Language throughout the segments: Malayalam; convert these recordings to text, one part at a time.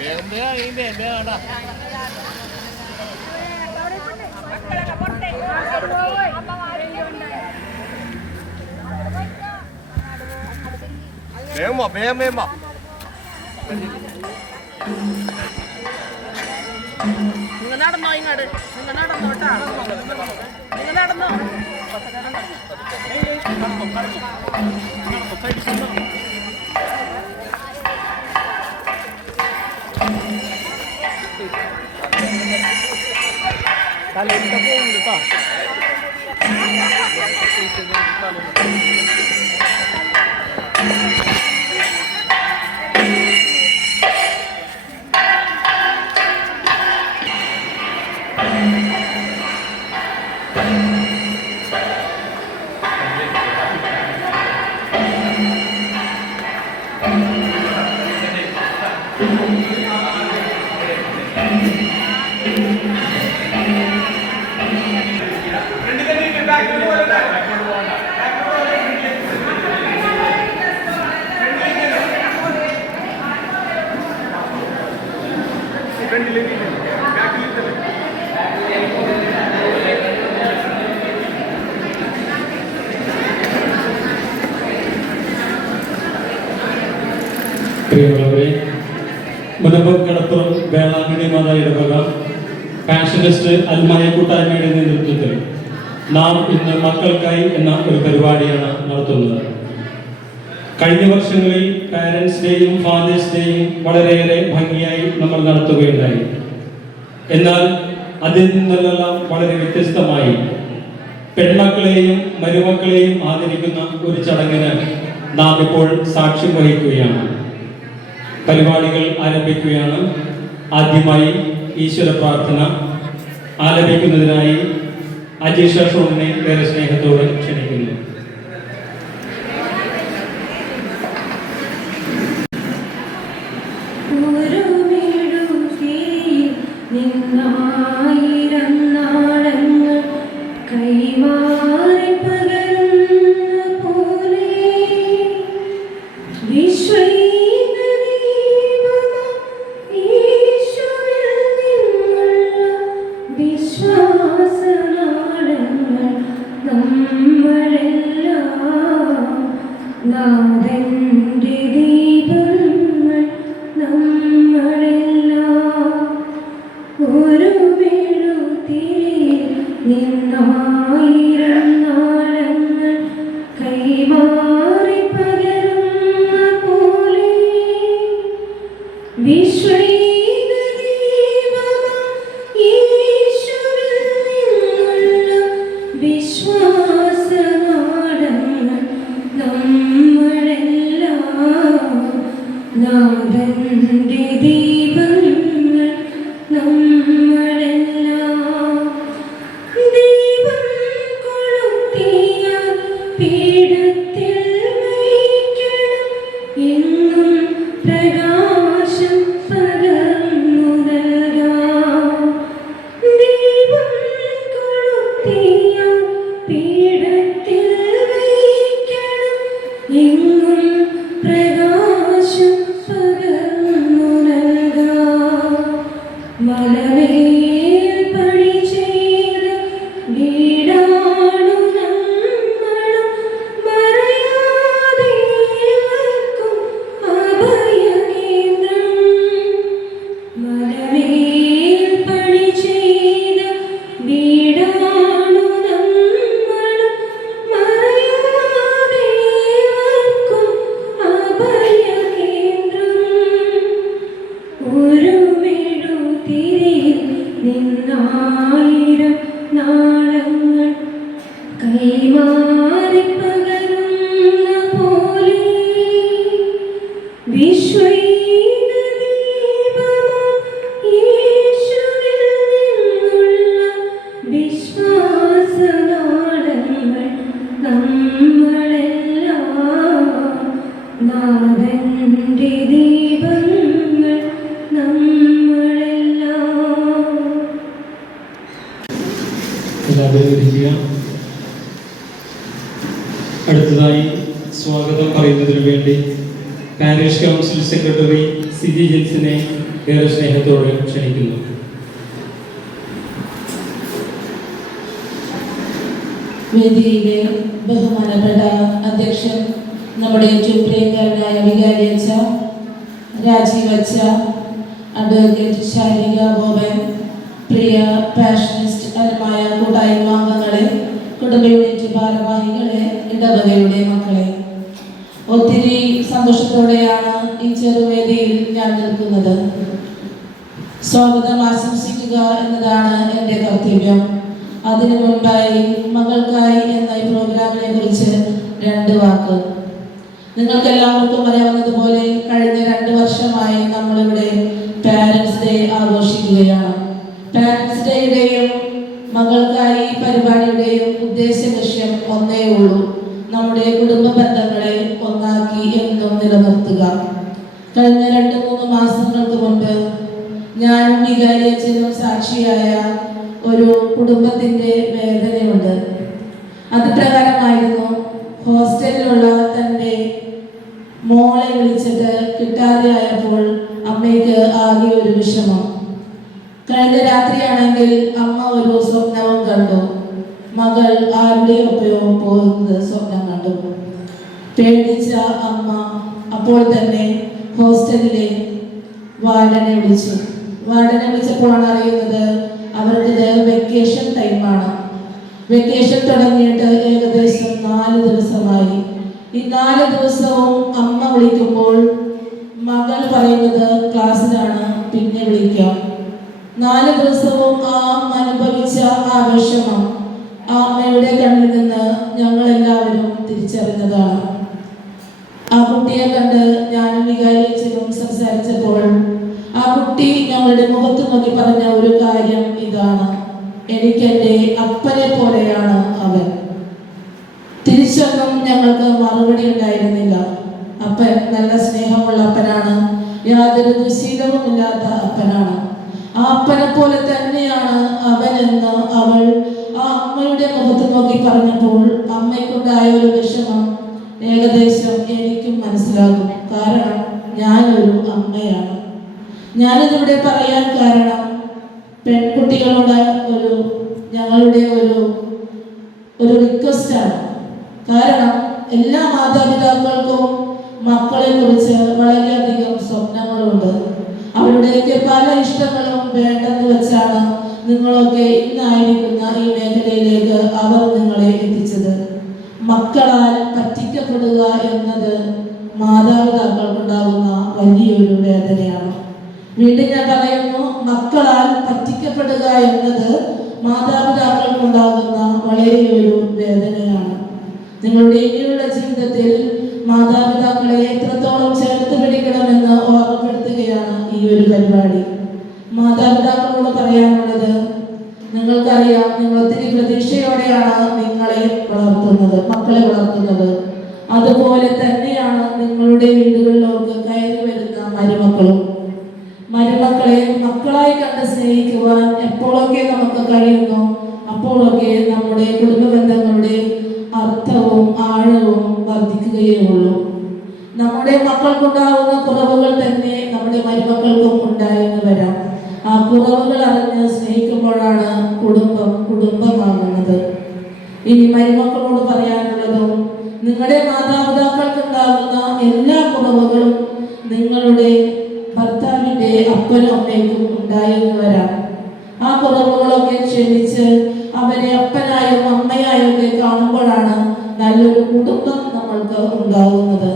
വേഗം നിങ്ങൾ നടന്നോ ഇങ്ങോട്ട്, നിങ്ങൾ നടന്നോട്ടാ, നിങ്ങൾ നടന്നോ. തലയിട്ട പോകുന്നു കേട്ടോ. പ്രിയമുള്ളവരെ, മുനമ്പം കടപ്പുറം വേളാങ്കണ്ണി മാതാ ഇടവക പാഷനിസ്റ്റ് അൽമായ കൂട്ടായ്മയുടെ നേതൃത്വത്തിൽ നാം ഇന്ന് മക്കൾക്കായി എന്ന ഒരു പരിപാടിയാണ് നടത്തുന്നത്. കഴിഞ്ഞ വർഷങ്ങളിൽ പാരൻസ് ഡേയും ഫാദേഴ്സ് ഡേയും വളരെയേറെ ഭംഗിയായി നമ്മൾ നടത്തുകയുണ്ടായി. എന്നാൽ അതിൽ നിന്നെല്ലാം വളരെ വ്യത്യസ്തമായി പെൺമക്കളെയും മരുമക്കളെയും ആദരിക്കുന്ന ഒരു ചടങ്ങിന് നാം ഇപ്പോൾ സാക്ഷ്യം വഹിക്കുകയാണ്. പരിപാടികൾ ആരംഭിക്കുകയാണ്. ആദ്യമായി ഈശ്വര പ്രാർത്ഥന ആലപിക്കുന്നതിനായി അജീഷ ഷോണിനെ ഏറെ സ്നേഹത്തോടെ ക്ഷണിക്കുന്നു. അടുത്തതായി സ്വാഗതം പറയുന്നതിന് വേണ്ടി പാരിഷ് കൗൺസിൽ സെക്രട്ടറി സിജി ജിൻസിനെ ഏറെ സ്നേഹത്തോടെ ക്ഷണിക്കുന്നു. വേദിയിലെ ബഹുമാനപ്പെട്ട അധ്യക്ഷൻ, നമ്മുടെ ഏറ്റവും പ്രിയങ്കരനായ വികാരി അച്ഛ, രാജീവ് അച്ഛ, അഡ്വക്കേറ്റ് ശാരിക ബോബൻ, പ്രിയ പാഷനിസ്റ്റ് അൽമായ കൂട്ടായ്മ അംഗങ്ങളെ, കുടുംബ യൂണിറ്റ് ഭാരവാഹികളെ, ഇടവകയുടെ മക്കളെ, ഒത്തിരി സന്തോഷത്തോടെയാണ് ഈ ചെറുവേദിയിൽ ഞാൻ നിൽക്കുന്നത്. സ്വാഗതം ആശംസിക്കുക എന്നതാണ് എൻ്റെ കർത്തവ്യം. അതിനു മുൻപായി മകൾക്കായി എന്ന ഈ പ്രോഗ്രാമിനെ കുറിച്ച് 2 വാക്ക്. നിങ്ങൾക്കെല്ലാവർക്കും അറിയാവുന്നതുപോലെ കഴിഞ്ഞ 2 വർഷമായി നമ്മളിവിടെ പാരൻസ് ഡേ ആഘോഷിക്കുകയാണ്. പാരൻസ് ഡേയുടെയും മകൾക്കായി പരിപാടിയുടെയും ഉദ്ദേശ ലക്ഷ്യം ഒന്നേ ഉള്ളൂ: നമ്മുടെ കുടുംബ ബന്ധങ്ങളെ ഒന്നാക്കി എന്നും നിലനിർത്തുക. കഴിഞ്ഞ 2-3 മാസങ്ങൾക്ക് മുൻപ് ഞാനും വികാരി അച്ഛനും സാക്ഷിയായ ഒരു കുടുംബത്തിൻ്റെ വേദനയുണ്ട്. അത് പ്രകാരമായിരുന്നു ഹോസ്റ്റലിലുള്ള തൻ്റെ മോളെ വിളിച്ചിട്ട് കിട്ടാതെ ആയപ്പോൾ അമ്മയ്ക്ക് ആകെ ഒരു വിഷമം. കഴിഞ്ഞ രാത്രിയാണെങ്കിൽ അമ്മ ഒരു സ്വപ്നവും കണ്ടു. മകൾ ആരുടെയൊപ്പയോ പോകുന്നത് സ്വപ്നം കണ്ടു. പേടിച്ച അമ്മ അപ്പോൾ തന്നെ ഹോസ്റ്റലിലെ വാർഡനെ വിളിച്ചു. വാർഡനെ വിളിച്ചപ്പോഴാണ് അറിയുന്നത് അവർക്കിത് വെക്കേഷൻ ടൈമാണ്. വെക്കേഷൻ തുടങ്ങിയിട്ട് ഏകദേശം 4 ദിവസമായി. ഈ 4 ദിവസവും അമ്മ വിളിക്കുമ്പോൾ മകൾ പറയുന്നത് ക്ലാസ്സിലാണ്, പിന്നെ വിളിക്കാം. 4 ദിവസവും ആ അമ്മ അനുഭവിച്ച ആ വിഷമം ആ അമ്മയുടെ കണ്ണിൽ നിന്ന് ഞങ്ങളെല്ലാവരും തിരിച്ചറിഞ്ഞതാണ്. ആ കുട്ടിയെ കണ്ട് ഞാനും വികാരി അച്ഛനും സംസാരിച്ചപ്പോൾ ആ കുട്ടി ഞങ്ങളുടെ മുഖത്ത് നോക്കി പറഞ്ഞ ഒരു കാര്യം ഇതാണ്: എനിക്കെൻ്റെ അപ്പനെ പോലെയാണ് അവൻ. തിരിച്ചൊന്നും ഞങ്ങൾക്ക് മറുപടി ഉണ്ടായിരുന്നില്ല. അപ്പൻ നല്ല സ്നേഹമുള്ള അപ്പനാണ്, യാതൊരു ദുശീലവുമില്ലാത്ത അപ്പനാണ്. ആ അപ്പനെ പോലെ തന്നെയാണ് അവനെന്ന് അവൾ ആ അമ്മയുടെ മുഖത്ത് നോക്കി പറഞ്ഞപ്പോൾ അമ്മയ്ക്കുണ്ടായ ഒരു വിഷമം ഏകദേശം എനിക്കും മനസ്സിലാകും. കാരണം ഞാനൊരു അമ്മയാണ്. ഞാനിതിവിടെ പറയാൻ കാരണം പെൺകുട്ടികളുടെ ഞങ്ങളുടെ ഒരു റിക്വസ്റ്റാണ്. കാരണം എല്ലാ മാതാപിതാക്കൾക്കും മക്കളെ കുറിച്ച് വളരെയധികം സ്വപ്നങ്ങളുണ്ട്. അവരുടെയൊക്കെ പല ഇഷ്ടങ്ങളും വേണ്ടെന്ന് വെച്ചാണ് നിങ്ങളൊക്കെ ഇന്നായിരിക്കുന്ന ഈ മേഖലയിലേക്ക് അവർ നിങ്ങളെ എത്തിച്ചത്. മക്കളാൽ പറ്റിക്കപ്പെടുക എന്നത് മാതാപിതാക്കൾക്കുണ്ടാകുന്ന വലിയൊരു വേദനയാണ്. വീണ്ടും ഞാൻ പറയുന്നു, മക്കളാൽ പറ്റിക്കപ്പെടുക എന്നത് മാതാപിതാക്കൾക്കുണ്ടാകുന്ന വലിയൊരു വേദനയാണ്. നിങ്ങളുടെ ഇനിയുള്ള ജീവിതത്തിൽ മാതാപിതാക്കളെ എത്രത്തോളം ചേർത്ത് പിടിക്കണമെന്ന് ഓർമ്മപ്പെടുത്തുകയാണ് ഈ ഒരു പരിപാടി. മാതാപിതാക്കളോട് പറയാനുള്ളത്, നിങ്ങൾക്കറിയാം, നിങ്ങൾ ഒത്തിരി പ്രതീക്ഷയോടെയാണ് മക്കളെ വളർത്തുന്നത്. അതുപോലെ തന്നെയാണ് നിങ്ങളുടെ വീടുകളിലേക്ക് കയറി വരുന്ന മരുമക്കളെ മക്കളായി കണ്ട് സ്നേഹിക്കുവാൻ എപ്പോഴൊക്കെ നമുക്ക് കഴിയുന്നു അപ്പോഴൊക്കെ നമ്മുടെ കുടുംബ ബന്ധങ്ങളുടെ അർത്ഥവും ആഴവും വർദ്ധിക്കുകയേ ഉള്ളൂ. നമ്മുടെ മക്കൾക്കുണ്ടാകുന്ന കുറവുകൾ തന്നെ നമ്മുടെ മരുമക്കൾക്കും ഉണ്ടായെന്ന് വരാം. ആ കുറവുകൾ അറിഞ്ഞ് സ്നേഹിക്കുമ്പോഴാണ് കുടുംബമാകുന്നത്. ഇനി മരുമക്കളോട് പറയാനുള്ളതും, നിങ്ങളുടെ മാതാപിതാക്കൾക്കുണ്ടാകുന്ന എല്ലാ കുറവുകളും നിങ്ങളുടെ ഭർത്താവിൻ്റെ അപ്പനും അമ്മയ്ക്കും ഉണ്ടായെന്ന് വരാം. ആ കുറവുകളൊക്കെ ക്ഷമിച്ച് അവരെ അപ്പനായും അമ്മയായും ഒക്കെ കാണുമ്പോഴാണ് നല്ലൊരു കുടുംബം നമ്മൾക്ക് ഉണ്ടാകുന്നത്.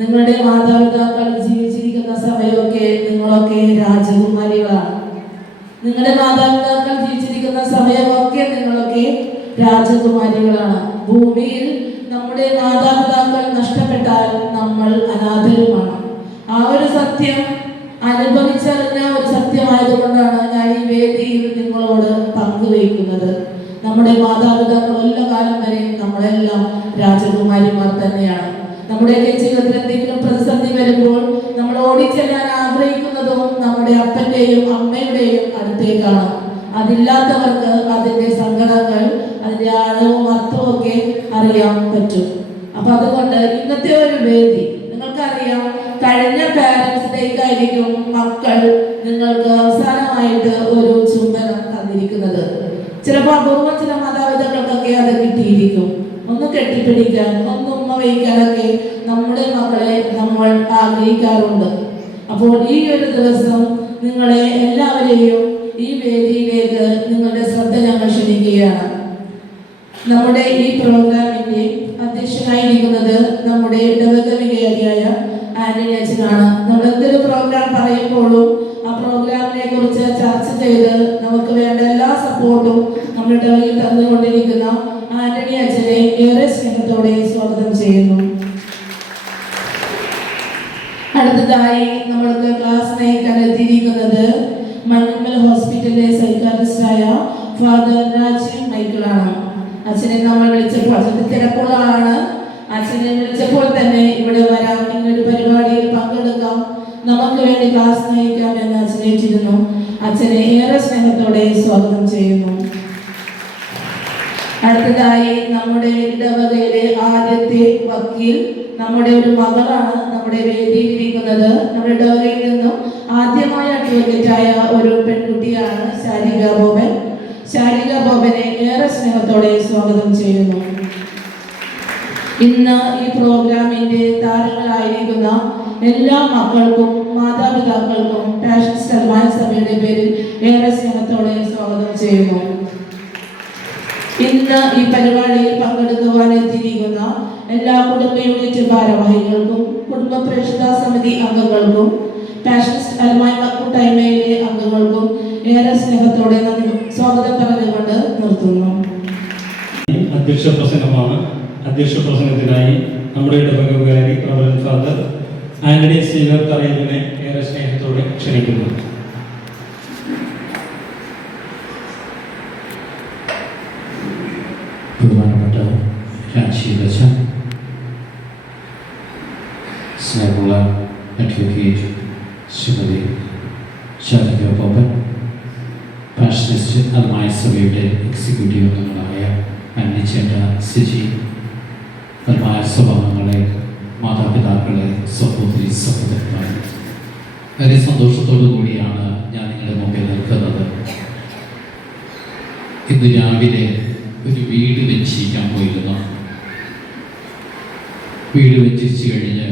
നിങ്ങളുടെ മാതാപിതാക്കൾ ജീവിച്ചിരിക്കുന്ന സമയമൊക്കെ നിങ്ങളൊക്കെ രാജകുമാരികളാണ്. നിങ്ങളുടെ മാതാപിതാക്കൾ ജീവിച്ചിരിക്കുന്ന സമയമൊക്കെ നിങ്ങളൊക്കെ രാജകുമാരികളാണ്. ഭൂമിയിൽ നമ്മുടെ മാതാപിതാക്കൾ നഷ്ടപ്പെട്ടാൽ നമ്മൾ അനാഥരുമാണ്. ആ ഒരു സത്യം അനുഭവിച്ചറിഞ്ഞ ഒരു സത്യമായതുകൊണ്ടാണ് ഞാൻ ഈ വേദിയിൽ നിങ്ങളോട് പങ്കുവയ്ക്കുന്നത്. നമ്മുടെ മാതാപിതാക്കൾ എല്ലാ കാലം വരെ നമ്മളെല്ലാം രാജകുമാരിമാർ തന്നെയാണ്. നമ്മുടെയൊക്കെ ജീവിതത്തിൽ എന്തെങ്കിലും പ്രതിസന്ധി വരുമ്പോൾ നമ്മൾ ഓടിച്ചെല്ലാൻ ആഗ്രഹിക്കുന്നതും നമ്മുടെ അപ്പന്റെയും അമ്മയുടെയും അടുത്തേക്കാണ്. അതില്ലാത്തവർക്ക് അതിൻ്റെ സങ്കടങ്ങൾ, അതിൻ്റെ ആഴവും അർത്ഥവും ഒക്കെ അറിയാൻ പറ്റും. അപ്പൊ അതുകൊണ്ട് ഇന്നത്തെ ഒരു വേദി നിങ്ങൾക്കറിയാം, നമുക്കറിയാം കഴിഞ്ഞ പാരന്റ്സ് ഡേക്കായിരിക്കും മക്കൾ നിങ്ങൾക്ക് അവസാനമായിട്ട് ഒരു ചുംബനം തന്നിരിക്കുന്നത്. ചിലപ്പോൾ അപൂർവം ചില മാതാപിതാക്കൾക്കൊക്കെ അത് കിട്ടിയിരിക്കും. ഒന്ന് കെട്ടിപ്പിടിക്കാൻ, ഒന്ന് ഉമ്മ വയ്ക്കാനൊക്കെ നമ്മുടെ മക്കളെ നമ്മൾ ആഗ്രഹിക്കാറുണ്ട്. അപ്പോൾ ഈ ഒരു ദിവസം നിങ്ങളെ എല്ലാവരെയും ഈ വേദിയിലേക്ക് നിങ്ങളുടെ ശ്രദ്ധ ഞങ്ങൾ ക്ഷണിക്കുകയാണ്. നമ്മുടെ ഈ പ്രോഗ്രാമിന്റെ അധ്യക്ഷനായിരിക്കുന്നത് നമ്മുടെ ഇടവക വികാരിയായ ആന്റണി അച്ഛനാണ്. നമ്മൾ എന്തൊരു പ്രോഗ്രാം പറയുമ്പോഴും ആ പ്രോഗ്രാമിനെ കുറിച്ച് ചർച്ച ചെയ്ത് നമുക്ക് വേണ്ട എല്ലാ സപ്പോർട്ടും നമ്മുടെ ഇടവകയിൽ തന്നുകൊണ്ടിരിക്കുന്ന ആന്റണി അച്ഛനെ ഏറെ സ്നേഹത്തോടെ സ്വാഗതം ചെയ്യുന്നു. അടുത്തതായി നമ്മൾക്ക് ക്ലാസ് നയിക്കാൻ എത്തിയിരിക്കുന്നത് മഞ്ഞമ്മൽ ഹോസ്പിറ്റലിലെ സൈക്കാട്രിസ്റ്റായ ഫാദർ രാജീവ് മൈക്കിളാണ്. അച്ഛനെ നമ്മൾ വിളിച്ചപ്പോൾ അച്ഛൻ്റെ തിരക്കുള്ള ആളാണ്. അച്ഛനെ വിളിച്ചപ്പോൾ തന്നെ ഇവിടെ വരാം, ഇങ്ങനൊരു പരിപാടിയിൽ പങ്കെടുക്കാം, നമുക്ക് വേണ്ടി ക്ലാസ് നയിക്കാം എന്ന് അച്ഛനേറ്റിരുന്നു. അച്ഛനെ ഏറെ സ്നേഹത്തോടെ സ്വാഗതം ചെയ്യുന്നു. അടുത്തതായി നമ്മുടെ ഇടവകയിലെ ആദ്യത്തെ വക്കീൽ നമ്മുടെ ഒരു മകളാണ് നമ്മുടെ വേദിയിൽ ഇരിക്കുന്നത്. നമ്മുടെ ഇടവകയിൽ നിന്നും ആദ്യമായ അഡ്വക്കേറ്റായ ഒരു പെൺകുട്ടിയാണ് ശാരിക ബോബൻ. ശാരിക ബോബനെ ഏറെ സ്നേഹത്തോടെ സ്വാഗതം ചെയ്യുന്നു. ഇന്ന് ഈ പ്രോഗ്രാമിന്റെ താരങ്ങളായിരിക്കുന്ന എല്ലാ മക്കൾക്കും മാതാപിതാക്കൾക്കും പാഷൻ സൽമാൻ സഭയുടെ പേരിൽ ഏറെ സ്നേഹത്തോടെ സ്വാഗതം ചെയ്യുന്നു. ഇന്ന് ഈ പരിപാടിയിൽ പങ്കെടുക്കുവാൻ എത്തിയിരിക്കുന്ന എല്ലാ കുടുംബ യൂണിറ്റ് ഭാരവാഹികൾക്കും കുടുംബ പ്രേക്ഷിത സമിതി അംഗങ്ങൾക്കും പാഷൻ സൽമാൻ കൂട്ടായ്മയിലെ അംഗങ്ങൾക്കും ഏറെ സ്നേഹത്തോടെ സ്വാഗതം പറഞ്ഞുകൊണ്ട് നിർത്തുന്നു. അധ്യക്ഷ പ്രസംഗമാണ്. അധ്യക്ഷ പ്രസംഗത്തിനായി നമ്മുടെ ഇടവക വികാരി റവറൻഡ് ഫാദർ ആന്റണി സീനിയർ തറയിലിനെ ഏറെ സ്നേഹത്തോടെ ക്ഷണിക്കുന്നു. ബഹുമാനപ്പെട്ട രാജീവച്ച, സ്നേഹമുള്ള അഡ്വക്കേറ്റ് ശ്രീമതി ശാരിക ബോബൻ, പാഷനിസ്റ്റ് അൽമായ സഭയുടെ എക്സിക്യൂട്ടീവ് അംഗങ്ങളായ അന്നിച്ചേട്ട സിജി, അൽമായ സഭാംഗങ്ങളെ, മാതാപിതാക്കളെ, സഹോദരി സഹോദരന്മാരെ, വളരെ സന്തോഷത്തോടു കൂടിയാണ് ഞാൻ നിങ്ങളുടെ മുമ്പിൽ നിൽക്കുന്നത്. ഇന്ന് രാവിലെ ഒരു വീട് വെച്ചിരിക്കാൻ പോയിരുന്നു. വീട് വെച്ചിരിച്ചു കഴിഞ്ഞ്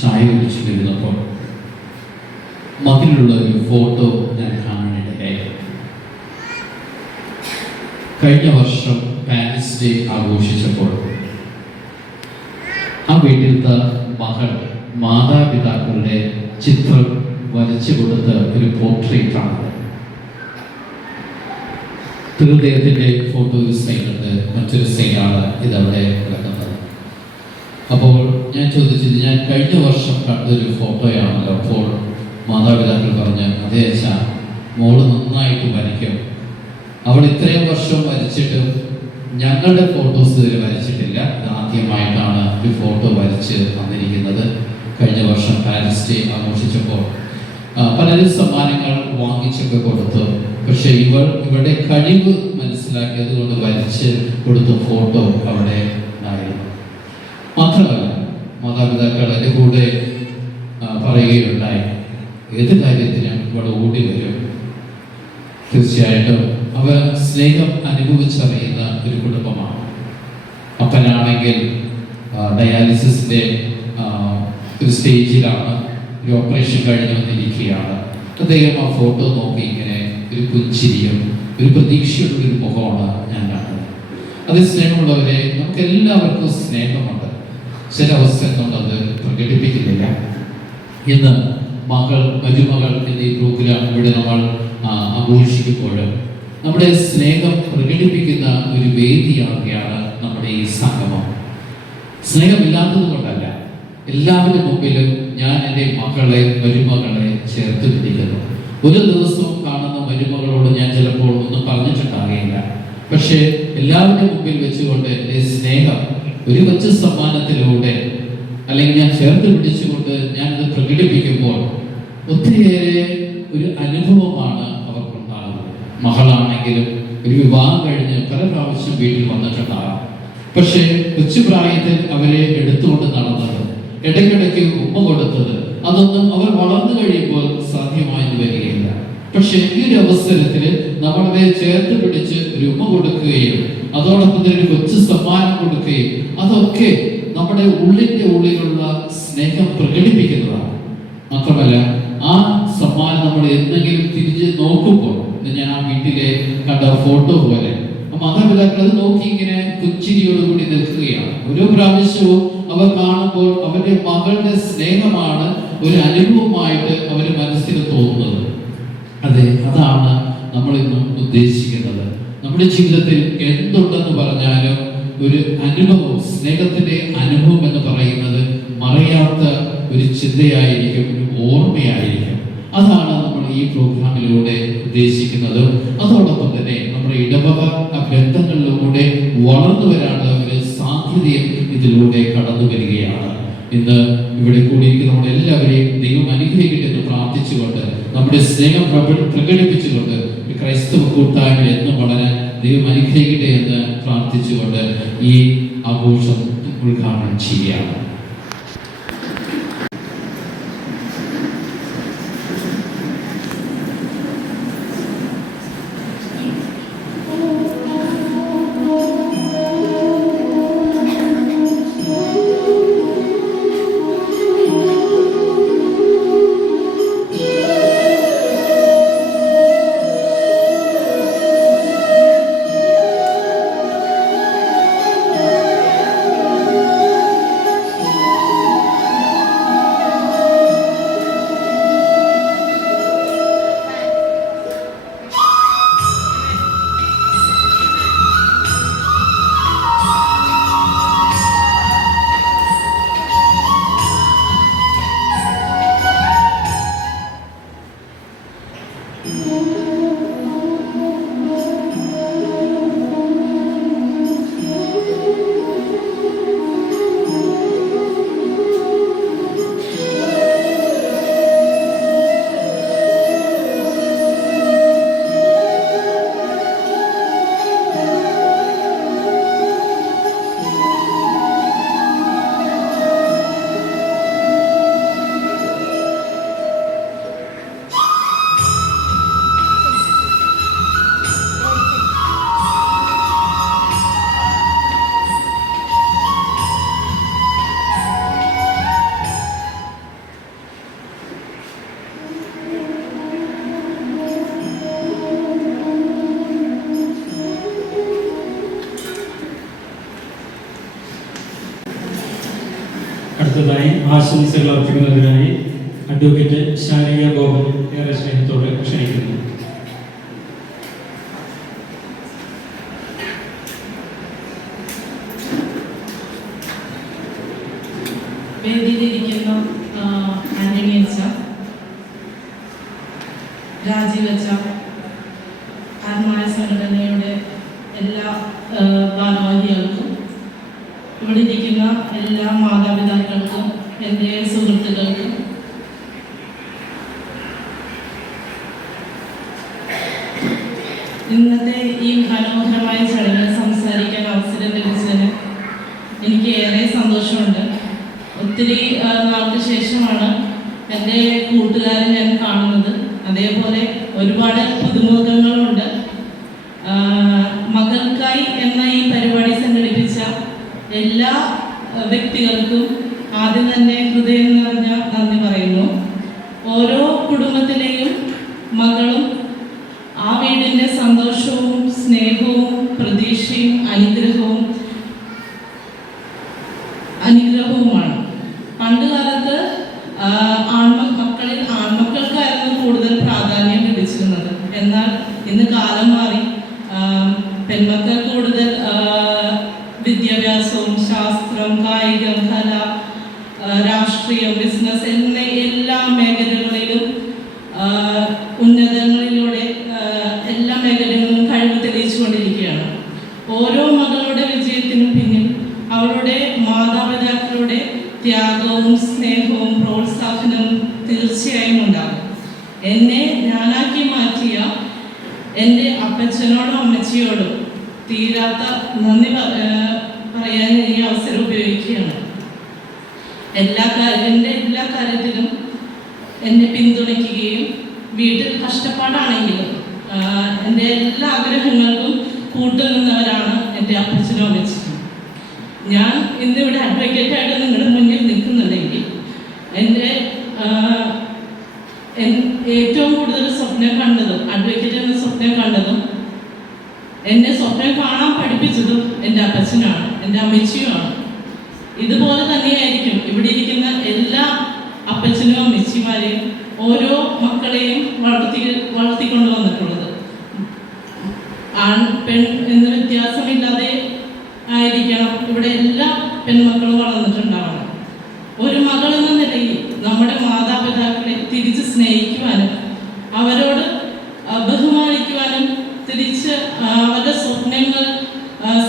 ചായ കുടിച്ചിട്ടിരുന്നപ്പോൾ മതിലുള്ള ഒരു ഫോട്ടോ ഞാൻ കാണാനിടയായി. കഴിഞ്ഞ വർഷം പാരന്റ്സ് ഡേ ആഘോഷിച്ചപ്പോൾ ആ വീട്ടിലത്തെ മകൾ മാതാപിതാക്കളുടെ ചിത്രം വരച്ചു കൊടുത്ത ഒരു പോർട്രേറ്റാണ്. ഹൃദയത്തിൻ്റെ ഫോട്ടോ ഒരു സൈഡുണ്ട്, മറ്റൊരു സൈഡാണ് ഇതവിടെ കിടക്കുന്നത്. അപ്പോൾ ഞാൻ ചോദിച്ചത്, ഞാൻ കഴിഞ്ഞ വർഷം കണ്ടൊരു ഫോട്ടോയാണല്ലോ. അപ്പോൾ മാതാപിതാക്കൾ പറഞ്ഞ്, അതേ അച്ഛാ, മോള് നന്നായിട്ട് വരയ്ക്കും. അവൾ ഇത്രയും വർഷം വരച്ചിട്ടും ഞങ്ങളുടെ ഫോട്ടോസ് ഇതുവരെ വരച്ചിട്ടില്ല. ആദ്യമായിട്ടാണ് ഒരു ഫോട്ടോ വരച്ച് തന്നിരിക്കുന്നത്. കഴിഞ്ഞ വർഷം പാരന്റ്സ് ഡേ ആഘോഷിച്ചപ്പോൾ പലരും സമ്മാനങ്ങൾ വാങ്ങിച്ചൊക്കെ കൊടുത്തു. പക്ഷെ ഇവരുടെ കഴിവ് മനസ്സിലാക്കിയത് കൊണ്ട് വരച്ച് കൊടുത്ത ഫോട്ടോ അവിടെ ഉണ്ടായിരുന്നു. മാത്രമല്ല, മാതാപിതാക്കൾ എൻ്റെ കൂടെ പറയുകയുണ്ടായി, ഏത് കാര്യത്തിനും ഇവിടെ ഓടി വരും. തീർച്ചയായിട്ടും അവർ സ്നേഹം അനുഭവിച്ചറിയുന്ന ഒരു കുടുംബമാണ്. അപ്പനാണെങ്കിൽ ഡയാലിസിസിൻ്റെ ഒരു സ്റ്റേജിലാണ്, ഒരു ഓപ്പറേഷൻ കഴിഞ്ഞ് വന്നിരിക്കുകയാണ്. അദ്ദേഹം ആ ഫോട്ടോ നോക്കി ഇങ്ങനെ ഒരു പുഞ്ചിരിയും ഒരു പ്രതീക്ഷയുള്ള ഒരു മുഖമാണ് ഞാൻ കാണുന്നത്. അത് സ്നേഹമുള്ളവരെ, നമുക്ക് എല്ലാവർക്കും സ്നേഹമുണ്ട്. ചില അവസരങ്ങൾ അത് പ്രകടിപ്പിക്കുന്നില്ല. ഇന്ന് മരുമകൾ എന്നീ പ്രോഗ്രാം ഇവിടെ നമ്മൾ ആഘോഷിക്കുമ്പോഴും നമ്മുടെ സ്നേഹം പ്രകടിപ്പിക്കുന്ന ഒരു വേദിയാവുകയാണ് നമ്മുടെ ഈ സംഗമം. സ്നേഹമില്ലാത്തത് കൊണ്ടല്ല, എല്ലാവരുടെ മുമ്പിലും ഞാൻ എൻ്റെ മരുമകളെ ചേർത്ത് പിടിക്കുന്നു. ഒരു ദിവസവും കാണുന്ന മരുമകളോട് ഞാൻ ചിലപ്പോൾ ഒന്നും പറഞ്ഞിട്ടുണ്ടാകില്ല. പക്ഷേ എല്ലാവരുടെ മുമ്പിൽ വെച്ചുകൊണ്ട് എൻ്റെ സ്നേഹം ഒരു കൊച്ചു സമ്മാനത്തിലൂടെ അല്ലെങ്കിൽ ഞാൻ ചേർത്ത് പിടിച്ചുകൊണ്ട് ഞാനത് പ്രകടിപ്പിക്കുമ്പോൾ ഒത്തിരിയേറെ ഒരു അനുഭവമാണ് അവർക്കുണ്ടാകുന്നത്. മകളാണെങ്കിലും ഒരു വിവാഹം കഴിഞ്ഞ് പല പ്രാവശ്യം വീട്ടിൽ വന്നിട്ടുണ്ടാകാം. പക്ഷേ കൊച്ചുപ്രായത്തിൽ അവരെ എടുത്തുകൊണ്ട് നടന്നത് ഇടയ്ക്കിടയ്ക്ക് ഉമ്മ കൊടുത്തത്, അതൊന്നും അവർ വളർന്നു കഴിയുമ്പോൾ സാധ്യമായി വരികയില്ല. പക്ഷെ ഈ ഒരു അവസരത്തിൽ നമ്മളെ ചേർത്ത് പിടിച്ച് ഒരു ഉമ്മ കൊടുക്കുകയും അതോടൊപ്പം തന്നെ ഒരു കൊച്ചു സമ്മാനം കൊടുക്കുകയും അതൊക്കെ നമ്മുടെ ഉള്ളിലുള്ള സ്നേഹം പ്രകടിപ്പിക്കുന്നതാണ്. മാത്രമല്ല ആ സമ്മാനം നമ്മൾ എന്തെങ്കിലും തിരിച്ച് നോക്കുമ്പോൾ, ഞാൻ ആ വീട്ടിലെ കണ്ട ഫോട്ടോ പോലെ മാതാപിതാക്കൾ അത് നോക്കി ഇങ്ങനെ പുഞ്ചിരിയോടുകൂടി നിൽക്കുകയാണ്. ഓരോ പ്രാവശ്യവും അവർ കാണുമ്പോൾ അവരുടെ മകളുടെ സ്നേഹമാണ് ഒരു അനുഭവമായിട്ട് അവരുടെ മനസ്സിൽ തോന്നുന്നത്. അതെ, അതാണ് നമ്മൾ ഇന്നും ഉദ്ദേശിക്കുന്നത്. നമ്മുടെ ജീവിതത്തിൽ എന്തുണ്ടെന്ന് പറഞ്ഞാലും ഒരു അനുഭവം, സ്നേഹത്തിന്റെ അനുഭവം എന്ന് പറയുന്നത് മറയാത്ത ഒരു ചിന്തയായിരിക്കും, ഒരു ഓർമ്മയായിരിക്കും. അതാണ് നമ്മൾ ഈ പ്രോഗ്രാമിലൂടെ ഉദ്ദേശിക്കുന്നത്. അതോടൊപ്പം തന്നെ നമ്മുടെ ഇടവക ബന്ധങ്ങളിലൂടെ വളർന്നു വരാനുള്ള ഒരു സാധ്യതയും ഇതിലൂടെ കടന്നു വരികയാണ്. ഇന്ന് ഇവിടെ കൂടിയിരിക്കുന്ന നമ്മുടെ എല്ലാവരെയും ദൈവം അനുഗ്രഹിക്കട്ടെ എന്ന് പ്രാർത്ഥിച്ചുകൊണ്ട്, നമ്മുടെ സ്നേഹം പ്രകടിപ്പിച്ചുകൊണ്ട് ക്രൈസ്തവ കൂട്ടായ്മ എന്നും വളരാൻ ദൈവം അനുഗ്രഹിക്കട്ടെ എന്ന് പ്രാർത്ഥിച്ചുകൊണ്ട് ഈ ആഘോഷം ഉദ്ഘാടനം ചെയ്യുകയാണ്. അടുത്തതായി ആശംസകൾ അർപ്പിക്കുന്നതിനായി അഡ്വക്കേറ്റ് ശാരിക ഗോപൻ ഏറെ സ്നേഹത്തോടെ ക്ഷണിക്കുന്നു. വേദിയിലിരിക്കുന്ന ആന്റണി അച്ഛ, രാജീവ് അച്ഛ, ആത്മായ സംഘടനയുടെ എല്ലാ ഭാരവാഹികൾക്കും, ഇവിടെ ഇരിക്കുന്ന എല്ലാ മാതാപിതാക്കൾക്കും, എൻ്റെ സുഹൃത്തുക്കൾക്കും, ഇന്നത്തെ ഈ മനോഹരമായ ചടങ്ങിൽ സംസാരിക്കാൻ അവസരം ലഭിച്ചതിന് എനിക്ക് ഏറെ സന്തോഷമുണ്ട്. ഒത്തിരി നാൾക്ക് ശേഷമാണ് എൻ്റെ കൂട്ടുകാരെ ഞാൻ കാണുന്നത്. അതേപോലെ ഒരുപാട് പുതുമുഖങ്ങളുണ്ട്. മകൾക്കായി എന്ന ഈ പരിപാടി സംഘടിപ്പിച്ച എല്ലാ വ്യക്തികൾക്കും ആദ്യം തന്നെ ഹൃദയം നിറഞ്ഞ നന്ദി പറയുന്നു. ഓരോ കുടുംബത്തിലെയും മകളും ആ വീടിൻ്റെ സന്തോഷവും സ്നേഹവും പ്രതീക്ഷയും അനുഗ്രഹവുമാണ്. പണ്ട് കാലത്ത് മക്കളിൽ ആൺമക്കൾക്കായിരുന്നു കൂടുതൽ പ്രാധാന്യം ലഭിച്ചിരുന്നത്. എന്നാൽ ഇന്ന് കാലം മാറി. പെൺമക്കൾ കൂടുതൽ വിദ്യാഭ്യാസവും ശാസ്ത്രം, കായികം, കല, രാഷ്ട്രീയം, ബിസിനസ് എന്നീ എല്ലാ മേഖലകളിലും ഉന്നതങ്ങളിലൂടെ എല്ലാ മേഖലകളിലും കഴിവ് തെളിയിച്ചുകൊണ്ടിരിക്കുകയാണ്. ഓരോ മകളുടെ വിജയത്തിനും പിന്നിൽ അവളുടെ മാതാപിതാക്കളുടെ ത്യാഗവും സ്നേഹവും പ്രോത്സാഹനവും തീർച്ചയായും ഉണ്ടാകും. എന്നെ ഞാനാക്കി മാറ്റിയ എൻ്റെ അപ്പച്ചനോടും അമ്മച്ചിയോടും തീരാത്ത നന്ദി പറയാൻ ഈ അവസരം ഉപയോഗിക്കുകയാണ്. എല്ലാ കാര്യത്തിലും എന്നെ പിന്തുണയ്ക്കുകയും വീട്ടിൽ കഷ്ടപ്പാടാണെങ്കിലും എൻ്റെ എല്ലാ ആഗ്രഹങ്ങൾക്കും കൂട്ടുനിന്നവരാണ് എൻ്റെ അപ്പച്ചനും അമ്മച്ചിയും. ഞാൻ ഇന്നിവിടെ അഡ്വക്കേറ്റായിട്ട് നിങ്ങളുടെ മുന്നിൽ നിൽക്കുന്നുണ്ടെങ്കിൽ എൻ്റെ ഏറ്റവും കൂടുതൽ സ്വപ്നം കണ്ടതും അഡ്വക്കേറ്റ് എന്ന സ്വപ്നം കണ്ടതും എന്നെ സ്വപ്നം കാണാൻ പഠിപ്പിച്ചതും എൻ്റെ അപ്പച്ചനാണ്, എൻ്റെ അമ്മച്ചിയുമാണ്. ഇതുപോലെ തന്നെയായിരിക്കും ഇവിടെ ഇരിക്കുന്ന എല്ലാ അപ്പച്ചനും അമ്മച്ചിമാരെയും ഓരോ മക്കളെയും വളർത്തിക്കൊണ്ട് വന്നിട്ടുള്ളത്. ആൺ പെൺ എന്ന വ്യത്യാസമില്ലാതെ ആയിരിക്കണം ഇവിടെ എല്ലാ പെൺമക്കളും വളർന്നിട്ടുണ്ടാവണം. ഒരു മകൾ എന്ന നിലയിൽ നമ്മുടെ മാതാപിതാക്കളെ തിരിച്ച് സ്നേഹിക്കുവാനും അവരോട് ബഹുമാനിക്കുവാനും തിരിച്ച് അവരുടെ സ്വപ്നങ്ങൾ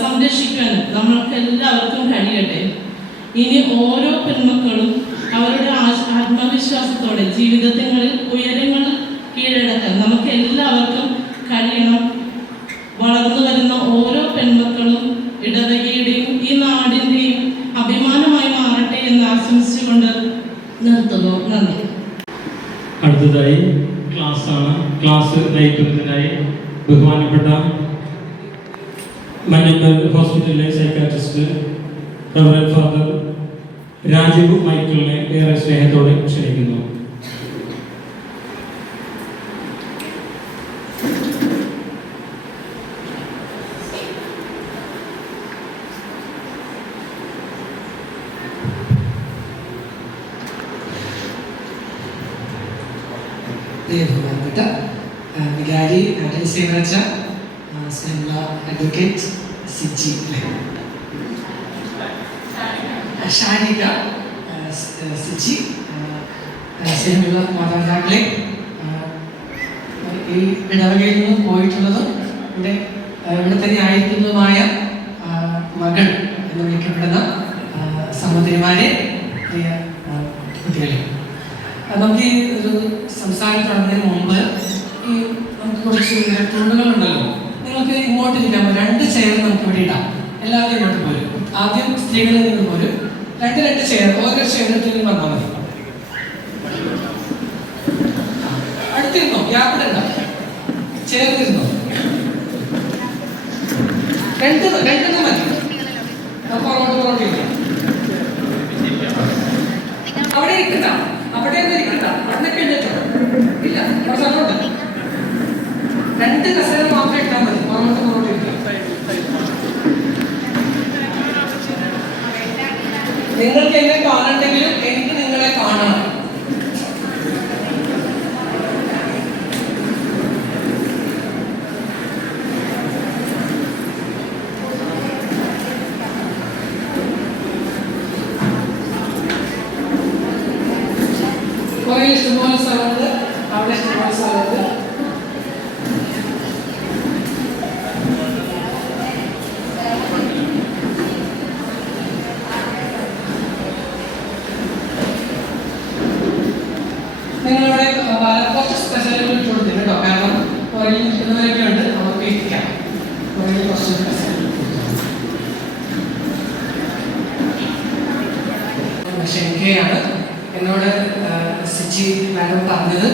സംരക്ഷിക്കാനും നമ്മൾക്ക് എല്ലാവർക്കും കഴിയട്ടെ. ഇനി ഓരോ പെൺമക്കളും അവരുടെ ആത്മവിശ്വാസത്തോടെ ജീവിതങ്ങളിൽ ഉയരങ്ങൾ കീഴടക്കാൻ നമുക്ക് എല്ലാവർക്കും കഴിയണം. വളർന്നു വരുന്ന ഓരോ പെൺമക്കളും ഇടവകയുടെയും ഈ നാടിൻ്റെയും അഭിമാനമായി മാറട്ടെ എന്ന് ആശംസിച്ചുകൊണ്ട് നിർത്തുന്നു. നന്ദി. അടുത്തതായി ക്ലാസ് നയിക്കുന്നതിനായി ബഹുമാനപ്പെട്ട മഞ്ഞമ്പൽ ഹോസ്പിറ്റലിലെ സൈക്കാട്രിസ്റ്റ് റവറൻ ഫാദർ രാജീവ് മൈക്കിളിനെ ഏറെ സ്നേഹത്തോടെ ക്ഷണിക്കുന്നു. ബഹുമാനപ്പെട്ട വികാരി സേവനച്ച അഡ്വക്കേറ്റ് സിജി ഷാനിക സിജി സ്നേഹമുള്ള മാതാപിതാക്കളെ, ഈ ഇടവകയിൽ നിന്നും പോയിട്ടുള്ളതും ഇവിടെ തന്നെ ആയിരിക്കുന്നതുമായ മകൾ എന്ന് വിളിക്കപ്പെടുന്ന സഹോദരിമാരെ, പ്രിയ കുട്ടികളെ, നമുക്ക് ഈ ഒരു സംസാരം തുടങ്ങുന്നതിന് മുമ്പ് ഈ നമുക്ക് കുറച്ച് ടൂളുകളുണ്ടല്ലോ, നിങ്ങൾക്ക് ഇങ്ങോട്ട് ഇരിക്കാൻ പറ്റും. 2 ചെയർ നമുക്ക് ഇവിടെ ഇടാം. എല്ലാവരും ഇങ്ങോട്ട് പോരും. ആദ്യം സ്ത്രീകളിൽ നിന്ന് പോരും. 2 ചെയർ, ഓരോ ചെയറിൽ വന്നാൽ മതി. അടുത്തിരുന്നോ, യാപ്പിടണ്ട, ചേർന്നിരുന്നോ. 2 മതി. പുറകോട്ട് ഇരിക്കാം. അവിടെ ഇരിക്കണ്ട, അവിടെ ഒന്നും ഇരിക്കണ്ട, അവിടേക്ക് എഴുന്നേറ്റോ. ഇല്ല, കുറച്ച് അങ്ങോട്ട് 2 കസേര മാത്രം ഇട്ടാൽ മതി. പുറകോട്ട് ഇരിക്കാം. നിങ്ങൾക്ക് എന്നെ കാണണ്ടെങ്കിലും എനിക്ക് നിങ്ങളെ കാണണം. കുറേ ഇഷ്ടംപോലെ സ്ഥലമുണ്ട്, അവിടെ ഇഷ്ടംപോലെ സ്ഥലമുണ്ട്. നിങ്ങളിവിടെ കുറച്ച് സ്പെഷ്യലുകൾ ഇട്ട് കൊടുത്തിട്ടുണ്ട് കേട്ടോ. കാരണം പുറകിൽ നിൽക്കുന്നവരൊക്കെ ഉണ്ട്, അവർക്ക് ഇരിക്കാം. പുറകിൽ കുറച്ച് സ്പെഷ്യൽ ക്ഷണിക്കുകയാണ്. എന്നോട് സിജി മാഡം പറഞ്ഞത്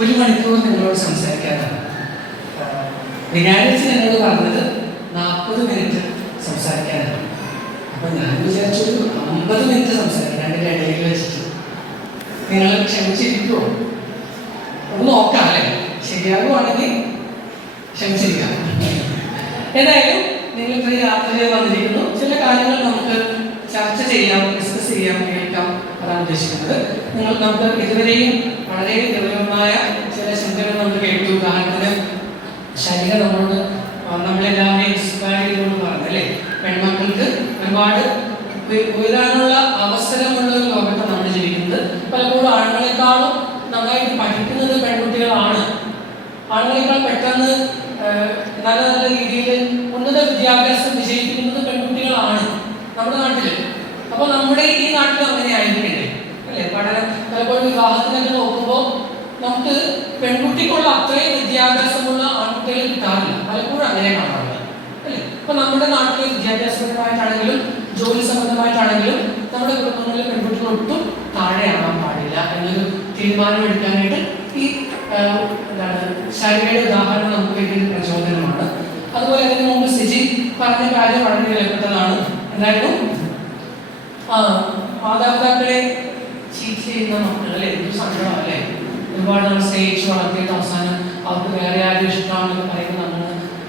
1 മണിക്കൂർ നിങ്ങളോട് സംസാരിക്കാനാണ്. വികാരിച്ച് എന്നോട് പറഞ്ഞത് 40 മിനിറ്റ് സംസാരിക്കാനാണ്. അപ്പോൾ ഞാൻ വിചാരിച്ചൊരു 50 മിനിറ്റ് സംസാരിക്കാം, 2 ഇടയിൽ വെച്ചിട്ട്. നിങ്ങൾ ക്ഷമിച്ചിരിക്കുമോ? ഒന്ന് നോക്കാം അല്ലേ, ശരിയാകുവാണെങ്കിൽ ക്ഷമിച്ചിരിക്കാം. ഏതായാലും നിങ്ങൾ ഇപ്പോൾ യാത്രയിൽ വന്നിരിക്കുന്നു. ചില കാര്യങ്ങൾ നമുക്ക് ചർച്ച ചെയ്യാം, ഡിസ്കസ് ചെയ്യാം, കേൾക്കാം, അതാണ് ഉദ്ദേശിക്കുന്നത്. നമുക്ക് ഇതുവരെയും വളരെ ഗൗരവമായ ചില ചിന്തകൾ നമ്മൾ കേട്ടു. ഉദാഹരണത്തിന് ശരീര നമ്മളെല്ലാവരെയും ഇൻസ്പയർ ചെയ്തുകൊണ്ട് പറഞ്ഞല്ലേ, പെൺമക്കൾക്ക് ഒരുപാട് ഉയരാനുള്ള അവസരമുള്ള ഒരു ലോകത്ത് നമ്മൾ ജീവിക്കുന്നത്. പലപ്പോഴും ആണുങ്ങളെക്കാളും നന്നായിട്ട് പഠിക്കുന്നത് പെൺകുട്ടികളാണ്. ആണുങ്ങളെക്കാൾ പെട്ടെന്ന് നല്ല നല്ല രീതിയിൽ ഉന്നത വിദ്യാഭ്യാസം വിജയിപ്പിക്കുന്നത് പെൺകുട്ടികളാണ് നമ്മുടെ നാട്ടിൽ. അപ്പോൾ നമ്മുടെ ഈ നാട്ടിൽ അങ്ങനെ ആയിരിക്കണ്ടേ അല്ലേ? പലപ്പോഴും വിവാഹത്തിനൊക്കെ നോക്കുമ്പോൾ നമുക്ക് പെൺകുട്ടിക്കുള്ള അത്രയും വിദ്യാഭ്യാസമുള്ള ആൺകുട്ടികളെ കിട്ടാറില്ല. പലപ്പോഴും അങ്ങനെ കാണാറുള്ളത് അല്ലേ? അപ്പൊ നമ്മുടെ നാട്ടിലെ വിദ്യാഭ്യാസപരമായിട്ടാണെങ്കിലും ജോലി സംബന്ധമായിട്ടാണെങ്കിലും നമ്മുടെ കുടുംബങ്ങളിൽ പെൺകുട്ടികൾ ഒട്ടും താഴെയാവാൻ പാടില്ല എന്നൊരു തീരുമാനം എടുക്കാനായിട്ട് ഈ എന്താണ് ശാരികയുടെ ഉദാഹരണം നമുക്ക് വലിയൊരു പ്രചോദനമാണ്. അതുപോലെ അതിന് മുമ്പ് സിജി പറഞ്ഞ കാര്യം വളരെ വിലപ്പെട്ടതാണ്. എന്തായാലും മാതാപിതാക്കളെ ചീറ്റ് ചെയ്യുന്ന മക്കളെ എന്തൊരു സങ്കടമല്ലേ. ഒരുപാട് നമ്മൾ സ്നേഹിച്ച് വളർത്തിയിട്ട് അവസാനം അവർക്ക് വേറെ ആരും ഇഷ്ടമാണെന്ന് പറയുമ്പോൾ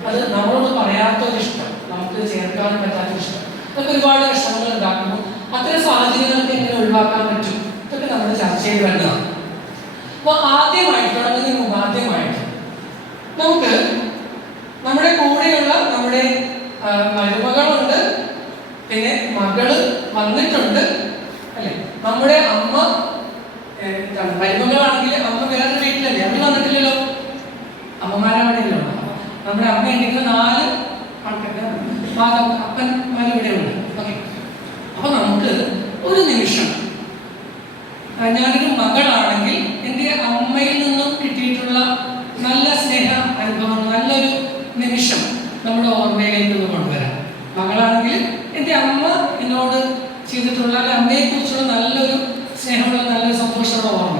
അത് നമ്മളോട് പറയാത്തൊരിഷ്ടം, നമുക്ക് ചേർക്കാൻ പറ്റാത്തൊരിഷ്ടം, അതൊക്കെ ഒരുപാട് വിഷമങ്ങൾ ഉണ്ടാക്കുന്നു. അത്തരം സാഹചര്യങ്ങൾക്ക് എങ്ങനെ ഒഴിവാക്കാൻ പറ്റും, ഇതൊക്കെ നമ്മൾ ചർച്ച ചെയ്ത് വരുന്നതാണ്. അപ്പോൾ ആദ്യമായിട്ട് തുടങ്ങുന്നതിന് മുമ്പ് ആദ്യമായിട്ട് നമുക്ക് നമ്മുടെ കൂടെയുള്ള നമ്മുടെ മരുമകളുണ്ട്, പിന്നെ മകള് വന്നിട്ടുണ്ട് അല്ലെ. നമ്മുടെ അമ്മ എന്താണ് മരുമകളാണെങ്കിൽ അമ്മ വേറെ വീട്ടിലല്ലേ, അവർ വന്നിട്ടില്ലല്ലോ, അമ്മമാരാണല്ലോ. നമ്മുടെ അമ്മ ഉണ്ടെങ്കിൽ 4 അപ്പന്മാർ ഇവിടെ ഉണ്ട്. ഓക്കെ, അപ്പൊ നമുക്ക് ഒരു നിമിഷം ഞാനൊരു മകളാണെങ്കിൽ എൻ്റെ അമ്മയിൽ നിന്നും കിട്ടിയിട്ടുള്ള നല്ല സ്നേഹ അനുഭവം, നല്ലൊരു നിമിഷം നമ്മുടെ ഓർമ്മയിലേക്ക് ഒന്ന് കൊണ്ടുവരാം. മകളാണെങ്കിൽ എൻ്റെ അമ്മ എന്നോട് ചെയ്തിട്ടുള്ള അമ്മയെ കുറിച്ചുള്ള നല്ലൊരു സ്നേഹമുള്ള നല്ലൊരു സന്തോഷമുള്ള ഓർമ്മ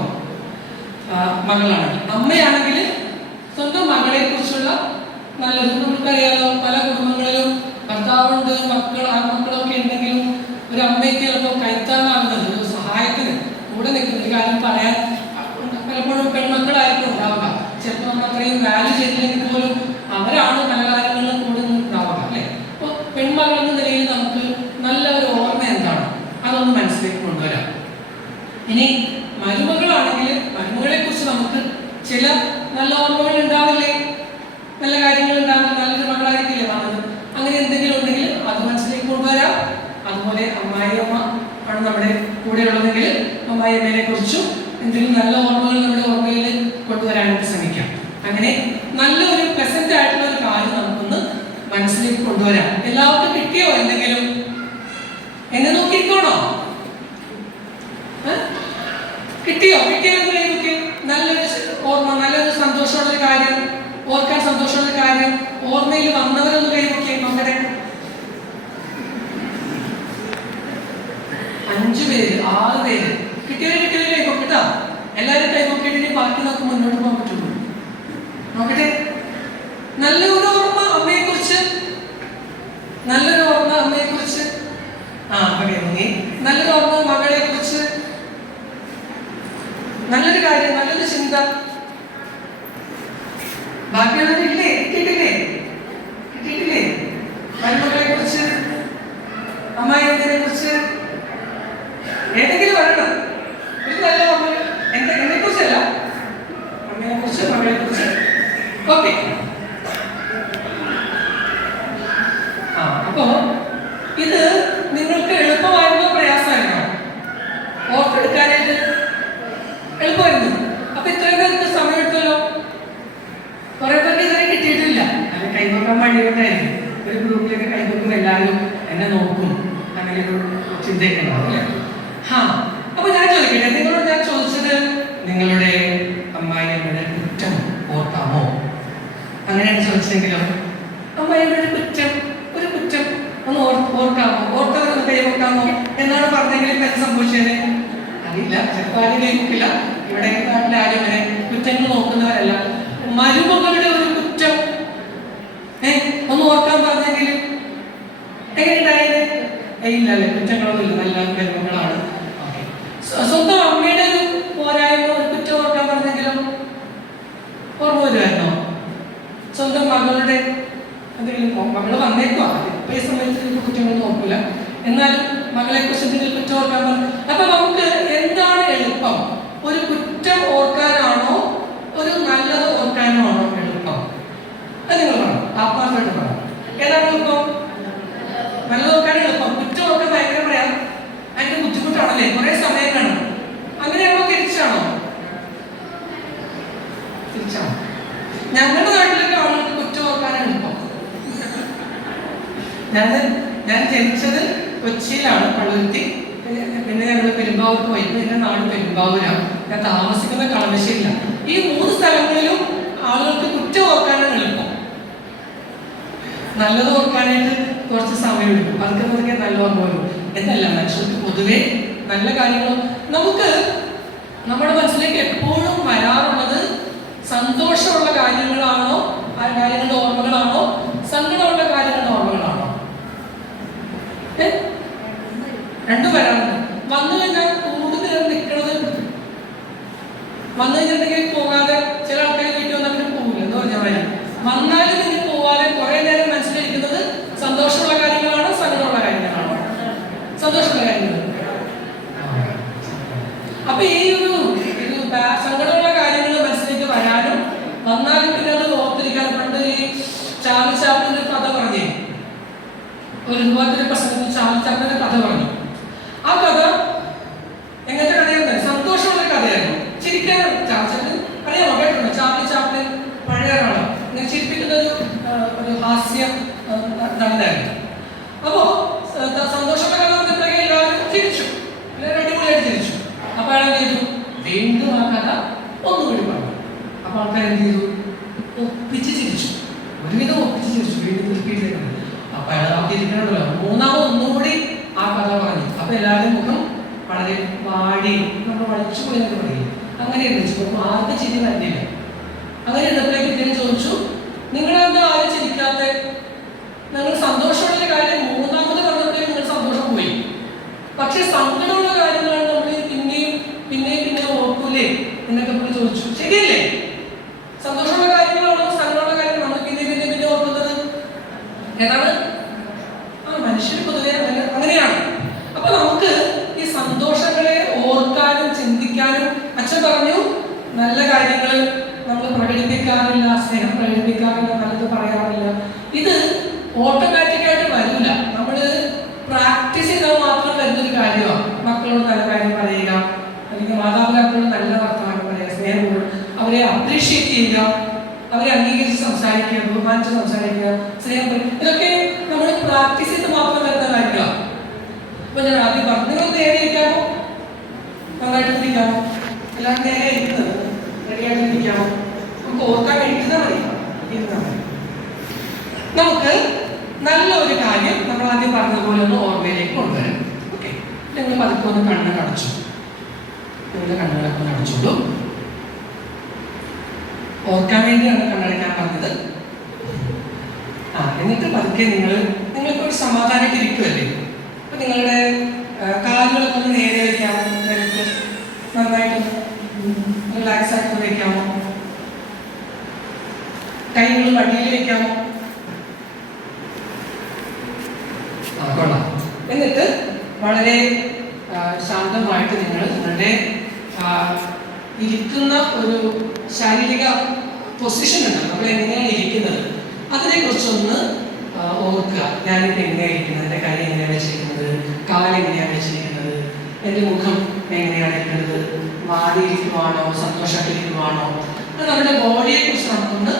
മകളാണെങ്കിൽ. അമ്മയാണെങ്കിൽ സ്വന്തം മകളെ കുറിച്ചുള്ള നല്ലത്. നമുക്കറിയാലോ, പല കുടുംബങ്ങളിലും ഭർത്താവുണ്ട്, ആൺമക്കളൊക്കെ ഉണ്ടെങ്കിലും ഒരു അമ്മയ്ക്ക് ചിലപ്പോൾ കൈത്താങ്ങാകുന്നത്, ഒരു സഹായത്തിന് കൂടെ നിൽക്കുന്ന ഒരു കാര്യം പറയാൻ പലപ്പോഴും പെൺമക്കളായിരിക്കും ഉണ്ടാവുക. ചിലപ്പോൾ നമ്മൾ അത്രയും വാല്യൂ ചെയ്തില്ലെങ്കിൽ പോലും അവരാണ് പല കാര്യങ്ങളിലും കൂടെ ഉണ്ടാവുക അല്ലേ. അപ്പോൾ പെൺമകൾ എന്ന നിലയിൽ നമുക്ക് നല്ല ഒരു ഓർമ്മ എന്താണ് അതൊന്ന് മനസ്സിലേക്ക് കൊണ്ടുവരാം. ഇനി മരുമകളാണെങ്കിൽ മരുമകളെ കുറിച്ച് നമുക്ക് ചില നല്ല ഓർമ്മകൾ ഉണ്ടാവില്ലേ, നല്ല കാര്യങ്ങൾ ഉണ്ടാവില്ല, നല്ലൊരു മകളായിരിക്കില്ലേ വന്നത്. അങ്ങനെ എന്തെങ്കിലും ഉണ്ടെങ്കിൽ അത് മനസ്സിലേക്ക് കൊണ്ടുവരാം. അതുപോലെ അമ്മായിയമ്മ ആണ് നമ്മുടെ കൂടെ ഉള്ളതെങ്കിൽ അമ്മായിയമ്മയെ കുറിച്ചും എന്തെങ്കിലും നല്ല ഓർമ്മകൾ നമ്മുടെ ഓർമ്മയിൽ കൊണ്ടുവരാനായിട്ട് ശ്രമിക്കാം. അങ്ങനെ നല്ലൊരു പ്ലസന്റ് ആയിട്ടുള്ള ഒരു കാര്യം നമുക്കൊന്ന് മനസ്സിലേക്ക് കൊണ്ടുവരാം. എല്ലാവർക്കും കിട്ടിയോ എന്തെങ്കിലും? എന്നെ നോക്കിക്കോണോ? കിട്ടിയോ? കിട്ടിയെങ്കിൽ നല്ലൊരു ഓർമ്മ, നല്ലൊരു സന്തോഷമുള്ളൊരു കാര്യം, ഓർക്കാൻ സന്തോഷമുള്ള കാര്യം ഓർമ്മയിൽ വന്നവരൊന്ന് കൈവയ്ക്കേ. നോക്കട്ടെ, 5 പേര് 6 പേര് കിട്ടിയവരെ കൈവയ്ക്കോ. എല്ലാവരും കൈവയ്ക്കിട്ട് ബാക്കി നമുക്ക് മുന്നോട്ട് പോകാൻ പറ്റുള്ളൂ. നോക്കട്ടെ, നല്ലൊരു ഓർമ്മ അമ്മയെ കുറിച്ച്, നല്ലൊരു ഓർമ്മ അമ്മയെ കുറിച്ച്, നല്ലൊരു ഓർമ്മ മകളെ കുറിച്ച്, നല്ലൊരു കാര്യം, നല്ലൊരു ചിന്ത. ബാക്കിയുള്ളവരില്ലേ? കിട്ടിയിട്ടില്ലേ? മരുമകളെ കുറിച്ച്, അമ്മായിയെ കുറിച്ച് ഏതെങ്കിലും വരണം. ഒരു നല്ല ഓർമ്മ എന്നെ കുറിച്ചല്ല, അമ്മയെ കുറിച്ച്, മകളെ കുറിച്ച്. ഓക്കെ, അപ്പോ ഇത് നിങ്ങൾക്ക് എളുപ്പമായിരുന്നോ പ്രയാസമായിരുന്നോ? ഓർത്തെടുക്കാനായിട്ട് എളുപ്പമായിരുന്നു. അപ്പൊ ഇത്രയും പേർക്ക് സമയം എടുത്തല്ലോ. കുറെ പേർക്ക് ഇതുവരെ കിട്ടിയിട്ടില്ല. അത് കൈവക്കാൻ വേണ്ടിയിട്ടായിരിക്കും. ഒരു ഗ്രൂപ്പിലേക്ക് കൈവക്കുമ്പോൾ എല്ലാവരും എന്നെ നോക്കും, അങ്ങനെ ഒരു ചിന്തയൊക്കെ ഉണ്ടാവും അല്ലേ. അപ്പൊ ഞാൻ ചോദിക്കട്ടെ, നിങ്ങളോട് ഞാൻ ചോദിച്ചത് നിങ്ങളുടെ അമ്മായിയമ്മയുടെ കുറ്റം ഓർക്കാമോ? അങ്ങനെയാണ് ചോദിച്ചെങ്കിലോ, അമ്മായിയമ്മയുടെ ഒരു കുറ്റം ഒന്ന് ഓർക്കാമോ? ഓർത്തവരൊന്ന് കൈവക്കാമോ എന്നാണ് പറഞ്ഞെങ്കിൽ ഇപ്പൊ എന്ത് സംഭവിച്ചത് അറിയില്ല. ചിലപ്പോൾ ആരും കൈവക്കില്ല. ഇവിടെ നാട്ടിലെ ആരും അങ്ങനെ കുറ്റങ്ങൾ നോക്കുന്നവരല്ല. മരുമകളുടെ ഒരു കുറ്റം ഒന്ന് ഓർക്കാൻ പറഞ്ഞെങ്കിൽ എങ്ങനെയുണ്ടായത്? ഇല്ലല്ലേ, കുറ്റങ്ങളൊന്നുമില്ല, നല്ല മരുമകളാണ്. സ്വന്തം അമ്മയുടെ ഒരു പോരായ്മ, ഒരു കുറ്റം ഓർക്കാൻ പറഞ്ഞെങ്കിലും ഓർമ്മ വരുമായിരുന്നോ? സ്വന്തം മകളുടെ എന്തെങ്കിലും, മകള് വന്നേക്കുവാ ഈ സമയത്ത് കുറ്റങ്ങൾ നോക്കൂല, എന്നാലും മകളെ കുറിച്ച് എന്തെങ്കിലും കുറ്റം ഓർക്കാൻ പറഞ്ഞു. അപ്പൊ നമുക്ക് എന്താണ് എളുപ്പം? ഒരു കുറ്റം ഓർക്കാനാണോ ഒരു നല്ലത് ഓർക്കാനോ ആണോ എളുപ്പം? അത് നിങ്ങൾ പറ, ആത്മാർത്ഥമായിട്ട് പറ. ഏതാണ് എളുപ്പം? നല്ലത് ഓർക്കാൻ എളുപ്പം. കുറ്റം ഓർക്കാൻ ഭയങ്കര പറയാം, അതിന്റെ ബുദ്ധിമുട്ടാണല്ലേ, കുറെ സമയം കാണും. അങ്ങനെയാണോ തിരിച്ചാണോ? ഞങ്ങളുടെ നാട്ടിലൊക്കെ ആളുകൾക്ക് കുറ്റം ഓർക്കാനാണ് എളുപ്പം. ഞാൻ ജനിച്ചത് കൊച്ചിയിലാണ്, പള്ളുരുത്തി. പിന്നെ ഞങ്ങൾ പെരുമ്പാവൂർക്ക് പോയി. എൻ്റെ നാട് പെരുമ്പാവൂരാണ്. ഞാൻ താമസിക്കുന്ന കളമശ്ശേരിയിലാണ്. ഈ 3 സ്ഥലങ്ങളിലും ആളുകൾക്ക് കുറ്റം ഓർക്കാനാണ് എളുപ്പം. നല്ലത് ഓർക്കാനായിട്ട് കുറച്ച് സമയം എടുക്കും. പതുക്കെ നല്ല ഓർമ്മ വരും. എന്നല്ല, മനുഷ്യർക്ക് പൊതുവെ നല്ല കാര്യങ്ങളും നമുക്ക് നമ്മുടെ മനസ്സിലേക്ക് എപ്പോഴും വരാറുള്ളത് സന്തോഷമുള്ള കാര്യങ്ങളാണോ, ആ കാര്യങ്ങളുടെ ഓർമ്മകളാണോ, സങ്കടമുള്ള കാര്യങ്ങളുടെ ഓർമ്മകളാണോ? രണ്ടും വരാറുണ്ട്. വന്നു കഴിഞ്ഞാൽ കൂടുതൽ നിൽക്കുന്നത്, വന്നു കഴിഞ്ഞിട്ടുണ്ടെങ്കിൽ പോകാതെ ചില ആൾക്കാർ വീട്ടിൽ വന്നാൽ പോകില്ല എന്ന് പറഞ്ഞാൽ വരും. വന്നാലും നിങ്ങൾ പോകാതെ കുറെ നേരം മനസ്സിലിരിക്കുന്നത് സന്തോഷമുള്ള കാര്യങ്ങളാണോ, സങ്കടമുള്ള കാര്യങ്ങളാണോ? സന്തോഷമുള്ള കാര്യങ്ങൾ. അപ്പൊ ഈ ഒരു സങ്കടമുള്ള കാര്യങ്ങൾ മനസ്സിലേക്ക് വരാനും വന്നാലും പിന്നെ അത് ഓർത്തിരിക്കാൻ, പണ്ട് ഈ ചാർലി ചാപ്ലിന്റെ കഥ പറഞ്ഞു, ഒരു ഇതുപോലത്തെ പ്രസംഗത്തിൽ ചാർലി ചാപ്ലിന്റെ കഥ പറഞ്ഞു. ആ കഥ എങ്ങനത്തെ കഥയായിരുന്നു? സന്തോഷമുള്ള കഥയായിരുന്നു. ചിരിക്കാൻ അറിയാമോ? കേട്ടോ? ചാർലി ചാപ്ലിൻ പഴയ ഒരാളാണ്, ഇങ്ങനെ ചിരിപ്പിക്കുന്ന ഒരു ഹാസ്യ നടനായിരുന്നു. അപ്പോ സന്തോഷമുള്ള കഥ വന്നപ്പോഴേക്കും എല്ലാവരും ചിരിച്ചു, എല്ലാവരും അടിപൊളിയായിട്ട് ചിരിച്ചു. അപ്പൊ അയാൾ എന്ത് ചെയ്തു? വീണ്ടും ആ കഥ ഒന്നുകൂടി പറഞ്ഞു. അപ്പൊ ആൾക്കാർ എന്ത് ചെയ്തു? ഒപ്പിച്ച് ചിരിച്ചു, ഒരുവിധം ഒപ്പിച്ച് ചിരിച്ചു, വീണ്ടും തിരിപ്പിച്ചിരുന്നു. അപ്പൊ അയാൾ തിരിക്കണമല്ലോ, മൂന്നാമത് ഒന്നുകൂടി ആ കഥ പറഞ്ഞു. അപ്പൊ എല്ലാവരും മുഖം വളരെ വാടി, നമ്മൾ വളിച്ചു പോയി എന്ന് പറയും, അങ്ങനെ ഇരുന്നു. ആർക്കും ചിരി വരുന്നില്ല. അങ്ങനെ ഇരുന്നപ്പോഴേക്ക് ഇദ്ദേഹം ചോദിച്ചു, നിങ്ങളെന്താ ആരും ചിരിക്കാത്ത? നിങ്ങൾ സന്തോഷമുള്ള കാര്യം മൂന്നാമത് പറഞ്ഞപ്പോഴേക്കും നിങ്ങൾ സന്തോഷം പോയി, പക്ഷെ സങ്കടമുള്ള കാര്യങ്ങളാണ് നമ്മൾ പിന്നെയും ഓർക്കൂലേ എന്നൊക്കെ പുള്ളി ചോദിച്ചു. ശരിയല്ലേ? സന്തോഷമുള്ള കാര്യങ്ങളാണോ സങ്കടമുള്ള കാര്യങ്ങൾ നമ്മൾ പിന്നെ ഓർക്കുന്നത്? ഏതാണ്? മനുഷ്യർ പൊതുവെ അങ്ങനെയാണ്. അപ്പൊ നമുക്ക് ഈ സന്തോഷങ്ങളെ ഓർക്കാനും ചിന്തിക്കാനും, അച്ഛൻ പറഞ്ഞു നല്ല കാര്യങ്ങൾ നമ്മൾ പ്രകടിപ്പിക്കാറില്ല, സ്നേഹം പ്രകടിപ്പിക്കാറില്ല, നല്ലത് പറയാറില്ല. ഇത് ഓട്ടോമാറ്റിക്കായിട്ട് വരില്ല, നമ്മൾ പ്രാക്ടീസ് ചെയ്താൽ മാത്രം വരുന്നൊരു കാര്യമാണ്. മക്കളോട് നല്ല കാര്യം പറയുക, അല്ലെങ്കിൽ മാതാപിതാക്കളോട് നല്ല വർത്തമാനം പറയുക, സ്നേഹം, അവരെ അപ്രീഷിയേറ്റ് ചെയ്യുക, അവരെ അംഗീകരിച്ച് സംസാരിക്കുക, ബഹുമാനിച്ച് സംസാരിക്കുക, സ്നേഹം, ഇതൊക്കെ നമ്മൾ പ്രാക്ടീസ് ചെയ്ത് മാത്രം വരുന്ന കാര്യങ്ങളാണ്. അപ്പൊ ഞാൻ ആദ്യം പറഞ്ഞു, നിങ്ങൾ നേരെ ഇരിക്കാമോ? നന്നായിട്ട് ഇരിക്കാമോ? എല്ലാവരും നേരെ ഇരിക്കുന്നത് റെഡിയായിട്ട് ഇരിക്കാമോ? നമുക്ക് ഓർക്കാൻ വേണ്ടിയിരുന്നാൽ മതി, ഇരുന്നാൽ മതി. നമുക്ക് നല്ല ഒരു കാര്യം നമ്മൾ ആദ്യം പറഞ്ഞതുപോലെ ഒന്ന് ഓർമ്മയിലേക്ക് കൊണ്ടുവരാം. ഓക്കെ, നിങ്ങൾ പതുക്കെ ഒന്ന് കണ്ണ് കടച്ചു, നിങ്ങളുടെ കണ്ണുകളൊക്കെ അടച്ചോളൂ. ഓർക്കാൻ വേണ്ടിയാണ് കണ്ണടയ്ക്കാൻ പറഞ്ഞത്. എന്നിട്ട് പതുക്കെ നിങ്ങൾക്ക് ഒരു സമാധാനമായിട്ട് ഇരിക്കുമല്ലേ? അപ്പൊ നിങ്ങളുടെ കാലുകളൊക്കെ ഒന്ന് നേരെ വയ്ക്കാമോ? നന്നായിട്ട് റിലാക്സ് ആയിട്ട് വയ്ക്കാമോ? കൈകൾ വടിയിൽ വയ്ക്കാമോ? കൊള്ളാം. എന്നിട്ട് വളരെ ശാന്തമായിട്ട് നിങ്ങൾ നിങ്ങളുടെ ഇരിക്കുന്ന ഒരു ശാരീരിക പൊസിഷൻ ഉണ്ട്, നമ്മൾ എങ്ങനെയാണ് ഇരിക്കുന്നത് അതിനെക്കുറിച്ചൊന്ന് ഓർക്കുക. ഞാനിപ്പോൾ എങ്ങനെയാണ് ഇരിക്കുന്നത്, എൻ്റെ കൈ എങ്ങനെയാണ് വെച്ചിരിക്കുന്നത്, കാലെങ്ങനെയാണ് വെച്ചിരിക്കുന്നത്, എൻ്റെ മുഖം എങ്ങനെയാണ് ഇരിക്കുന്നത്, വാടിയിരിക്കുവാണോ സന്തോഷമായിട്ടിരിക്കുവാണോ, അത് നമ്മുടെ ബോഡിയെക്കുറിച്ച് നമുക്കൊന്ന്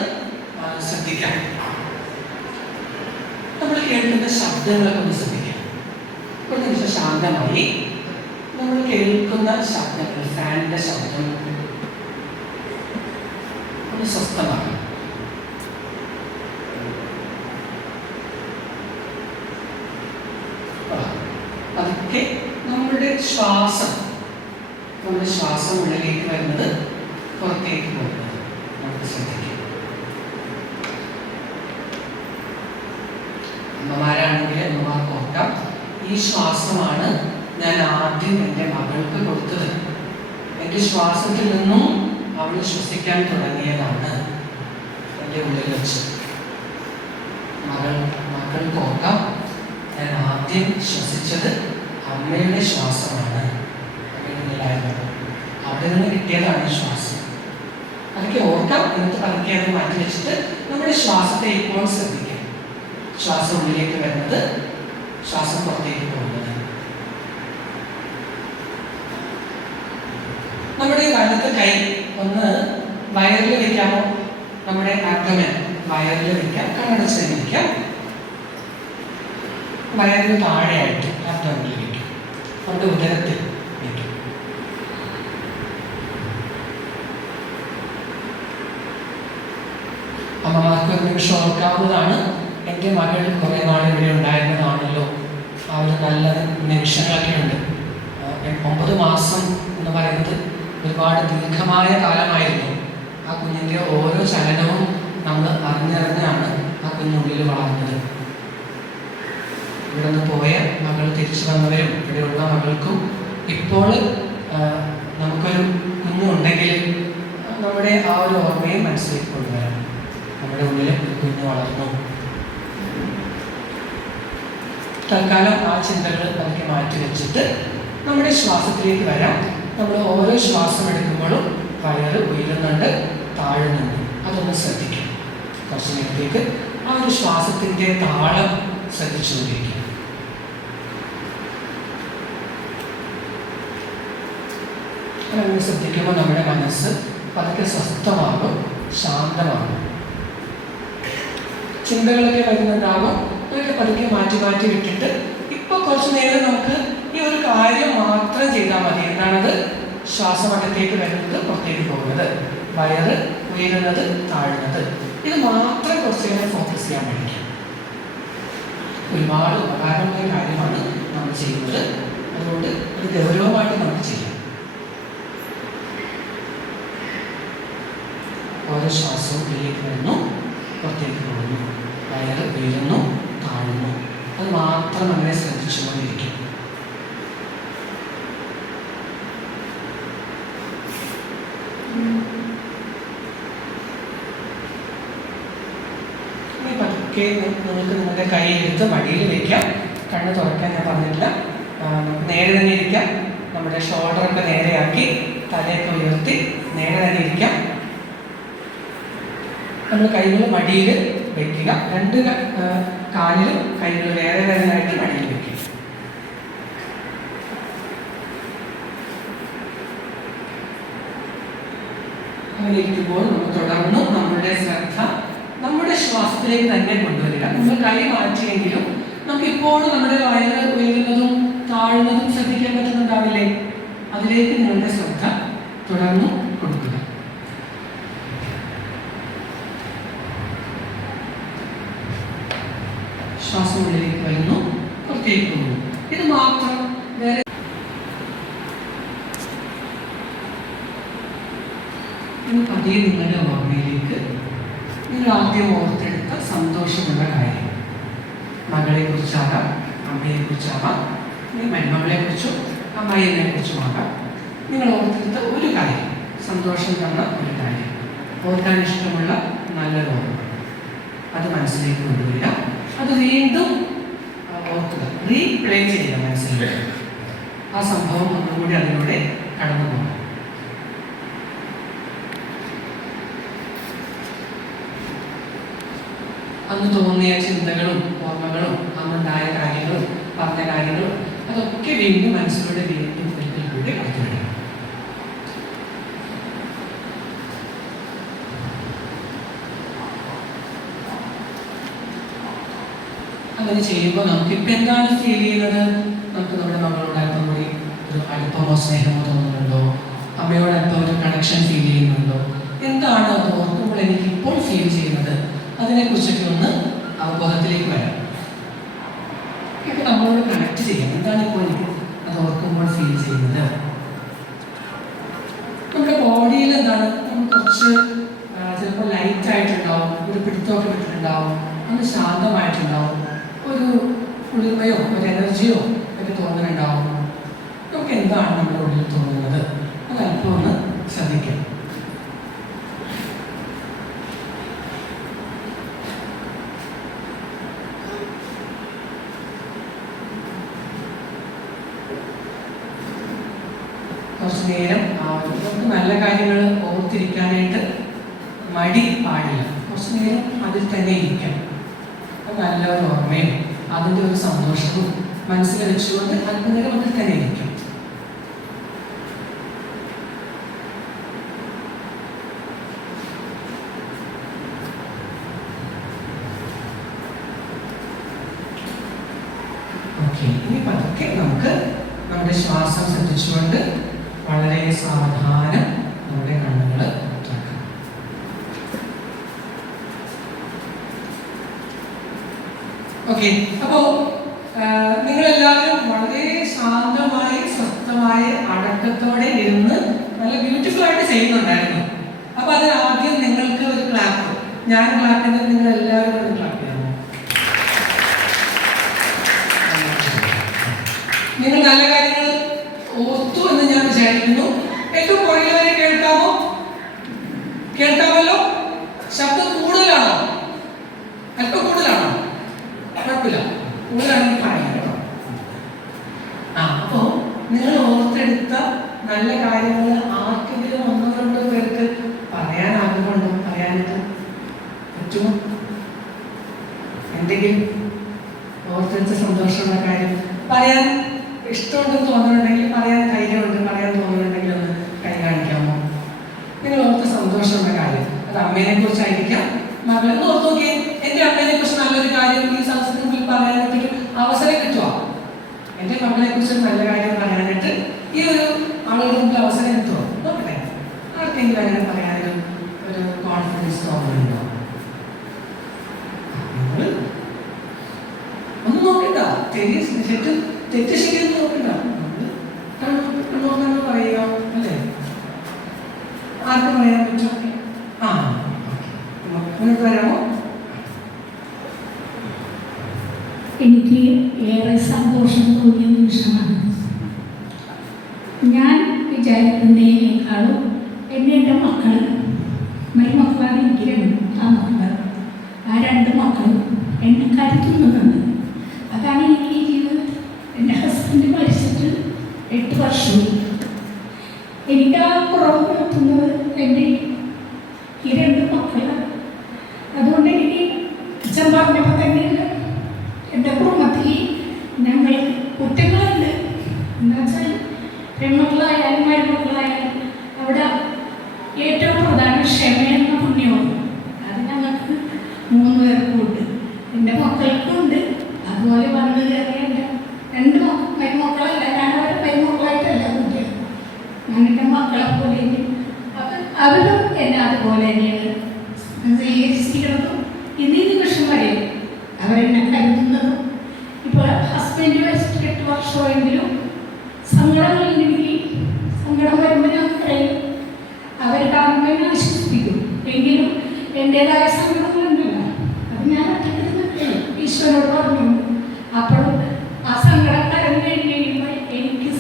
ശ്രദ്ധിക്കാം. നമ്മൾ കേൾക്കുന്ന ശബ്ദങ്ങളൊക്കെ ഒന്ന് ശ്രദ്ധിക്കാം. ഒരു നിമിഷം ശാന്തമായി നമ്മൾ കേൾക്കുന്ന ശബ്ദങ്ങൾ, ഫാനിൻ്റെ ശബ്ദം ഒന്ന് സ്വസ്ഥമാണ്. അതൊക്കെ നമ്മുടെ ശ്വാസം ഉള്ളിലേക്ക് വരുന്നത്, പുറത്തേക്ക് പോകുന്നത് നമുക്ക് ശ്രദ്ധിക്കാം. അമ്മമാരാണെങ്കിൽ അമ്മമാർക്ക് ഓർക്കാം, ഈ ശ്വാസമാണ് ഞാൻ ആദ്യം എൻ്റെ മകൾക്ക് കൊടുത്തത്. എൻ്റെ ശ്വാസത്തിൽ നിന്നും അവൾ ശ്വസിക്കാൻ തുടങ്ങിയതാണ് എൻ്റെ ഉള്ളിൽ വെച്ച്. മകൾക്ക് ഓർക്കാം, ഞാൻ ആദ്യം ശ്വസിച്ചത് അമ്മയുടെ ശ്വാസമാണ്. അവിടെ നിന്ന് കിട്ടിയതാണ് ശ്വാസം. അതൊക്കെ ഓർക്കാം. എന്നിട്ട് പതുക്കെ അത് മാറ്റി വെച്ചിട്ട് നമ്മുടെ ശ്വാസത്തെ ഇപ്പോൾ ശ്രദ്ധിക്കാം. ശ്വാസം ഉള്ളിലേക്ക് വരുന്നത്, ശ്വാസം പുറത്തേക്ക് പോകുന്നത്. നമ്മുടെ വലത്തെ കൈ ഒന്ന് വയറിൽ വെക്കാമോ? നമ്മുടെ അബ്ഡോമൻ വയറിൽ വെക്കാം, കണ്ണടച്ചിരിക്കാം. വയറിന് താഴെയായിട്ട് അബ്ഡോമനിൽ വെക്കും, നമ്മുടെ ഉദരത്തിൽ വെക്കും. അമ്മമാർക്ക് ഒരു നിമിഷം ഓർക്കാവുന്നതാണ്, എൻ്റെ മകൾ കുറേ നാൾ ഇവിടെ ഉണ്ടായിരുന്നതാണല്ലോ, ആ ഒരു നല്ല നിമിഷങ്ങളൊക്കെ ഉണ്ട്. 9 മാസം എന്ന് പറയുന്നത് ഒരുപാട് ദീർഘമായ കാലമായിരുന്നു. ആ കുഞ്ഞിൻ്റെ ഓരോ ചലനവും നമ്മൾ അറിഞ്ഞറിഞ്ഞാണ് ആ കുഞ്ഞുള്ളിൽ വളർന്നത്. ഇവിടെ നിന്ന് പോയ മകൾ തിരിച്ചു വന്നവരും ഇവിടെയുള്ള മകൾക്കും ഇപ്പോൾ നമുക്കൊരു കുഞ്ഞുണ്ടെങ്കിൽ നമ്മുടെ ആ ഒരു ഓർമ്മയെ മനസ്സിലേക്ക് കൊണ്ടുവരാം. നമ്മുടെ ഉള്ളിൽ ഒരു കുഞ്ഞ് വളർന്നു. തൽക്കാലം ആ ചിന്തകൾ നമുക്ക് മാറ്റി വെച്ചിട്ട് നമ്മുടെ ശ്വാസത്തിലേക്ക് വരാം. നമ്മൾ ഓരോ ശ്വാസം എടുക്കുമ്പോഴും വയറ് ഉയരുന്നുണ്ട്, താഴുന്നുണ്ട്. അതൊന്ന് ശ്രദ്ധിക്കാം. കുറച്ച് നേരത്തേക്ക് ആ ഒരു ശ്വാസത്തിൻ്റെ താളം ശ്രദ്ധിച്ചുകൊണ്ടിരിക്കുക. അങ്ങനെ ശ്രദ്ധിക്കുമ്പോൾ നമ്മുടെ മനസ്സ് പതുക്കെ സ്വസ്ഥമാകും, ശാന്തമാകും. ചിന്തകളൊക്കെ വരുന്നുണ്ടാകും. അതൊക്കെ പതുക്കെ മാറ്റി മാറ്റി വിട്ടിട്ട് ഇപ്പോൾ കുറച്ച് നേരം നമുക്ക് ഈ ഒരു കാര്യം മാത്രം ചെയ്താൽ മതി. എന്താണത്? ശ്വാസമകത്തേക്ക് വരുന്നത്, പുറത്തേക്ക് പോകുന്നത്, വയറ് ഉയരുന്നത്, താഴുന്നത്. ഇത് മാത്രം കുറച്ച് നേരം ഫോക്കസ് ചെയ്യാൻ പഠിക്കാം. ഒരുപാട് ഉപകാരമായ കാര്യമാണ് നമ്മൾ ചെയ്യുന്നത്. അതുകൊണ്ട് ഒരു ഗൗരവമായിട്ട് നമുക്ക് ചെയ്യാം. ഓരോ ശ്വാസവും ഉള്ളിലേക്ക് വരുന്നു, പുറത്തേക്ക് പോകുന്നു, വയറ് ഉയരുന്നു, താഴുന്നു. അത് മാത്രം നമ്മളെ ശ്രദ്ധിച്ചുകൊണ്ടിരിക്കും. ഇനി പതുക്കെ നിങ്ങൾക്ക് നിങ്ങളുടെ കൈ എടുത്ത് മടിയിൽ വയ്ക്കാം. കണ്ണ് തുറക്കാൻ ഞാൻ പറഞ്ഞിട്ടില്ല. നേരെ തന്നെ ഇരിക്കാം. നമ്മുടെ ഷോൾഡറൊക്കെ നേരെയാക്കി തലയൊക്കെ ഉയർത്തി നേരെ തന്നെ ഇരിക്കാം. നമ്മൾ കൈകൾ മടിയിൽ വയ്ക്കുക. 2 കാലിലും കൈകൾ വേറെ വേറെ ആയിട്ട് മടിയിൽ വയ്ക്കുക. അങ്ങനെ ഇരിക്കുമ്പോൾ നമ്മൾ തുടർന്ന് നമ്മുടെ ശ്രദ്ധ നമ്മുടെ ശ്വാസത്തിലേക്ക് തന്നെ കൊണ്ടുവരിക. നമ്മൾ കൈ മാറ്റിയെങ്കിലും നമുക്ക് ഇപ്പോഴും നമ്മുടെ വയറ് ഉയരുന്നതും താഴുന്നതും ശ്രദ്ധിക്കാൻ പറ്റുന്നുണ്ടാവില്ലേ? അതിലേക്ക് നിങ്ങളുടെ ശ്രദ്ധ തുടർന്ന് കൊടുക്കുക. ശ്വാസം ഉള്ളിലേക്ക് വരുന്നു, പുറത്തേക്ക് പോകുന്നു. ഇത് മാത്രം. വേറെ പതിയെ നിങ്ങളുടെ ഓർമ്മയിലേക്ക് നിങ്ങൾ ആദ്യം ഓർത്തെടുത്ത സന്തോഷമുള്ള കാര്യം, മകളെ കുറിച്ചാകാം, അമ്മയെ കുറിച്ചാവാം, മരുമകളെ കുറിച്ചും അമ്മായിയെ കുറിച്ചുമാകാം. നിങ്ങൾ ഓർത്തെടുത്ത ഒരു കാര്യം, സന്തോഷം തന്ന ഒരു കാര്യം, ഓർക്കാൻ ഇഷ്ടമുള്ള നല്ലൊരു ഓർമ്മ, അത് മനസ്സിലേക്ക് കൊണ്ടുവരിക. അത് വീണ്ടും ഓർക്കുക, റീപ്ലേ ചെയ്യുക മനസ്സിലേക്ക്. ആ സംഭവം ഒന്നുകൂടി അതിലൂടെ കടന്നു പോകാം. അന്ന് തോന്നിയ ചിന്തകളും ഓർമ്മകളും അന്നുണ്ടായ കാര്യങ്ങളും പറഞ്ഞ കാര്യങ്ങളും അതൊക്കെ വീണ്ടും മനസ്സിലൂടെ വീണ്ടും വീട്ടിലൂടെ കടത്തിവിടുക. അങ്ങനെ ചെയ്യുമ്പോൾ നമുക്കിപ്പോൾ എന്താണ് ഫീൽ ചെയ്യുന്നത്? നമുക്ക് നമ്മുടെ മകളോട് അല്പം കൂടി ഒരു അടുപ്പമോ സ്നേഹമോ തോന്നുന്നുണ്ടോ? അമ്മയോട് അല്പം ഒരു കണക്ഷൻ ഫീൽ ചെയ്യുന്നുണ്ടോ? എന്താണ് അത് ഓർക്കുമ്പോൾ എനിക്ക് ഇപ്പോൾ ഫീൽ ചെയ്യുന്നത്? അതിനെക്കുറിച്ചൊക്കെ ഒന്ന് അവബോധത്തിലേക്ക് വരാം. ഇപ്പം നമ്മളോട് കണക്ട് ചെയ്യാം. എന്താണ് ഇപ്പോൾ എനിക്ക് അത് ഓർക്കുമ്പോൾ ഫീൽ ചെയ്യുന്നത്? നമ്മുടെ ബോഡിയിൽ എന്താണ്? നമ്മൾ കുറച്ച് ചിലപ്പോൾ ലൈറ്റ് ആയിട്ടുണ്ടാവും, ഒരു പിടുത്തമൊക്കെ വിട്ടിട്ടുണ്ടാവും, ഒന്ന് ശാന്തമായിട്ടുണ്ടാവും, ഒരു കുളിർമയോ ഒരു എനർജിയോ ഒക്കെ തോന്നുന്നുണ്ടാവും. നമുക്ക് എന്താണ് നമ്മുടെ ഉള്ളിൽ തോന്നുന്നത്? അത് അല്പം ഒന്ന് ശ്രദ്ധിക്കാം. കുറച്ച് നേരം നമുക്ക് നല്ല കാര്യങ്ങൾ ഓർത്തിരിക്കാനായിട്ട് മടി പാടില്ല. കുറച്ച് നേരം അതിൽ തന്നെ ഇരിക്കാം. നല്ലൊരു ഓർമ്മയും അതിൻ്റെ ഒരു സന്തോഷവും മനസ്സിൽ വെച്ചുകൊണ്ട് അല്പനേരം അതിൽ തന്നെ ഇരിക്കും. ഓക്കെ, ഇനി പതുക്കെ നമുക്ക് നമ്മുടെ ശ്വാസം ശ്രദ്ധിച്ചുകൊണ്ട് വളരെ സാവധാനം നമ്മുടെ കണ്ണുകൾ തുറക്കാം. ഓക്കെ, അപ്പോൾ നിങ്ങളെല്ലാം ചെയ്യുന്നുണ്ടായിരുന്നു. അപ്പൊ അത് ആദ്യം നിങ്ങൾക്ക് ഒരു ക്ലാപ്പ്, ഞാൻ ക്ലാപ്പ് ചെയ്തിട്ട് നിങ്ങൾ എല്ലാവരും ഒരു ക്ലാപ്പ് ചെയ്യാമോ? നിങ്ങൾ നല്ല കാര്യങ്ങൾ ഓർത്തു എന്ന് ഞാൻ വിചാരിക്കുന്നു. ഏറ്റവും പുറകിലവരെ കേൾക്കാമോ? കേൾക്കാമല്ലോ? ശബ്ദം കൂടുതലാണോ? അല്പം കൂടുതലാണോ? കുഴപ്പമില്ല, കൂടുതലാണെങ്കിൽ പറയാം കേട്ടോ. അപ്പോ നിങ്ങൾ ഓർത്തെടുത്ത നല്ല കാര്യങ്ങൾ ആർക്കെങ്കിലും ഒന്നോ രണ്ടോ പേർക്ക് പറയാൻ ആഗ്രഹമുണ്ടോ? പറയാനായിട്ട് പറ്റുമോ? എന്തെങ്കിലും ഓർത്തെടുത്ത സന്തോഷമുള്ള കാര്യം പറയാൻ ഇഷ്ടമുണ്ടെന്ന് തോന്നുന്നുണ്ടെങ്കിൽ, പറയാൻ ധൈര്യമുണ്ട്, പറയാൻ തോന്നുന്നുണ്ടെങ്കിൽ ഒന്ന് കൈ കാണിക്കാമോ? നിങ്ങൾ ഓർത്ത സന്തോഷമുള്ള കാര്യം. അത് അമ്മേനെ കുറിച്ചായിരിക്കാം, മകളെ ഓർത്ത് നോക്കിയേ. എൻ്റെ അമ്മേനെ കുറിച്ച് നല്ലൊരു കാര്യം ഈ സംസ്കൃതത്തിൽ പറയാനായിട്ടൊരു അവസരം കിട്ടുക. എൻ്റെ മകളെ കുറിച്ച് നല്ല കാര്യം പറയാനായിട്ട് ഈ ഒരു ആളുകളുടെ മുമ്പിൽ അവസരം കിട്ടുമോ? നോക്കട്ടെ, ആർക്കെങ്കിലും അങ്ങനെ പറയാനൊരു കോൺഫിഡൻസ് തോന്നുന്നുണ്ടോ? ഒന്നും നോക്കണ്ട, തെറ്റ് ശരിയെന്ന് നോക്കണ്ട, നമ്മൾ പറയുക അല്ലേ? ആർക്ക് പറയാൻ പറ്റും? മുന്നോട്ട് വരാമോ? എനിക്ക് ഏറെ സന്തോഷം തോന്നിയ നിമിഷമാണ്. ഞാൻ വിചാരിക്കുന്നതിനേക്കാളും എൻ്റെ മക്കൾ, മരുമക്കളാണ് എനിക്ക് ആ മക്കൾ. ആ രണ്ട് മക്കളും എന്നെ കരുതുന്നുണ്ട്. അതാണ് എനിക്ക് ഈ ജീവിതം. എൻ്റെ ഹസ്ബൻഡ് മരിച്ചിട്ട് 8 വർഷവും. എനിക്ക് ആ കുറവ് നിർത്തുന്നത് എൻ്റെ ഈ രണ്ട് മക്കളാണ്. അതുകൊണ്ട് എനിക്ക് അച്ഛൻ പറഞ്ഞപ്പോൾ തന്നെ എൻ്റെ കുടുംബത്തിൽ ഞങ്ങൾ കുറ്റങ്ങളുണ്ട്. എന്ന് വെച്ചാൽ പെൺമക്കളായാലും മരുമക്കളായാലും അവിടെ ഏറ്റവും പ്രധാന ക്ഷമയെന്ന പുണ്യമാണ്. അത് ഞങ്ങൾക്ക് 3 പേർക്കും ഉണ്ട്, എൻ്റെ മക്കൾക്കും ഉണ്ട്. അതുപോലെ വന്നു കയറിയ എൻ്റെ 2 മരുമക്കളല്ല, ഞാനവരെ മരുമക്കളായിട്ടല്ല കുട്ടികൾ, ഞാൻ എൻ്റെ മക്കളെ പോലെ അവരും എന്നെ അതുപോലെ തന്നെയാണ് സ്വീകരിച്ചിരിക്കുന്നതും. ഇന്നീ നിമിഷം വരെ അവരെന്നെ കരുതുന്നതും. ഇപ്പോൾ ഹസ്ബൻഡ് മരിച്ചിട്ട് 8 വർഷമെങ്കിലും സങ്കടങ്ങളില്ലെങ്കിൽ സങ്കടം വരുമ്പോൾ ഞാൻ പറയും, അവർ കാണുമ്പോൾ എന്നെ വിശ്വസിപ്പിക്കും. എങ്കിലും എൻ്റേതായ സങ്കടങ്ങളുണ്ടല്ല, അത് ഞാൻ ഒറ്റയ്ക്ക് ഈശ്വരനോട് പറഞ്ഞു. അപ്പോൾ ആ സങ്കടം കരഞ്ഞു കഴിയുമ്പോൾ എനിക്ക്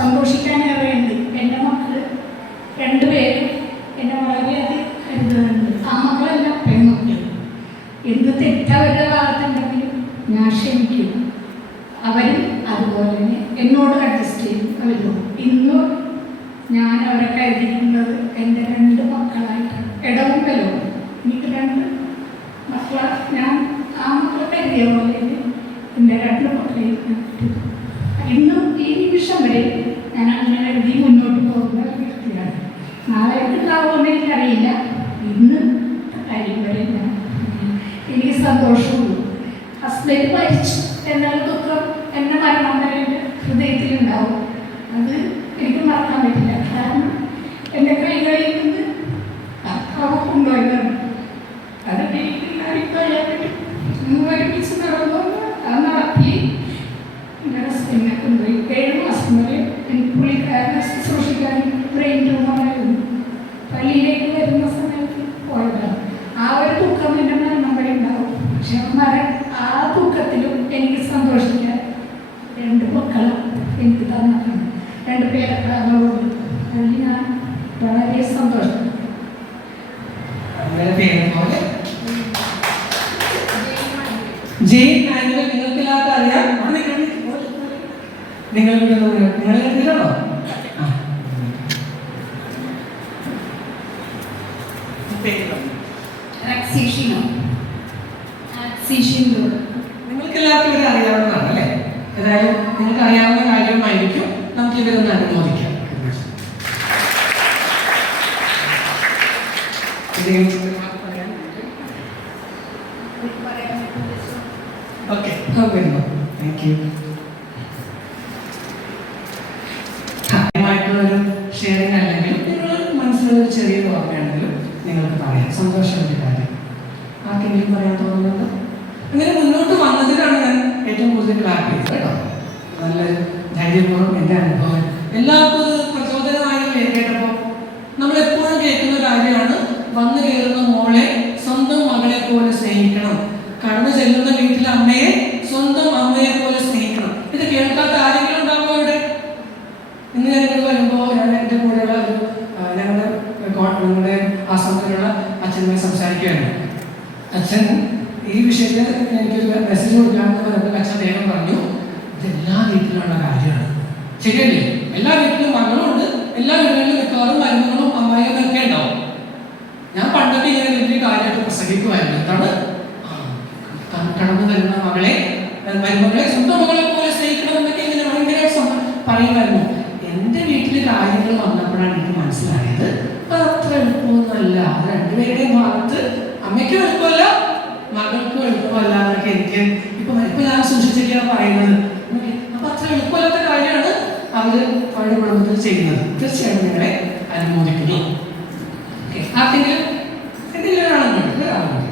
സന്തോഷിക്കാനേറെയുണ്ട്. എൻ്റെ മക്കൾ 2 പേരും എന്നെ വളരെയധികം കരുതുന്നുണ്ട്. ആ മക്കളെല്ലാം പെൺമക്കൾ. എന്ത് തെറ്റവരുടെ ഭാഗത്തുണ്ടെങ്കിലും ഞാൻ ക്ഷമിക്കും. അവരും അതുപോലെ തന്നെ എന്നോട് അഡ്ജസ്റ്റ് ചെയ്യും. അവരും ഇന്നും ഞാൻ അവരെ കരുതിയിരിക്കുന്നത് എൻ്റെ 2 മക്കളായിട്ടാണ്. ഇടമുണ്ടല്ലോ, എനിക്ക് 2 മക്കളാണ്. ഞാൻ ആ മക്കളെ കരുതിയ പോലെ എൻ്റെ 2 മക്കളെയും ഇന്നും ഈ നിമിഷം വരെ ഞാൻ അങ്ങനെ എഴുതി മുന്നോട്ട് പോകുന്ന ഒരു വ്യക്തിയാണ്. നാളെ ഉണ്ടാവുമെന്ന് എനിക്കറിയില്ല. ഇന്ന് കാര്യം വരെ എനിക്ക് സന്തോഷമുള്ളൂ. ഹസ്ബൻഡ് മരിച്ചു എന്നുള്ള ദുഃഖം എൻ്റെ മരണം വരെ എൻ്റെ ഹൃദയത്തിലുണ്ടാവും. അത് എനിക്ക് മറക്കാൻ പറ്റില്ല. കാരണം എൻ്റെ കൈകളിൽ നിന്ന് കർത്താവ് കൊണ്ടുപോയതാണ്. അതൊക്കെ എനിക്ക് അറിയാൻ പറ്റും. ഒരുമിച്ച് നടന്നു. ആ നടത്തി എൻ്റെ ഹസ്ബൻഡിനെ കൊണ്ടുപോയി 7 മാസം വരെ എനിക്ക് പുള്ളിക്കാരനെ ശുശ്രൂഷിക്കാൻ ബ്രെയിൻ ട്യൂമറായിരുന്നു. പള്ളിയിലേക്ക് വരുന്ന സമയത്ത് പോയതാണ്. ആ ഒരു ദുഃഖം എൻ്റെ മരണം വരെ ഉണ്ടാവും. പക്ഷെ ആ ദുഃഖത്തിലും എനിക്ക് സന്തോഷിക്കാൻ 2 മക്കളും എനിക്ക് തന്നിട്ടുണ്ട്. 2 പേരക്കളോട് അതിൽ ഞാൻ വളരെ സന്തോഷം. ജെയിൻ മാനുവൽ നിങ്ങൾക്ക് എല്ലാവർക്കും അറിയാം. നിങ്ങൾ കരുതിയിട്ടാണോ? നിങ്ങൾക്ക് എല്ലാവർക്കും ഇവരെ അറിയാവുന്നതാണ് അല്ലേ? ഏതായാലും നിങ്ങൾക്ക് അറിയാവുന്ന കാര്യമായിരിക്കും. നമുക്ക് ഇവരൊന്ന് അനുമോദിക്കാം. Okay, thank you. ആയിട്ടുള്ളൊരു ഷെയറിങ് അല്ലെങ്കിലും നിങ്ങൾ മനസ്സിലൊരു ചെറിയൊരു ഓർമ്മയാണെങ്കിലും നിങ്ങൾക്ക് പറയാം. സന്തോഷമുള്ള കാര്യം ആർക്കെങ്കിലും പറയാൻ തോന്നുന്നുണ്ടോ? അങ്ങനെ മുന്നോട്ട് വന്നതിനാണ് ഞാൻ ഏറ്റവും കൂടുതൽ ക്ലാപ്പ് ചെയ്തത് കേട്ടോ. നല്ല ധൈര്യപൂർവ്വം എൻ്റെ അനുഭവം എല്ലാവർക്കും പ്രചോദനമായല്ലേ കേട്ടപ്പോൾ. നമ്മളെപ്പോഴും വന്നു കയറുന്ന മോളെ സ്വന്തം മകളെ പോലെ സ്നേഹിക്കണം, കടന്നു ചെല്ലുന്ന വീട്ടിലെ അമ്മയെ സ്വന്തം അമ്മയെ പോലെ സ്നേഹിക്കണം. ഇത് കേൾക്കാത്ത ആരെങ്കിലും ഉണ്ടാകുമോ ഇവിടെ? ഇന്ന് ഞങ്ങൾ വരുമ്പോൾ ഞാൻ എൻ്റെ കൂടെയുള്ള ഒരു ഞങ്ങളുടെ ആശ്രമത്തിലുള്ള അച്ഛനുമായി സംസാരിക്കുകയാണ്. അച്ഛൻ ഈ വിഷയത്തിൽ എനിക്കൊരു മെസ്സേജ് കൊടുക്കാമെന്ന് പറയുമ്പോൾ അച്ഛൻ വേഗം പറഞ്ഞു, ഇതെല്ലാ വീട്ടിലുള്ള കാര്യമാണ്. ശരിയല്ലേ? എല്ലാ വീട്ടിലും മകളുണ്ട്, എല്ലാ വീടുകളിലും മിക്കവാറും മരുമകളും അമ്മായികളും ഒക്കെ ഉണ്ടാവും. ഞാൻ പണ്ടൊക്കെ ഇങ്ങനെ വലിയ കാര്യമായിട്ട് പ്രസംഗിക്കുമായിരുന്നു. എന്താണ്? കടന്നു വരുന്ന മരുമകളെ സ്വന്തം മകളെ പോലെ സ്നേഹിക്കണമെന്നൊക്കെ ഇങ്ങനെ ഭയങ്കരമായിട്ട് പറയുമായിരുന്നു. എൻ്റെ വീട്ടിൽ കാര്യങ്ങൾ വന്നപ്പോഴാണ് എനിക്ക് മനസ്സിലായത് അത് അത്ര എളുപ്പമൊന്നുമല്ല. അത് രണ്ടുപേരുടെയും ഭാഗത്ത് അമ്മയ്ക്കും എളുപ്പമല്ല മകൾക്കും എളുപ്പമല്ല എന്നൊക്കെ എനിക്ക് ഇപ്പൊ ഞാൻ സൂക്ഷിച്ചിട്ടാണ് പറയുന്നത്. അപ്പൊ അത്ര എളുപ്പമല്ലാത്ത കാര്യമാണ് അവരുടെ കുടുംബത്തിൽ ചെയ്യുന്നത്. തീർച്ചയായും നിങ്ങളെ അനുമോദിക്കുന്നു. എന്തെങ്കിലും ഒരാളുണ്ട്.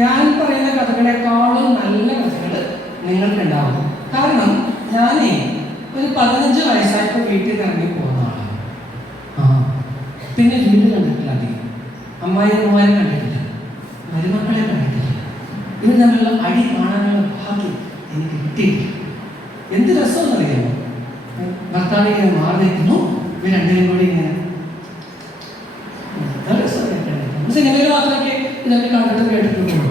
ഞാൻ പറയുന്ന കഥകളെക്കാളും നല്ല കഥകൾ നിങ്ങൾക്കുണ്ടാവും. കാരണം ഞാനേ ഒരു 15 വയസ്സായപ്പോൾ വീട്ടിൽ നിന്ന് ഇറങ്ങി പോകുന്ന ആളാണ്. പിന്നെ വീട് കണ്ടിട്ടില്ല, അധികം അമ്മായിമാരെ കണ്ടിട്ടില്ല, മരുമക്കളെ കണ്ടിട്ടില്ല. ഇവർ തമ്മിലുള്ള അടി കാണാനുള്ള ഭാഗ്യം എനിക്ക് കിട്ടിയിട്ടില്ല. എന്ത് രസമെന്ന് അറിയാമോ? ഭർത്താവ് ഇങ്ങനെ മാറി നിൽക്കുന്നു, ഇവർ രണ്ടുപേരും കൂടി ഇങ്ങനെ സിനിമയിൽ മാത്രമൊക്കെ ഇതൊക്കെ കണ്ടിട്ട് കേട്ടിട്ടുള്ളൂ.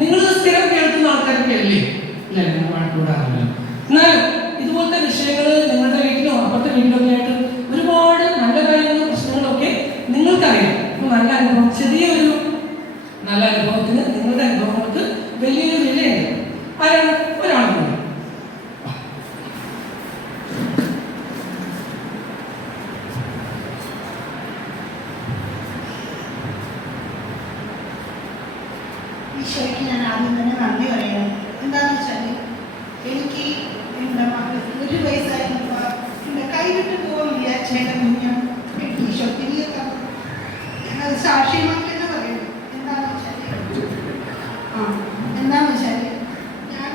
നിങ്ങൾ സ്ഥിരം കേൾക്കുന്ന ആൾക്കാരൊക്കെ അല്ലേ? ഇല്ല, നിങ്ങൾ വഴക്കൂടാറില്ല. എന്നാലും ഇതുപോലത്തെ വിഷയങ്ങൾ നിങ്ങളുടെ വീട്ടിലും അപ്പുറത്തെ വീട്ടിലൊക്കെ ആയിട്ട് ഒരുപാട് നല്ല കാര്യങ്ങളും പ്രശ്നങ്ങളൊക്കെ നിങ്ങൾക്കറിയാം. നല്ല അനുഭവം, ചെറിയൊരു നല്ല അനുഭവത്തിന് നിങ്ങളുടെ അനുഭവങ്ങൾക്ക് വലിയൊരു വിലയുണ്ട്. ആരാണ്? ഒരാളുണ്ട്. ഈശോയ്ക്ക് ഞാൻ ആദ്യം തന്നെ നന്ദി പറയണം. എന്താണെന്ന് വെച്ചാൽ എനിക്ക് എൻ്റെ മകൾ 1 വയസ്സായിരുന്നപ്പോൾ എൻ്റെ കൈവിട്ട് പോകാൻ വിചാരിച്ചേക്കാൻ ഞാൻ ഈശോ തിരികെ തന്നു. ഞാനത് സാക്ഷ്യമാക്കിയെന്ന് പറയുന്നു. എന്താണെന്ന് വെച്ചാൽ ഞാൻ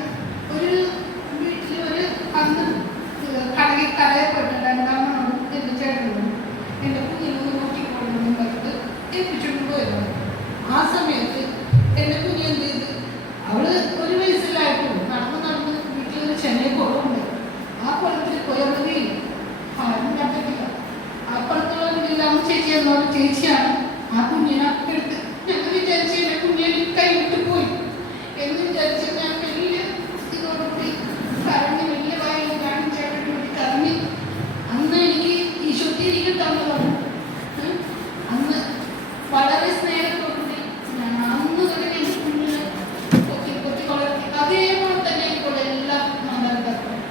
ഒരു വീട്ടിൽ അന്ന് കടയിൽ പോയിട്ടുണ്ട്. രണ്ടാമനോടും എൻ്റെ ചേട്ടനോടും എൻ്റെ കുഞ്ഞിനൊന്ന് നോക്കിക്കൊണ്ടെന്നും പറഞ്ഞിട്ട് ഏൽപ്പിച്ചുകൊണ്ട് പോയിരുന്നു. ആ സമയത്ത് എൻ്റെ കുഞ്ഞ് എന്ത് ചെയ്ത്, അവള് 1 വയസ്സിലായിട്ടുള്ളൂ. നടന്ന് വീട്ടിലൊരു ചെന്നൈ കുളമുണ്ട്. ആ കുളത്തിൽ പോയി അവൾ വീഴും. ആരും കണ്ടിട്ടില്ല. ആ കുളത്തുള്ള വീട്ടിലാണ് ചേച്ചി എന്നോട് ചേച്ചിയാണ് ആ കുഞ്ഞിനെ എടുത്ത്. ഞങ്ങൾ വിചാരിച്ച് എൻ്റെ കുഞ്ഞിനെ കൈവിട്ട് പോയി എന്ന് വിചാരിച്ച് ഞാൻ വലിയ ഇതോടുകൂടി കരഞ്ഞ് വലിയ വായിൽ കാണിച്ചേട്ടന് വേണ്ടി കരഞ്ഞ്. അന്ന് എനിക്ക് ഈശോ തിരികെ തന്നതാണ്. അന്ന് വളരെ സ്നേഹത്തോടുകൂടി ഞാൻ അന്ന് തുടങ്ങി എൻ്റെ കുഞ്ഞിനെ കൊത്തി വളർത്തി. അതേപോലെ തന്നെ ഇപ്പോൾ എല്ലാ മാതാപിതാക്കളും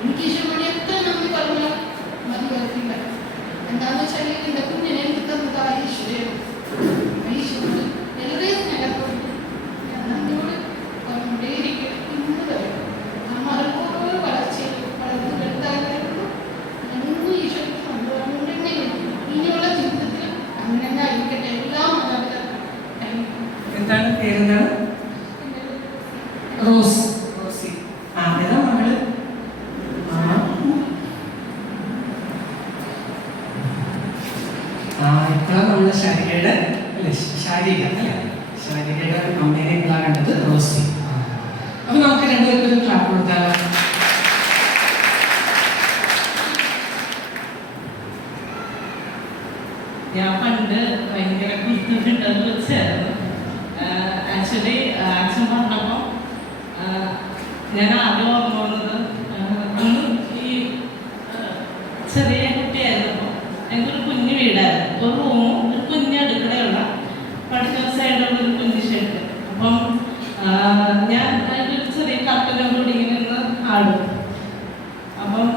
എനിക്ക് ഈശോയോട് എത്ര നന്ദി പറഞ്ഞാൽ മതി വരത്തില്ല. എന്താണെന്ന് വെച്ചാൽ എൻ്റെ കുഞ്ഞിനെ എനിക്ക് തന്നത് ഈശോയാണ്. ഈശോയോട് വളരെ സ്നേഹത്തോട് ഞാൻ നന്ദിയോട് പറഞ്ഞുകൊണ്ടേയിരിക്കും. ഇന്ന് വരെ നമ്മളോരോ വളർച്ചയിൽ വളർന്നു വലുതായിരുന്നു. ഞാനിന്ന് ഈശോയ്ക്ക് കൊണ്ടുവന്നുകൊണ്ടേ ഇനിയുള്ള ജീവിതത്തിൽ അങ്ങനെ തന്നെ ആയിരിക്കട്ടെ എല്ലാ മാതാപിതാക്കളും. എന്താണ് പേരെന്താണ്? റോസ്. റോസി. ഏതാ മകള്? ഇപ്പോഴാണ് നമ്മുടെ ശാരികയുടെ അല്ലേ? ശാരിക അല്ലേ? ശാരികയുടെ അമ്മേനെ ഇപ്പോഴാണ് കണ്ടത്, റോസി. അപ്പൊ നമുക്ക് രണ്ടുപേർക്കും ഒരു ക്ലാപ്പ് കൊടുത്താലോ? ഞാൻ പണ്ട് ഭയങ്കര കുരുത്തപ്പെട്ടത് വെച്ചായിരുന്നു. ആക്ച്വലി അച്ഛൻ പറഞ്ഞപ്പോൾ ഞാൻ ആദ്യം ഓർമ്മ വന്നത് അന്ന് ഈ ചെറിയ കുട്ടിയായിരുന്നപ്പോൾ എനിക്കൊരു കുഞ്ഞു വീടായിരുന്നു. ഒരു റൂമും ഒരു കുഞ്ഞ് അടുക്കളയുള്ള പഠിക്കുന്ന സൈഡിലുള്ള ഒരു കുഞ്ഞു ഷെഡ്. അപ്പം ഞാൻ അതിൻ്റെ ഒരു ചെറിയ കട്ടനോടുകൂടി ഇങ്ങനെ നിന്ന് ആടും. അപ്പം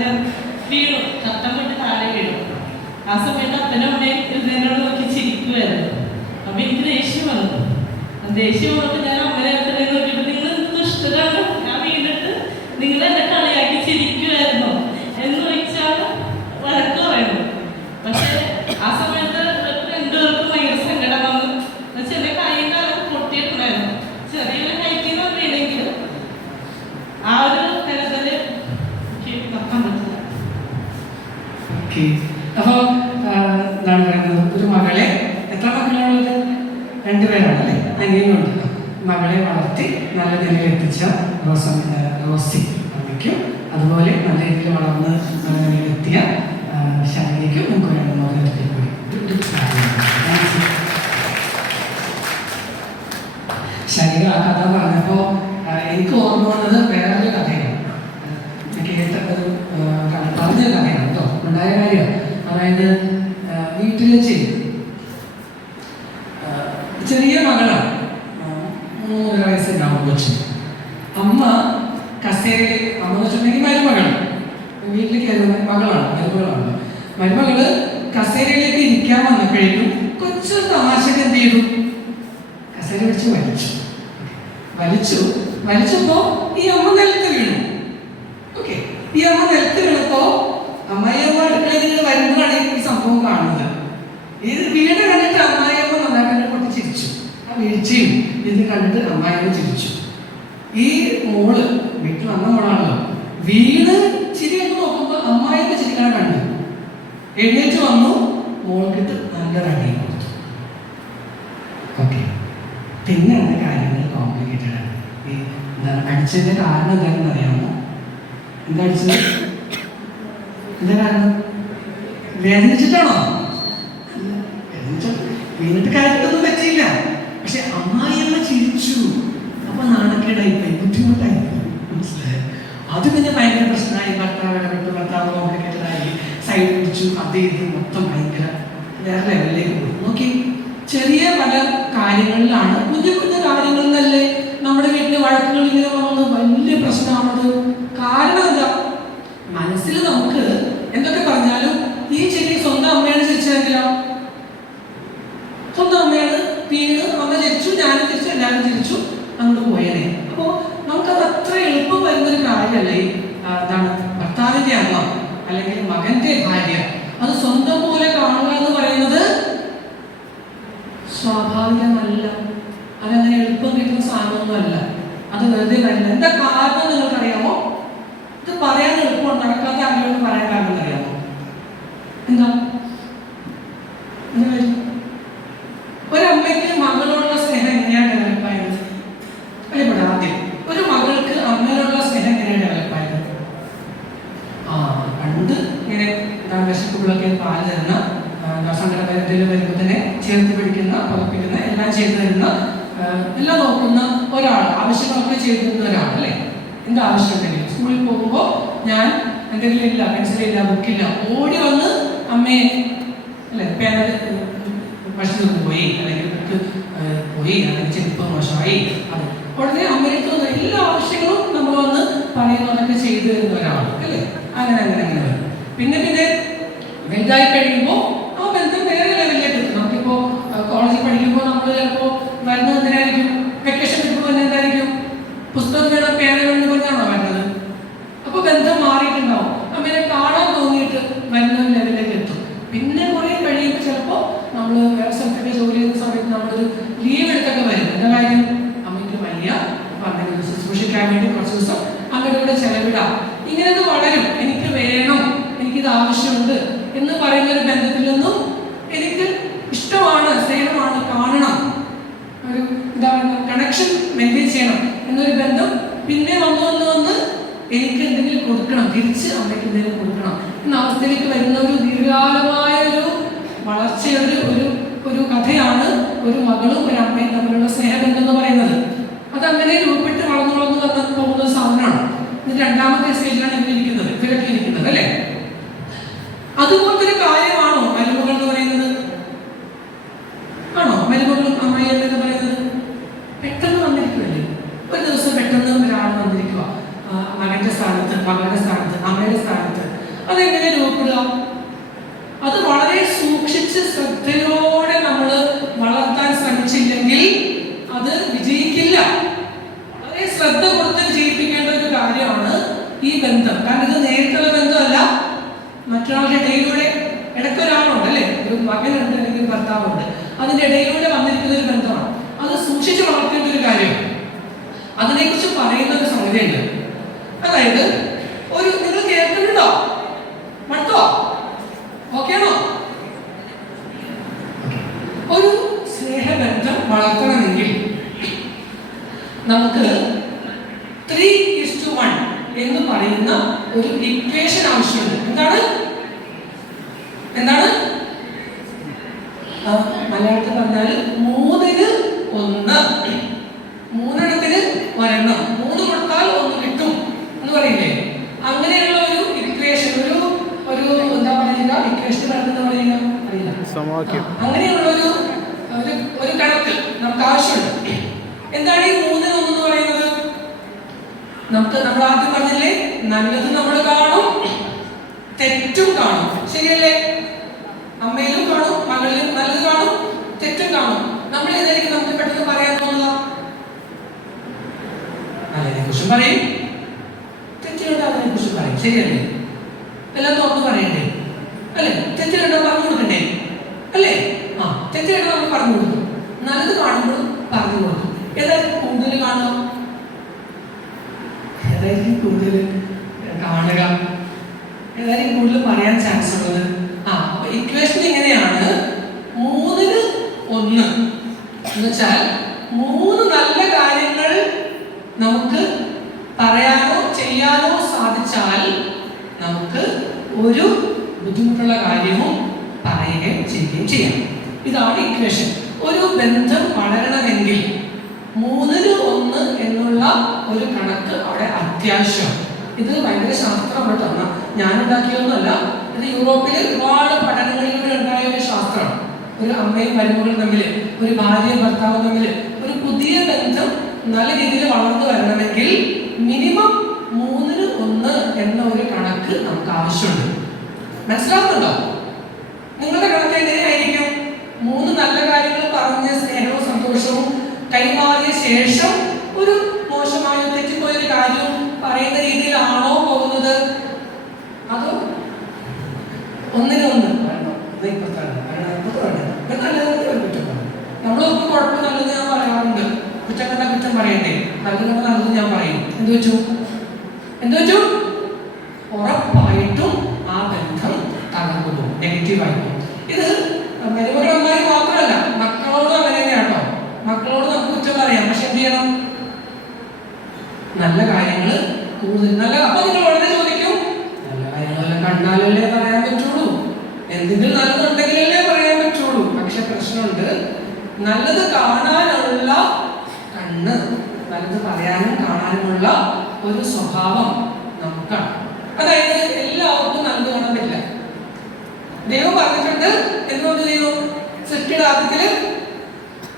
ഞാൻ വീണു, കട്ടൻ കൊണ്ട് താഴെ വീണു. ആ സമയത്ത് അപ്പനും അമ്മയും ഇതിനോട് നോക്കി ചിരിക്കുമായിരുന്നു. അപ്പൊ എനിക്ക് ദേഷ്യം വന്നു. ദേഷ്യം വന്നപ്പോൾ ഞാൻ അമ്മനെ അപ്പനെ നോക്കിയിട്ട് നിങ്ങൾ എന്ത് ഇഷ്ടമാണ്, ഞാൻ വീണിട്ട് നിങ്ങൾ എന്നെ കളിയാക്കി ചിരിക്കുമായിരുന്നോ എന്ന് ചോദിച്ചാൽ വഴക്ക് പറയുന്നു. പക്ഷെ ആ സമയത്ത് രണ്ടുപേർക്കും ഭയങ്കര സങ്കടം വന്നു. ചെറിയ കൈയും കാലം പൊട്ടിയിട്ടുണ്ടായിരുന്നു. ചെറിയൊരു ഹൈറ്റിൽ നിന്ന് വീണെങ്കിൽ ആ ഒരു കരുതല് നോക്കാൻ പറ്റില്ല. അപ്പൊ എന്താണ് പറയുന്നത്, ഒരു മകളെ എത്ര രണ്ടുപേരാണ് അല്ലേ? അനിയനുണ്ട്. മകളെ വളർത്തി നല്ല നിലയിൽ എത്തിച്ച റോസി അമ്മയ്ക്കും അതുപോലെ നല്ല രീതിയിൽ വളർന്ന് നല്ല നിലയിൽ എത്തിയ ശാലിനിക്കും നമുക്ക് വേണമെന്ന് ശരീര ആ കഥ പറഞ്ഞപ്പോൾ എനിക്ക് ഓർമ്മ വന്നത് വേറൊരു കഥയാണ്. കേട്ടൊരു പറഞ്ഞൊരു കഥയാണ് കേട്ടോ, ഉണ്ടായ കാര്യം. അതായത് വീട്ടിൽ ചെറിയ മകളാണ്, 3 വയസ്സുണ്ടാവും കൊച്ചു. അമ്മ കസേരയിൽ, അമ്മ എന്ന് വെച്ചിട്ടുണ്ടെങ്കിൽ മരുമകളാണ്, വീട്ടിൽ കയറുന്ന മരുമകളാണ്. മരുമകള് കസേരയിലേക്ക് ഇരിക്കാൻ വന്നപ്പോഴേക്കും കൊച്ചു തമാശക്ക് എന്ത് ചെയ്തു? കസേര പിടിച്ച് വലിച്ചപ്പോ ഈ അമ്മ നിലത്ത് വീണു. ഓക്കെ, ഈ അമ്മ നിലത്ത് വീണപ്പോ അമ്മായിയമ്മ അടുക്കളയിൽ വരുമ്പോഴാണ് ഈ സംഭവം കാണുന്നത്. ഇത് വീട് കണ്ടിട്ട് അമ്മായിയമ്മ നന്നായിട്ട് പൊട്ടി ചിരിച്ചു. ആ വീഴ്ചയും ഇത് കണ്ടിട്ട് അമ്മായിയമ്മ ചിരിച്ചു. ഈ മോള് വീട്ടിൽ വന്ന മോളാണല്ലോ, വീട് ചിരിയൊക്കെ നോക്കുമ്പോ അമ്മായിയമ്മ ചിരിക്കാൻ കണ്ടു. എഴുന്നേറ്റ് വന്നു, മോൾക്കിട്ട് നല്ലൊരു അടി കൊടുത്തു. ഓക്കെ, പിന്നെ അതിന്റെ കാര്യങ്ങൾ കോംപ്ലിക്കേറ്റഡ് ആണ്. ഈ എന്താണ് അടിച്ചതിന്റെ കാരണം എന്താണെന്ന് അറിയാമോ? എന്താ അടിച്ചത്? എന്താ കാരണം? വേദനിച്ചിട്ടാണോ? വീണിട്ട് കാര്യത്തൊന്നും പറ്റിയില്ല. പക്ഷെ അമ്മായിയമ്മ ചിരിച്ചു. അപ്പൊ നാണക്കേടായിപ്പോയി, ബുദ്ധിമുട്ടായിപ്പോയി. മനസ്സിലായോ? അത് പിന്നെ ഭയങ്കര പ്രശ്നമായി. ഭർത്താവ് കോംപ്ലിക്കേറ്റഡായി, സൈഡ് പിടിച്ചു, അത് ഇത് മൊത്തം ഭയങ്കര വേറെ ലെവലിലേക്ക് പോയി. നോക്കി, ചെറിയ പല കാര്യങ്ങളിലാണ്, കുഞ്ഞു കുഞ്ഞു കാര്യങ്ങളിലല്ലേ നമ്മുടെ വീട്ടിലെ വഴക്കുകൾ ഇങ്ങനെ വന്നത് വലിയ പ്രശ്നമാണത്. കാരണം എന്താ? മനസ്സിൽ നമുക്ക് എന്തൊക്കെ പറഞ്ഞാലും ഈ ചെറിയ സ്വന്തം അമ്മയാണ് ചിരിച്ചതെങ്കിലോ? സ്വന്തം അമ്മയാണ് വീണ്, അമ്മ ചിരിച്ചു, ഞാനും ചിരിച്ചു, എല്ലാവരും ചിരിച്ചു, അങ്ങോട്ട് പോയനെ. അപ്പോൾ നമുക്കത് അത്ര എളുപ്പം വരുന്നൊരു കാര്യമല്ലേ എന്താണ് ഭർത്താവിന്റെ അമ്മ അല്ലെങ്കിൽ മകന്റെ ഭാര്യ അത് സ്വന്തം പോലെ കാണുക എന്ന് പറയുന്നത്. സ്വാഭാവികമല്ല, അതങ്ങനെ എളുപ്പം കിട്ടുന്ന സാധനമൊന്നുമല്ല. അത് വെറുതെ വരില്ല. എന്താ കാരണം നിങ്ങൾക്കറിയാമോ? ഇത് പറയാൻ എളുപ്പമാണ്, നടക്കാത്ത ആളുകളോട് പറയാൻ കാരണം അറിയാമോ? എന്താ ഒരമ്മയ്ക്ക് മകളോടുള്ള സ്നേഹം എങ്ങനെയാണ് ഡെവലപ്പായത്? ഇവിടെ ആദ്യം ഒരു മകൾക്ക് അമ്മയോടുള്ള സ്നേഹം എങ്ങനെയാണ് ഡെവലപ്പായത്? പണ്ട് ഇങ്ങനെ വിശക്കുകളൊക്കെ പാല് തരുന്ന, സങ്കടത്തിൽ വരുമ്പോൾ തന്നെ ചേർത്ത് പിടിക്കുന്ന, പുറപ്പിക്കുന്ന, എല്ലാം ചെയ്തു തരുന്ന, എല്ലാം നോക്കുന്ന ഒരാൾ, ആവശ്യങ്ങളൊക്കെ ചെയ്തു തരുന്ന ഒരാൾ അല്ലേ? എന്താ ആവശ്യം ഉണ്ടെങ്കിലും സ്കൂളിൽ പോകുമ്പോൾ ഞാൻ എന്തെങ്കിലും ഇല്ല, പെൻസിലില്ല, ബുക്കില്ല, ഓടി വന്ന് അമ്മയെ അല്ലെ പേന ഭക്ഷണം നിന്ന് പോയി, അല്ലെങ്കിൽ ബുക്ക് പോയി, അല്ലെങ്കിൽ ചെരുപ്പ് മോശമായി, അത് ഉടനെ അമ്മയ്ക്ക് എല്ലാ ആവശ്യങ്ങളും നമ്മൾ വന്ന് പറയുന്നതൊക്കെ ചെയ്തു തരുന്ന ഒരാൾ അല്ലേ? അങ്ങനെ അങ്ങനെ അങ്ങനെ വരും. പിന്നെ പിന്നെ വലുതായി കഴിയുമ്പോൾ ആ ബന്ധം വേറെ ലെവലിലേക്ക് എത്തും. നമുക്കിപ്പോ കോളേജിൽ പഠിക്കുമ്പോൾ നമ്മൾ ചിലപ്പോൾ വരുന്നത് എന്തിനായിരിക്കും? വെക്കേഷൻ കിട്ടുമ്പോൾ തന്നെ എന്തായിരിക്കും? പുസ്തകം വേണം, പേന വേണമെന്ന് പറഞ്ഞാണോ വരുന്നത്? അപ്പൊ ബന്ധം മാറിയിട്ടുണ്ടാവും. അമ്മയെ കാണാൻ തോന്നിയിട്ട് വരുന്ന ലെവലിലേക്ക് എത്തും. പിന്നെ കുറെ കഴിയുമ്പോൾ ചിലപ്പോൾ നമ്മൾ വേറെ സ്ഥലത്തൊക്കെ ജോലി ചെയ്യുന്ന സമയത്ത് നമ്മളൊരു ലീവ് എടുത്തൊക്കെ വരും. എന്താ കാര്യം? അമ്മയ്ക്ക് വയ്യ, പറഞ്ഞ ശുശ്രൂഷിക്കാൻ വേണ്ടി കുറച്ച് ദിവസം അങ്ങോട്ട് കൂടെ ചെലവിടാം. ഇങ്ങനെ അത് വളരും. എനിക്ക് വേണം, എനിക്കിത് ആവശ്യമുണ്ട് എന്ന് പറയുന്ന ഒരു ബന്ധത്തിൽ നിന്നും എനിക്ക് ഇഷ്ടമാണ്, സ്നേഹമാണ്, കാണണം, ഒരു എന്താ പറയുക കണക്ഷൻ മെയിൻറ്റെയിൻ ചെയ്യണം എന്നൊരു ബന്ധം പിന്നെ വന്ന് എനിക്ക് എന്തെങ്കിലും കൊടുക്കണം, തിരിച്ച് അമ്മയ്ക്ക് എന്തെങ്കിലും കൊടുക്കണം എന്ന അവസ്ഥയിലേക്ക് വരുന്ന ഒരു ദീർഘകാലമായ ഒരു വളർച്ചയുടെ ഒരു കഥയാണ് ഒരു മകളും ഒരു അമ്മയും തമ്മിലുള്ള സ്നേഹബന്ധം എന്ന് പറയുന്നത്. അതങ്ങനെ രൂപപ്പെട്ട് വളർന്നു വന്ന് പോകുന്ന ഒരു സാധനമാണ്. ഇത് രണ്ടാമത്തെ സ്റ്റേജിലാണ് ഇവരൊക്കെ ഇരിക്കുന്നത് അല്ലേ? അതുപോലത്തെ ഒരു കാര്യമാണോ മരുമകൾ എന്ന് പറയുന്നത്? ആണോ മരുമകളും അമ്മയും എന്ന് പറയുന്നത്? പെട്ടെന്ന് വന്നിരിക്കുമല്ലേ? ഒരു ദിവസം പെട്ടെന്ന് ഒരാൾ വന്നിരിക്കുക, മകന്റെ സ്ഥാനത്ത്, മകളുടെ സ്ഥാനത്ത്, അമ്മയുടെ സ്ഥാനത്ത്. അതെങ്ങനെ രൂപപ്പെടുക? അത് വളരെ സൂക്ഷിച്ച് ശ്രദ്ധയോടെ നമ്മൾ വളർത്താൻ ശ്രമിച്ചില്ലെങ്കിൽ അത് വിജയിക്കില്ല. വളരെ ശ്രദ്ധ കൊടുത്ത് വിജയിപ്പിക്കേണ്ട ഒരു കാര്യമാണ് ഈ ബന്ധം. കാരണം ഇത് നേരിട്ടുള്ള ബന്ധമല്ല, മറ്റൊരാളുടെ ഇടയിലൂടെ ഇടയ്ക്കൊരാളുണ്ട് അല്ലേ? ഒരു മകനുണ്ട് അല്ലെങ്കിൽ ഭർത്താവുണ്ട്, അതിന്റെ ഇടയിലൂടെ വന്നിരിക്കുന്ന ഒരു ബന്ധമാണ്. അത് സൂക്ഷിച്ച് വളർത്തേണ്ട ഒരു കാര്യമാണ്. അതിനെക്കുറിച്ച് പറയുന്ന ഒരു സംഗതിയുണ്ട്. അതായത് നിങ്ങൾ കേൾക്കുന്നുണ്ടോ? മട്ടോ ഓക്കെയാണോ? ഒരു സ്നേഹബന്ധം വളർത്തണമെങ്കിൽ നമുക്ക് 3:1 എന്ന് പറയുന്ന ഒരു ഇക്വേഷൻ ആവശ്യമുണ്ട്. എന്താണ് മലയാളത്തിൽ പറഞ്ഞാൽ 3-1, 3 ഒരെണ്ണം, 3 കൊടുത്താൽ 1 കിട്ടും എന്ന് പറയില്ലേ? അങ്ങനെയുള്ള ഒരു ഇക്വേഷൻ, ഒരു എന്താ പറയുക, ഇക്വേഷൻ എന്താ പറയുക അറിയില്ല, അങ്ങനെയുള്ള ഒരു കണക്ക് നമുക്ക് ആവശ്യമുണ്ട്. എന്താണ് ഈ 3-1 എന്ന് പറയുന്നത്? നമ്മൾ ആദ്യം പറഞ്ഞില്ലേ, നല്ലത് നമ്മൾ കാണും, തെറ്റും കാണും, ശരിയല്ലേ? അമ്മയിലും കാണും, മകളിലും നല്ലത് കാണും, തെറ്റും കാണും. നമ്മൾ ഏതായിരിക്കും നമുക്ക് പെട്ടെന്ന് പറയാൻ തോന്നുക? നല്ലതിനെ കുറിച്ചും പറയും, തെറ്റുകളുടെ കുറിച്ച് പറയും, ശരിയല്ലേ? എല്ലാം തുറന്നു പറയണ്ടേ അല്ലേ? തെറ്റുകളുടെ പറഞ്ഞു കൊടുക്കണ്ടേ അല്ലേ? തെറ്റുകളുടെ നമ്മൾ പറഞ്ഞു കൊടുക്കും, നല്ലത് കാണുമ്പോൾ പറഞ്ഞു കൊടുക്കും. ഏതായിരിക്കും കൂടുതൽ കാണുക? ഏതായിരിക്കും കൂടുതൽ കാണുക? ഏതായിരിക്കും കൂടുതൽ പറയാൻ ചാൻസ് ഉള്ളത്? അപ്പൊ ഇക്വേഷൻ ഇങ്ങനെയാണ്, 3-1 എന്ന് വെച്ചാൽ 3 നല്ല കാര്യങ്ങൾ നമുക്ക് പറയാനോ ചെയ്യാനോ സാധിച്ചാൽ നമുക്ക് ഒരു ബുദ്ധിമുട്ടുള്ള കാര്യവും പറയുകയും ചെയ്യുകയും ചെയ്യാം. ഇതാണ് ഇക്വേഷൻ. ഒരു ബന്ധം വളരണമെങ്കിൽ 3-1 എന്നുള്ള ഒരു കണക്ക് അവിടെ അത്യാവശ്യമാണ്. ഇത് ഭയങ്കര ശാസ്ത്രമാണ് തന്ന, ഞാനുണ്ടാക്കിയൊന്നുമല്ല. ഇത് യൂറോപ്പിൽ ഒരുപാട് പഠനങ്ങളിലൂടെ ഉണ്ടായ ഒരു ശാസ്ത്രമാണ്. ഒരു അമ്മയും മരുമകളും തമ്മിൽ, ഒരു ഭാര്യയും ഭർത്താവും തമ്മിൽ ഒരു പുതിയ ബന്ധം നല്ല രീതിയിൽ വളർന്നു വരണമെങ്കിൽ മിനിമം 3-1 എന്ന ഒരു കണക്ക് നമുക്ക് ആവശ്യമുണ്ട്. മനസ്സിലാവുന്നുണ്ടോ? നിങ്ങളുടെ കണക്ക് എങ്ങനെയായിരിക്കും? 3 നല്ല കാര്യങ്ങൾ പറഞ്ഞ് സ്നേഹവും സന്തോഷവും കൈമാറിയ ശേഷം ഒരു മോശമായ തെറ്റിപ്പോയൊരു കാര്യവും പറയുന്ന രീതിയിലാണോ പോകുന്നത്? അതോ 1-1 നമ്മളൊക്കെ കുഴപ്പം നല്ലത് ഞാൻ പറയാറുണ്ട്, കുറ്റം കണ്ട കുറ്റം പറയണ്ടേ, നല്ലത് കണ്ട നല്ലത് ഞാൻ പറയും. എന്ത് വെച്ചു ഉറപ്പായിട്ടും ആ ബന്ധം തകർന്നു പോകും, നെഗറ്റീവായി പോകും. ഇത് മരുമകളന്മാർ മാത്രമല്ല, മക്കളോടും അങ്ങനെ തന്നെയാണോ? മക്കളോട് നമുക്ക് കുറ്റം പറയാം, പക്ഷെ എന്ത് ചെയ്യണം? നല്ല കാര്യങ്ങൾ കൂടുതൽ അപ്പൊ നിങ്ങൾ വളരെ ചോദിക്കും, നല്ല കാര്യങ്ങളെല്ലാം കണ്ടാലല്ലേ പറയാൻ പറ്റുള്ളൂ, എന്തെങ്കിലും നല്ലതുണ്ടെങ്കിലല്ലേ പറയാൻ പറ്റുള്ളൂ. പക്ഷെ പ്രശ്നമുണ്ട്, നല്ലത് കാണാനുള്ള കണ്ണ്, നല്ലത് പറയാനും കാണാനുമുള്ള ഒരു സ്വഭാവം നമുക്കാണ്. അതായത് എല്ലാവർക്കും നല്ലത് കാണാൻ പറ്റില്ല. ദൈവം പറഞ്ഞിട്ടുണ്ട്, എന്ത് പറഞ്ഞു ദൈവം? സൃഷ്ടിയുടെ ആദ്യത്തില്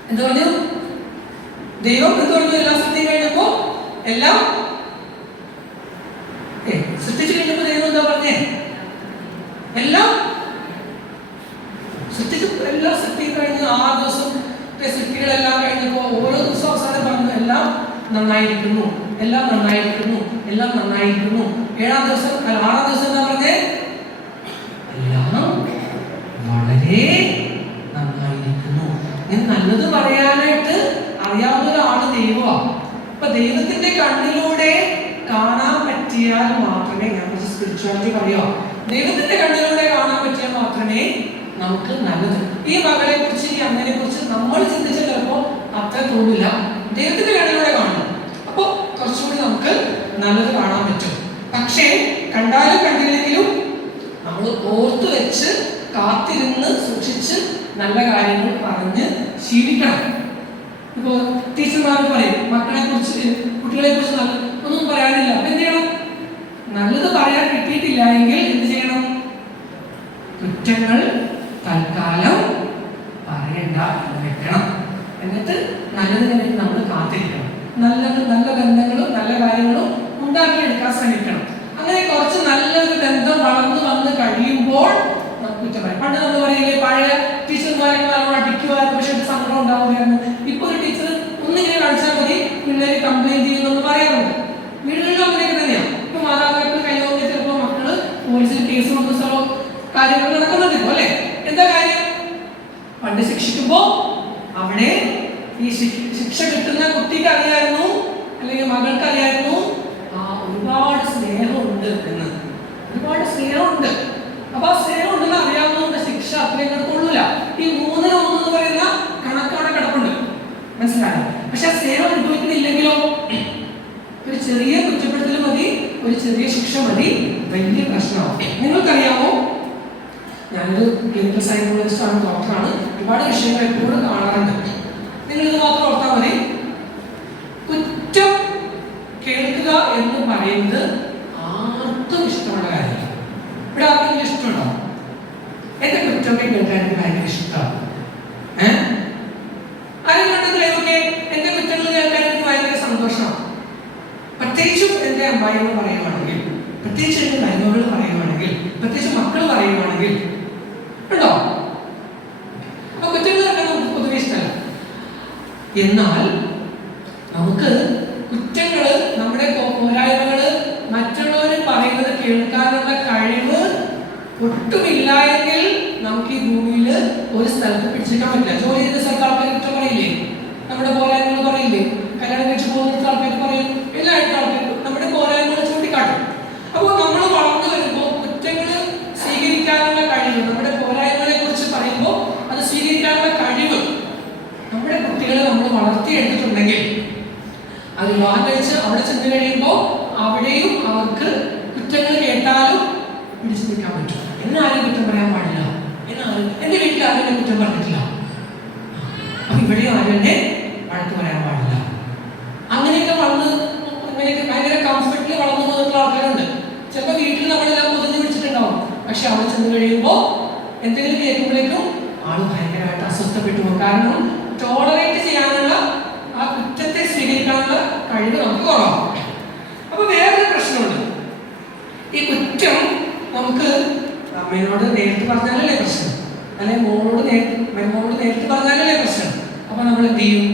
എന്ത് പറഞ്ഞു ദൈവം? എന്ത് പറഞ്ഞു? എല്ലാം സൃഷ്ടി കഴിഞ്ഞപ്പോ എല്ലാം സൃഷ്ടിച്ചു കഴിഞ്ഞപ്പോ ദൈവം എന്താ പറഞ്ഞേ? എല്ലാം സൃഷ്ടി കഴിഞ്ഞ് 6 ദിവസം സൃഷ്ടികളെല്ലാം കഴിഞ്ഞപ്പോ ഓരോ ദിവസം അവസാനം പറഞ്ഞു എല്ലാം നന്നായിരിക്കുന്നു, എല്ലാം നന്നായിരിക്കുന്നു, എല്ലാം നന്നായിരിക്കുന്നു. 6-ാം ദിവസം എന്താ പറഞ്ഞേ? എല്ലാം വളരെ നന്നായിരിക്കുന്നു. ഇങ്ങനെ നല്ലത് പറയാനായിട്ട് അറിയാവുന്ന ഒരാള് ദൈവമാണ്. അപ്പൊ ദൈവത്തിന്റെ കണ്ണിലൂടെ കാണാൻ പറ്റിയാൽ മാത്രമേ, ഞാൻ കുറച്ച് സ്പിരിച്വാലിറ്റി പറയാം, ദൈവത്തിന്റെ കണ്ണിലൂടെ കാണാൻ പറ്റിയാൽ മാത്രമേ നമുക്ക് നല്ലത്. ഈ മകളെ കുറിച്ച്, ഈ അമ്മനെ കുറിച്ച് നമ്മൾ ചിന്തിച്ച ചിലപ്പോ അത്ര തോന്നില്ല, ദൈവത്തിന്റെ കണ്ണിലൂടെ കാണണം. അപ്പൊ കുറച്ചുകൂടി നമുക്ക് നല്ലത് കാണാൻ പറ്റും. പക്ഷേ കണ്ടാലും കണ്ടില്ലെങ്കിലും നമ്മൾ ഓർത്തു വെച്ച് കാത്തിരുന്ന് സൂക്ഷിച്ച് നല്ല കാര്യങ്ങൾ പറഞ്ഞ് ശീലിക്കണം. ഇപ്പോ ടീച്ചർമാർ പറയും മക്കളെ കുറിച്ച്, കുട്ടികളെ കുറിച്ച് ഒന്നും പറയാനില്ല, അപ്പൊ എന്ത് ചെയ്യണം? നല്ലത് പറയാൻ കിട്ടിയിട്ടില്ല എങ്കിൽ എന്ത് ചെയ്യണം? കുറ്റങ്ങൾ തൽക്കാലം പറയണ്ട എന്ന് വെക്കണം. എന്നിട്ട് നല്ലതിന് വേണ്ടി നമ്മൾ കാത്തിരിക്കണം. നല്ല ബന്ധങ്ങളും നല്ല കാര്യങ്ങളും ഉണ്ടാക്കിയെടുക്കാൻ ശ്രമിക്കണം. അങ്ങനെ കുറച്ച് നല്ലൊരു ബന്ധം വളർന്നു വന്ന് കഴിയുമ്പോൾ നമുക്ക് കുറ്റം പറയാം. പണ്ട് നമ്മൾ പറയില്ലേ, പഴയ ടീച്ചർമാരൊക്കെ നമ്മൾ അടിക്കുമായിരുന്നു, പക്ഷെ ഒരു സങ്കടം ഉണ്ടാവുകയായിരുന്നു. ഇപ്പൊ ഒരു ടീച്ചർ ഒന്നിങ്ങനെ കാണിച്ചാൽ മതി, പിള്ളേര് കംപ്ലൈന്റ് ചെയ്യുന്നു പറയാറുണ്ട്. വീടുകളിലും അങ്ങനെയൊക്കെ തന്നെയാണ്. ഇപ്പൊ മാതാപിതാക്കൾ കഴിഞ്ഞ ചിലപ്പോൾ മക്കള് പോലീസിൽ കേസ് കൊടുക്കുന്ന സ്ഥലവും കാര്യങ്ങൾ നടക്കുന്നുണ്ടോ അല്ലെ? എന്താ കാര്യം? പണ്ട് ശിക്ഷിക്കുമ്പോ അവിടെ ഈ ശിക്ഷ കിട്ടുന്ന കുട്ടിക്ക് അറിയായിരുന്നു, അല്ലെങ്കിൽ മകൾക്ക് അറിയായിരുന്നു ഒരുപാട് സ്നേഹമുണ്ട് എന്ന്. ഒരുപാട് സ്നേഹമുണ്ട്. അപ്പൊ ആ സ്നേഹം ഉണ്ടെന്ന് അറിയാവുന്നതുകൊണ്ട് ശിക്ഷ അത്രയും കൊള്ളൂല. ഈ 3-1 എന്ന് പറയുന്ന കണക്കവിടെ കിടപ്പുണ്ട്. മനസ്സിലായോ? പക്ഷെ ആ സ്നേഹം അനുഭവിക്കുന്നില്ലെങ്കിലോ ഒരു ചെറിയ കുറ്റപ്പെടുത്തൽ മതി, ഒരു ചെറിയ ശിക്ഷ മതി, വലിയ പ്രശ്നമാണ്. നിങ്ങൾക്കറിയാമോ, ഞാനൊരു ക്ലിനിക്കൽ സൈക്കോളജിസ്റ്റ് ആണ്, ഡോക്ടറാണ്. ഒരുപാട് വിഷയങ്ങൾ എപ്പോഴും കാണാറുണ്ട്. നിങ്ങളിത് മാത്രം ഓർത്താൽ മതി. കുറ്റം കേൾക്കുക എന്ന് പറയുന്നത് ആർക്കും ഇഷ്ടമുള്ള കാര്യമാണ്. ഇവിടെ ആർക്കെങ്കിലും ഇഷ്ടമുണ്ടോ? എന്റെ കുറ്റമൊക്കെ കേൾക്കാൻ എനിക്ക് ഭയങ്കര ഇഷ്ടമാണ്. ആരെങ്കിലും എന്റെ കുറ്റങ്ങൾ കേൾക്കാൻ എനിക്ക് ഭയങ്കര സന്തോഷമാണ്. പ്രത്യേകിച്ചും എന്റെ അമ്മായികൾ പറയുവാണെങ്കിൽ, പ്രത്യേകിച്ച് എന്റെ മരുമകൾ പറയുവാണെങ്കിൽ, പ്രത്യേകിച്ച് മക്കൾ പറയുവാണെങ്കിൽ ഉണ്ടോ? അപ്പൊ കുറ്റങ്ങൾ കേൾക്കാൻ നമുക്ക് പൊതുവെ ഇഷ്ടമല്ല. എന്നാൽ നമുക്ക് കുറ്റങ്ങള്, നമ്മുടെ പോരായ്മകള് മറ്റുള്ളവർ പറയുന്നത് കേൾക്കാനുള്ള കഴിവ് ഒട്ടുമില്ല എങ്കിൽ നമുക്ക് ഈ ഭൂമിയിൽ ഒരു സ്ഥലത്ത് പിടിച്ചേക്കാൻ പറ്റില്ല. ജോലി ചെയ്യുന്ന സ്ഥലത്ത് ആൾക്കാർ കുറ്റം പറയില്ലേ? നമ്മുടെ പോരായ്മകൾ പറയില്ലേ? കല്യാണം കഴിച്ച് പോകുന്ന ആൾക്കാർ പറയും. എല്ലായിട്ടും ആൾക്കാർ നമ്മുടെ പോരായ്മകൾ ചൂണ്ടിക്കാട്ടും. അപ്പോൾ നമ്മൾ വളർന്നു വരുമ്പോൾ കുറ്റങ്ങൾ സ്വീകരിക്കാനുള്ള കഴിവ്, നമ്മുടെ പോരായ്മകളെ കുറിച്ച് പറയുമ്പോൾ അത് സ്വീകരിക്കാനുള്ള കഴിവ് നമ്മുടെ കുട്ടികളെ നമ്മൾ വളർത്തിയെടുത്തിട്ടുണ്ടെങ്കിൽ അത് വിവാഹം കഴിച്ച് അവിടെ ചെന്ന് കഴിയുമ്പോൾ അവിടെയും അവർക്ക് കുറ്റങ്ങൾ കേട്ടാലും പിടിച്ചു നിൽക്കാൻ പറ്റും. എന്നെ ആരും കുറ്റം പറയാൻ പാടില്ല, എന്റെ വീട്ടിൽ ആരും എന്നെ കുറ്റം പറഞ്ഞിട്ടില്ല, അപ്പൊ ഇവിടെയും ആരും എന്നെ വഴക്ക് പറയാൻ പാടില്ല. അങ്ങനെയൊക്കെ ഭയങ്കര കംഫർട്ടിൽ വളർന്നു പോയിട്ടുള്ള ആൾക്കാരുണ്ട്. ചിലപ്പോൾ വീട്ടിൽ നമ്മളെല്ലാം പൊതിഞ്ഞു പിടിച്ചിട്ടുണ്ടാവും. പക്ഷെ അവിടെ ചെന്ന് കഴിയുമ്പോൾ എന്തെങ്കിലും കേൾക്കുമ്പോഴേക്കും ആള് ഭയങ്കരമായിട്ട് അസ്വസ്ഥപ്പെട്ടു പോകും. കാരണം ടോളറേറ്റ് ചെയ്യാനുള്ള, ആ കുറ്റത്തെ സ്വീകരിക്കാനുള്ള കഴിവ് നമുക്ക് കുറവാണ്. അപ്പൊ വേറൊരു പ്രശ്നമുണ്ട്. ഈ കുറ്റം നമുക്ക് അമ്മയോട് നേരിട്ട് പറഞ്ഞാലല്ലേ പ്രശ്നം, അല്ലെങ്കിൽ മോളോട് നേരിട്ട് പറഞ്ഞാലല്ലേ പ്രശ്നം. അപ്പൊ നമ്മൾ എന്ത് ചെയ്യും?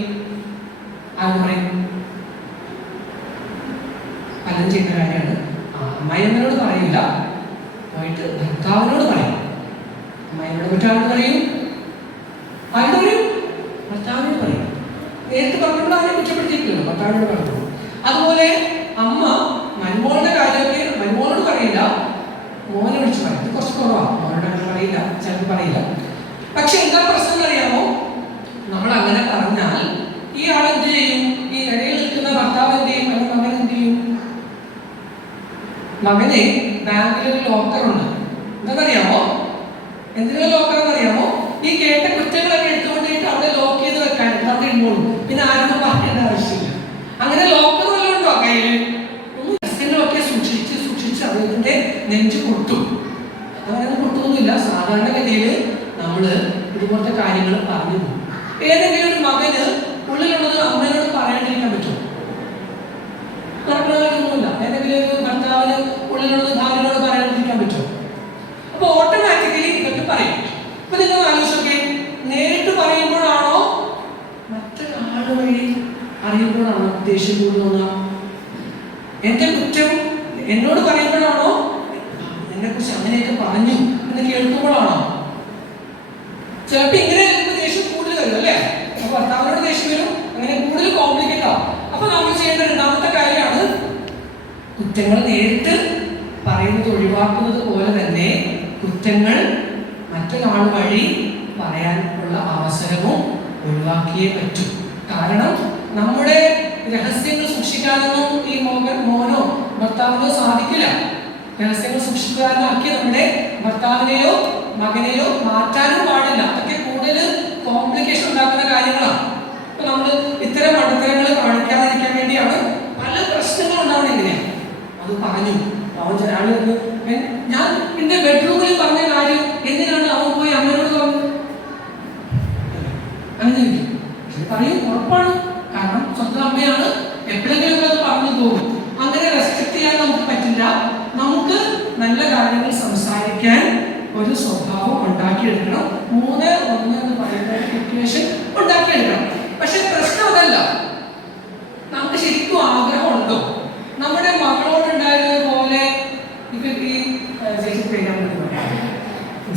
അത് പറയും, പലരും ചെയ്യുന്ന കാര്യമാണ്. അമ്മായിയമ്മനോട് പറയില്ല, പോയിട്ട് ഭർത്താവിനോട് പറയും. അമ്മായിയമ്മയുടെ കുറ്റാനോട് പറയും, ആരോട് പറയും? ഭർത്താവിനോട് പറയും. നേരിട്ട് പറഞ്ഞപ്പോൾ ആരെയും കുറ്റപ്പെടുത്തിയിട്ടില്ലല്ലോ, ഭർത്താവിനോട് പറഞ്ഞു. അതുപോലെ അമ്മ മരുമോളുടെ കാര്യമൊക്കെ മരുമോളോട് പറയില്ല, മോനെ വിളിച്ച് പറയും. ഇത് കുറച്ച് കുറവാണ്, മോനോട് അങ്ങനെ പറയില്ല, ചിലപ്പോൾ പറയില്ല. പക്ഷെ എന്താ പ്രശ്നം അറിയാമോ? നമ്മൾ അങ്ങനെ പറഞ്ഞാൽ ഈ ആൾ എന്ത് ചെയ്യും? ഈ ഇടയിൽ നിൽക്കുന്ന ഭർത്താവ് എന്ത് ചെയ്യും? അല്ലെങ്കിൽ മകൻ എന്ത് ചെയ്യും? മകന് ബാങ്കിലൊരു ലോക്കറുണ്ട്. എന്താണെന്നറിയാമോ? എന്തിനാ ലോക്കർ എന്നറിയാമോ? ഈ കേട്ട കുറ്റങ്ങളൊക്കെ എടുത്തുകൊണ്ടിട്ട് അവിടെ ലോക്ക് ചെയ്ത് വെക്കാൻ അവിടെ ഇടുമ്പോഴും പിന്നെ ആരും പറയേണ്ട ആവശ്യമില്ല. അങ്ങനെ ലോക്കർ വല്ലതും ഉണ്ടോ കയ്യിൽ? രഹസ്യങ്ങളൊക്കെ സൂക്ഷിച്ച് അദ്ദേഹത്തിന്റെ നെഞ്ചു പൊട്ടും. അങ്ങനെ പൊട്ടുമൊന്നുമില്ല. സാധാരണഗതിയിൽ നമ്മള് ഇതുപോലത്തെ കാര്യങ്ങൾ പറഞ്ഞു പോകും. ഏതെങ്കിലും ഒരു മകന് ഉള്ളിലുള്ളത് അമ്മയോട് പറയാണ്ടിരിക്കാൻ പറ്റുമോ? നടക്കുന്നതൊന്നുമില്ല. ഏതെങ്കിലും ഒരു ഭർത്താവിന് ഉള്ളിലുള്ളത് ഭാര്യയോട് പറയാണ്ടിരിക്കാൻ പറ്റുമോ? അപ്പൊ ഓട്ടോമാറ്റിക്കലി ഇതൊക്കെ പറയും. അപ്പൊ നിങ്ങൾ ആലോചിച്ചൊക്കെ, നേരിട്ട് പറയുമ്പോഴാണോ മറ്റൊരാൾ വഴി അറിയുമ്പോഴാണോ ദേഷ്യം കൂടുന്ന? എന്റെ കുറ്റം എന്നോട് പറയുമ്പോഴാണോ? എന്നെ കുറിച്ച് അങ്ങനെയൊക്കെ പറഞ്ഞു എന്ന് കേൾക്കുമ്പോഴാണോ? ചിലപ്പോൾ ഇങ്ങനെ ദേഷ്യം കൂടുതൽ വരും അല്ലേ? അപ്പൊ ഭർത്താവിനോട് ദേഷ്യം വരും, അങ്ങനെ കൂടുതൽ കോംപ്ലിക്കേറ്റ് ആവും. അപ്പൊ നമ്മൾ ചെയ്യേണ്ട രണ്ടാമത്തെ കാര്യമാണ് കുറ്റങ്ങൾ നേരിട്ട് പറയുന്നത് ഒഴിവാക്കുന്നത് പോലെ തന്നെ കുറ്റങ്ങൾ മറ്റൊരാൾ വഴി പറയാനുള്ള അവസരവും ഒഴിവാക്കിയേ പറ്റൂ. കാരണം നമ്മുടെ രഹസ്യങ്ങൾ സൂക്ഷിക്കാനൊന്നും ഈ മോനോ ഭർത്താവിനോ സാധിക്കില്ല. രഹസ്യങ്ങൾ സൂക്ഷിക്കാനാക്കി നമ്മുടെ ഭർത്താവിനെയോ മകനെയോ മാറ്റാനും പാടില്ല. അതൊക്കെ കൂടുതൽ കോംപ്ലിക്കേഷൻ ഉണ്ടാക്കുന്ന കാര്യങ്ങളാണ്. അപ്പൊ നമ്മൾ ഇത്തരം മണ്ടത്തരങ്ങൾ കാണിക്കാതിരിക്കാൻ വേണ്ടിയാണ് പല പ്രശ്നങ്ങൾ ഉണ്ടാവണം. എങ്ങനെയാ അത് പറഞ്ഞു ഞാൻ എന്റെ ബെഡ്റൂമിൽ പറഞ്ഞ കാര്യം എന്തിനാണ് അവൻ പോയി അമ്മയോട് പറഞ്ഞത്? അങ്ങനെ പറയും, ഉറപ്പാണ്. കാരണം സ്വന്തം അമ്മയാണ്, എപ്പോഴെങ്കിലും അത് പറഞ്ഞു പോകും. അങ്ങനെ റെസ്ട്രിക്ട് ചെയ്യാൻ നമുക്ക് പറ്റില്ല. നമുക്ക് നല്ല കാര്യങ്ങൾ സംസാരിക്കാൻ ഒരു സ്വഭാവം ഉണ്ടാക്കിയെടുക്കണം. 3-1 എന്ന് പറയുന്ന സിറ്റുവേഷൻ ഉണ്ടാക്കിയെടുക്കണം. പക്ഷെ പ്രശ്നം അതല്ല. നമുക്ക് ശരിക്കും ആഗ്രഹമുണ്ടോ നമ്മുടെ മകളോട് ഉണ്ടായിരുന്നത് പോലെ? ഇപ്പൊ ഈ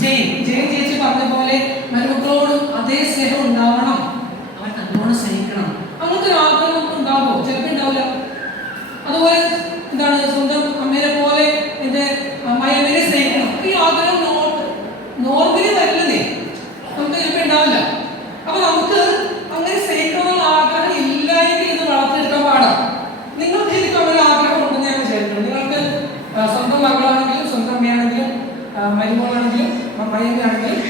ജെയിൻ ചേച്ചി പറഞ്ഞ പോലെ മരുമക്കളോടും അതേ സ്നേഹം ഉണ്ടാവണം, അവൻ നല്ലോണം സ്നേഹിക്കണം, അങ്ങനത്തെ ഒരു ആഗ്രഹം ഉണ്ടാവോ? ചിലപ്പോൾ ഉണ്ടാവില്ല. അതുപോലെ എന്താണ്, സ്വന്തം അമ്മേനെ പോലെ എന്റെ അമ്മായിയമ്മേനെ സ്നേഹിക്കണം, ഈ ആഗ്രഹം നോർമലി വരില്ലെന്നേ, നമുക്ക് ചിലപ്പോൾ ഉണ്ടാവില്ല. അപ്പൊ നമുക്ക് അങ്ങനെ സ്നേഹിക്കണമെന്നുള്ള ആഗ്രഹം മരുമോളാണെങ്കിലും അമ്മായിയാണെങ്കിലും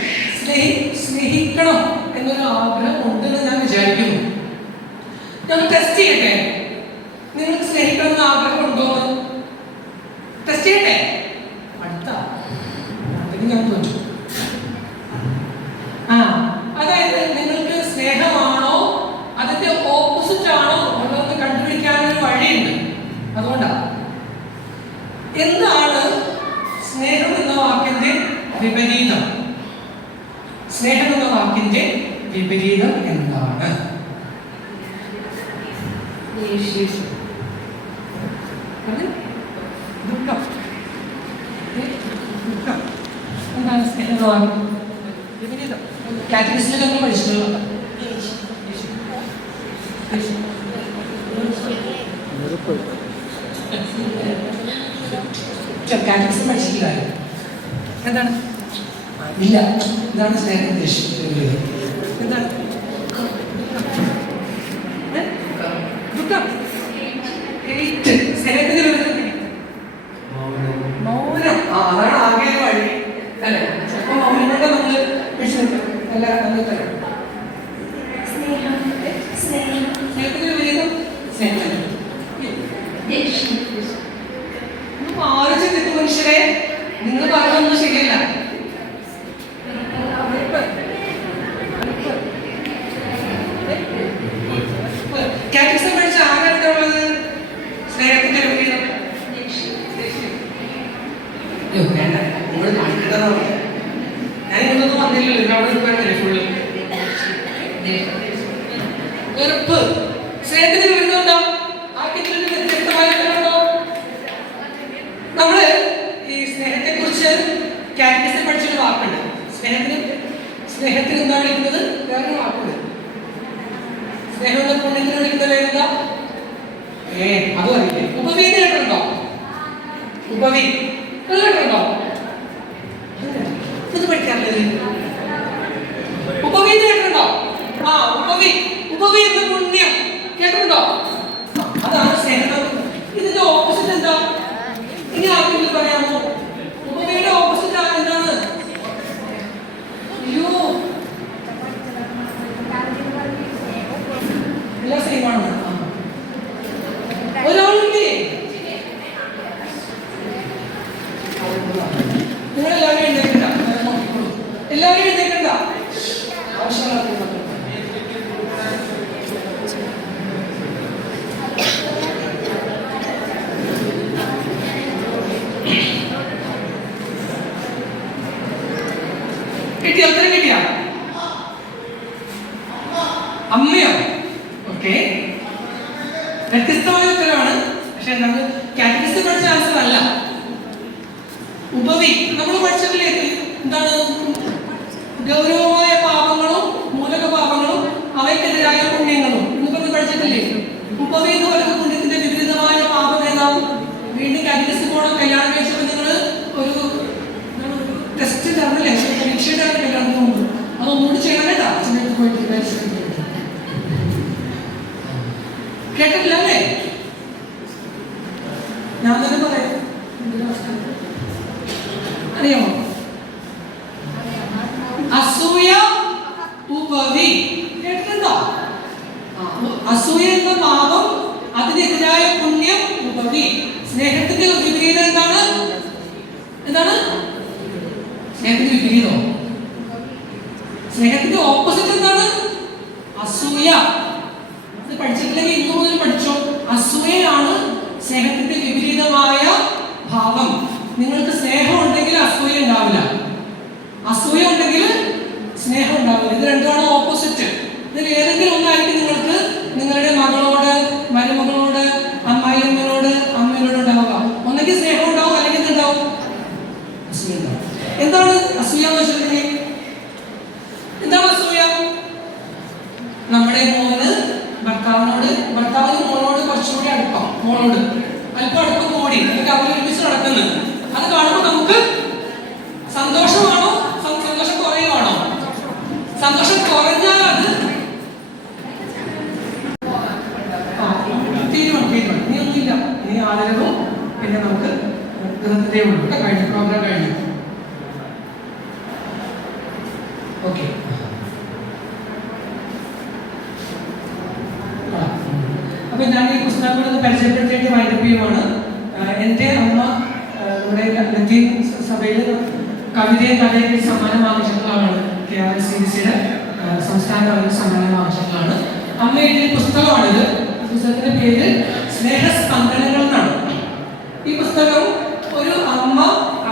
സ്നേഹിക്കണം എന്നൊരു ആഗ്രഹം ഉണ്ടെന്ന് ഞാൻ വിചാരിക്കുന്നു. ഞാൻ ടെസ്റ്റ് ചെയ്യട്ടെ, നിങ്ങൾക്ക് സ്നേഹിക്കണം എന്ന ആഗ്രഹം ഉണ്ടോ? ടെസ്റ്റ് ചെയ്യട്ടെ. അടുത്ത ഞാൻ തോറ്റു. അതായത് നിങ്ങൾക്ക് സ്നേഹമാണോ അതിന്റെ ഓപ്പോസിറ്റ് ആണോ ഉള്ളതെന്ന് കണ്ടുപിടിക്കാനൊരു വഴിയുണ്ട്. അതുകൊണ്ടാണ് എന്താണ് സ്നേഹം എന്ന വാക്കിന്റെ വിപരീതം? സ്നേഹം എന്ന വാക്കിന്റെ വിപരീതം എന്താണ്? എന്താണ് സ്നേഹം എന്ന വാക്ക് വിപരീതം? കാറ്റഗറിസിലൊക്കെ നമ്മൾ പഠിച്ചിട്ടുള്ളതാണ്. കാറ്റഗറിസ് പഠിച്ചിട്ടില്ല. എന്താണ്? ഇല്ല. ഇതാണ് സ്നേഹം ഉദ്ദേശിക്കുന്നത്. എന്താണ്? ദുഃഖം. സ്നേഹത്തിന്റെ മൗനം. അതാണ് ആകെ വഴി അല്ലെ? ചിലപ്പോ മൗനത്തെ നമ്മള് സ്നേഹത്തിന്റെ വിപരീതം സ്നേഹം. ആര് ചിന്തിക്കും മനുഷ്യരെ? നിങ്ങൾ പറഞ്ഞൊന്നും ശരിയല്ല. കാറ്റഗറിസം പഠിച്ച ആരാണ് ഉള്ളത്? സ്നേഹത്തിന്റെ വിപരീതം വേണ്ട. നിങ്ങൾ കാണിക്കേണ്ടതാണ്. ഞാൻ ഇതൊന്നും വന്നില്ലല്ലോ. അവിടെ ഫുള്ള് വെറുപ്പ്. സ്നേഹത്തിന് വിപരീതമുണ്ടോ? വ്യക്തമായിട്ടുണ്ടോ? നമ്മള് ഈ സ്നേഹത്തെ കുറിച്ച് കാറ്റഗറിസം പഠിച്ചൊരു വാക്കുണ്ട്. സ്നേഹത്തിന് എന്താ വിളിക്കുന്നത്? വേറൊരു വാക്കുണ്ട്. സ്നേഹം എന്ന പുണ്യത്തിന് വിളിക്കുന്നത് വേറെന്താ? അതും അറിയില്ലേ? ഉപവീതി കേട്ടിട്ടുണ്ടോ? ഉപവി കേട്ടിട്ടുണ്ടോ? ഇത് പഠിക്കാറില്ലേ? ഉപവീതി കേട്ടിട്ടുണ്ടോ? ഉപവി എന്ന പുണ്യം കേട്ടിട്ടുണ്ടോ? അതാണ് സ്നേഹം. ഇതിന്റെ ഓപ്പോസിറ്റ് എന്താ? ഇനി ആർക്കെങ്കിലും പറയാമോ? ഉപവിയുടെ ഓപ്പോസിറ്റ് എന്താണ്? അയ്യോ, എല്ലാം സെയിമാണ്. ഒരാളില്ലേ? നിങ്ങളെല്ലാവരും എഴുന്നേക്കണ്ട. എല്ലാവരും എഴുന്നേക്കണ്ട. ആവശ്യമുള്ള കിട്ടിയ ഉത്തരം കിട്ടിയ അമ്മയോ? ഓക്കെ, വ്യത്യസ്തമായ ഉത്തരവാണ്. പക്ഷെ നമ്മൾ കാറ്റഗറിസം പഠിച്ച ആൻസർ അല്ല. ഉപവി നമ്മൾ പഠിച്ചിട്ടില്ലേ? എന്താണ്? ഗൗരവമായ പാപങ്ങളും മൂലക പാപങ്ങളും അവയ്ക്കെതിരായ പുണ്യങ്ങളും എന്നൊക്കെ പഠിച്ചിട്ടില്ലേ? ഉപവി എന്ന് പറയുന്ന പുണ്യത്തിന്റെ വിപരീതമായ പാപം ഏതാവും? വീണ്ടും കാറ്റഗറിസം പോകണം. കല്യാണം കഴിച്ചപ്പോൾ നിങ്ങൾ ഒരു ടെസ്റ്റ് തരണില്ലേ? പരീക്ഷയുടെ കല്യാണത്തിന് മുമ്പ് അതൊന്നുകൂടി ചെയ്യണേട്ടാ. അച്ഛനടുത്ത് പോയിട്ട് കേട്ടിട്ടില്ല അല്ലേ? ഞാൻ തന്നെ പറയാം. അറിയാമോ? അസൂയ ഉപവി കേട്ടിട്ടുണ്ടോ? അസൂയ എന്ന പാപം, അതിനെതിരായ പുണ്യം ഉപവി. സ്നേഹത്തിന്റെ വിപരീതം എന്താണ്? എന്താണ് സ്നേഹത്തിന്റെ വിപരീതം? സ്നേഹത്തിന്റെ ഓപ്പോസിറ്റ് എന്താണ്? അസൂയ. അത് പഠിച്ചിട്ടില്ലെങ്കിൽ ഇന്നു മുതൽ പഠിച്ചോ. അസൂയയാണ് സ്നേഹത്തിന്റെ വിപരീതമായ ഭാവം. നിങ്ങൾക്ക് സ്നേഹം ഉണ്ടെങ്കിൽ അസൂയ ഉണ്ടാവില്ല, അസൂയ ഉണ്ടെങ്കിൽ സ്നേഹം ഉണ്ടാവില്ല. ഇത് രണ്ടുമാണ് ഓപ്പോസിറ്റ്. ഇതിൽ ഏതെങ്കിലും ഒന്നായിരിക്കും നിങ്ങൾക്ക് നിങ്ങളുടെ മകളോട്, മരുമകളോട്, അമ്മായിയമ്മനോട്, അമ്മയോട് ഉണ്ടാവുക. ഒന്നെങ്കിൽ സ്നേഹം ഉണ്ടാവും, അല്ലെങ്കിൽ എന്തുണ്ടാവും? അസൂയ ഉണ്ടാവും. എന്താണ് അസൂയ എന്ന് വെച്ചിട്ടുണ്ടെങ്കിൽ? എന്താണ് അസൂയ? നമ്മുടെ മോന് ഭർത്താവിന് മോനോട് കുറച്ചുകൂടി അടുപ്പം, മോളോട് അല്പം അടുപ്പം കൂടി, നമുക്ക് അവർ ഒരുമിച്ച് നടക്കുന്നു. അത് കാണുമ്പോൾ നമുക്ക് സന്തോഷമാണോ? സന്തോഷം കുറയുവാണോ? സന്തോഷം കുറഞ്ഞാൽ അത് തീരുമാനം. ഇനി ഒന്നുമില്ല, ഇനി ആദരവും പിന്നെ നമുക്ക് കഴിഞ്ഞു, പ്രോഗ്രാം കഴിഞ്ഞു. അപ്പോൾ ഞാൻ ഈ പുസ്തകം ഒന്ന് പരിചയപ്പെടുത്തിയിട്ട് വൈൻഡപ്പ് ചെയ്യുവാണ്. എൻ്റെ അമ്മ നമ്മുടെ ലത്തീൻ സഭയിൽ കവിതയും കഥയും സമ്മാനം വാങ്ങിച്ചിട്ടുള്ളതാണ്. KRSCBCയുടെ സംസ്ഥാന കവിത സമ്മാനം വാങ്ങിച്ചിട്ടുള്ളതാണ്. അമ്മ എഴുതിയ പുസ്തകമാണിത്. പുസ്തകത്തിൻ്റെ പേര് സ്നേഹസ്പന്ദനങ്ങൾ എന്നാണ്. ഈ പുസ്തകം ഒരു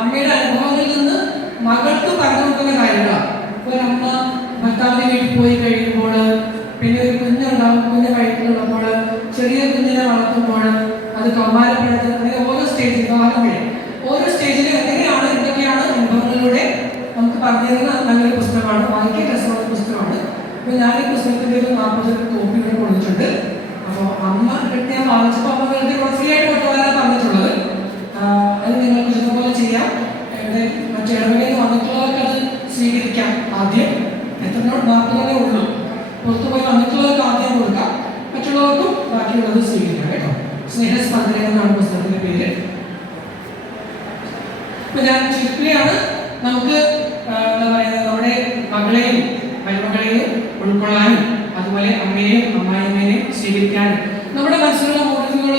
അമ്മയുടെ അനുഭവങ്ങളിൽ നിന്ന് മകൾക്ക് പറഞ്ഞു കൊടുക്കുന്ന കാര്യങ്ങളാണ്. ഒരമ്മ ഭർത്താവിൻ്റെ വീട്ടിൽ പോയി കഴിയുമ്പോൾ, പിന്നെ ഒരു കുഞ്ഞുണ്ടാവും, കുഞ്ഞ് വയറ്റിലുള്ളപ്പോൾ, ചെറിയ കുഞ്ഞിനെ വളർത്തുമ്പോൾ, അത് കൗമാരപ്പെടുത്തുന്ന അങ്ങനെ ഓരോ സ്റ്റേജിൽ ഓരോ സ്റ്റേജിലും എന്തൊക്കെയാണ് അനുഭവങ്ങളിലൂടെ നമുക്ക് പറഞ്ഞു തരുന്ന നല്ലൊരു പുസ്തകമാണ്. വായിക്കാൻ രസമുള്ള പുസ്തകമാണ്. അപ്പോൾ ഞാൻ ഈ പുസ്തകത്തിൻ്റെ ഒരു 40 കോപ്പി ഇവിടെ കൊടുത്തിട്ടുണ്ട്. അപ്പോൾ അമ്മ ഞാൻ വാങ്ങിച്ചപ്പോൾ അമ്മ വെറുതെ ഫ്രീ ആയിട്ട് കൊണ്ടുപോകാനാണ് പറഞ്ഞിട്ടുള്ളത്. അത് നിങ്ങൾക്ക് ഇഷ്ടംപോലെ ചെയ്യാം. മറ്റേ ഇടവകയിൽ വന്നിട്ടുള്ളവർക്ക് അത് സ്വീകരിക്കാം. ആദ്യം എത്രയോ മാത്രമേ ഉള്ളൂ. പുറത്തു പോയി വന്നിട്ടുള്ളവർക്ക് ആദ്യം കൊടുക്കാം, മറ്റുള്ളവർക്കും ബാക്കിയുള്ളത് സ്വീകരിക്കാം കേട്ടോ. സ്നേഹസ്പന്ദനം എന്നാണ് പുസ്തകത്തിൻ്റെ പേര്. ഇപ്പൊ ഞാൻ ചുരുക്കുകയാണ്. നമുക്ക് എന്താ പറയുക, നമ്മുടെ മകളെയും മരുമകളെയും ഉൾക്കൊള്ളാനും അതുപോലെ അമ്മയെയും അമ്മായിമ്മയെയും സ്വീകരിക്കാനും നമ്മുടെ മനസ്സിലുള്ള മോഡലുകൾ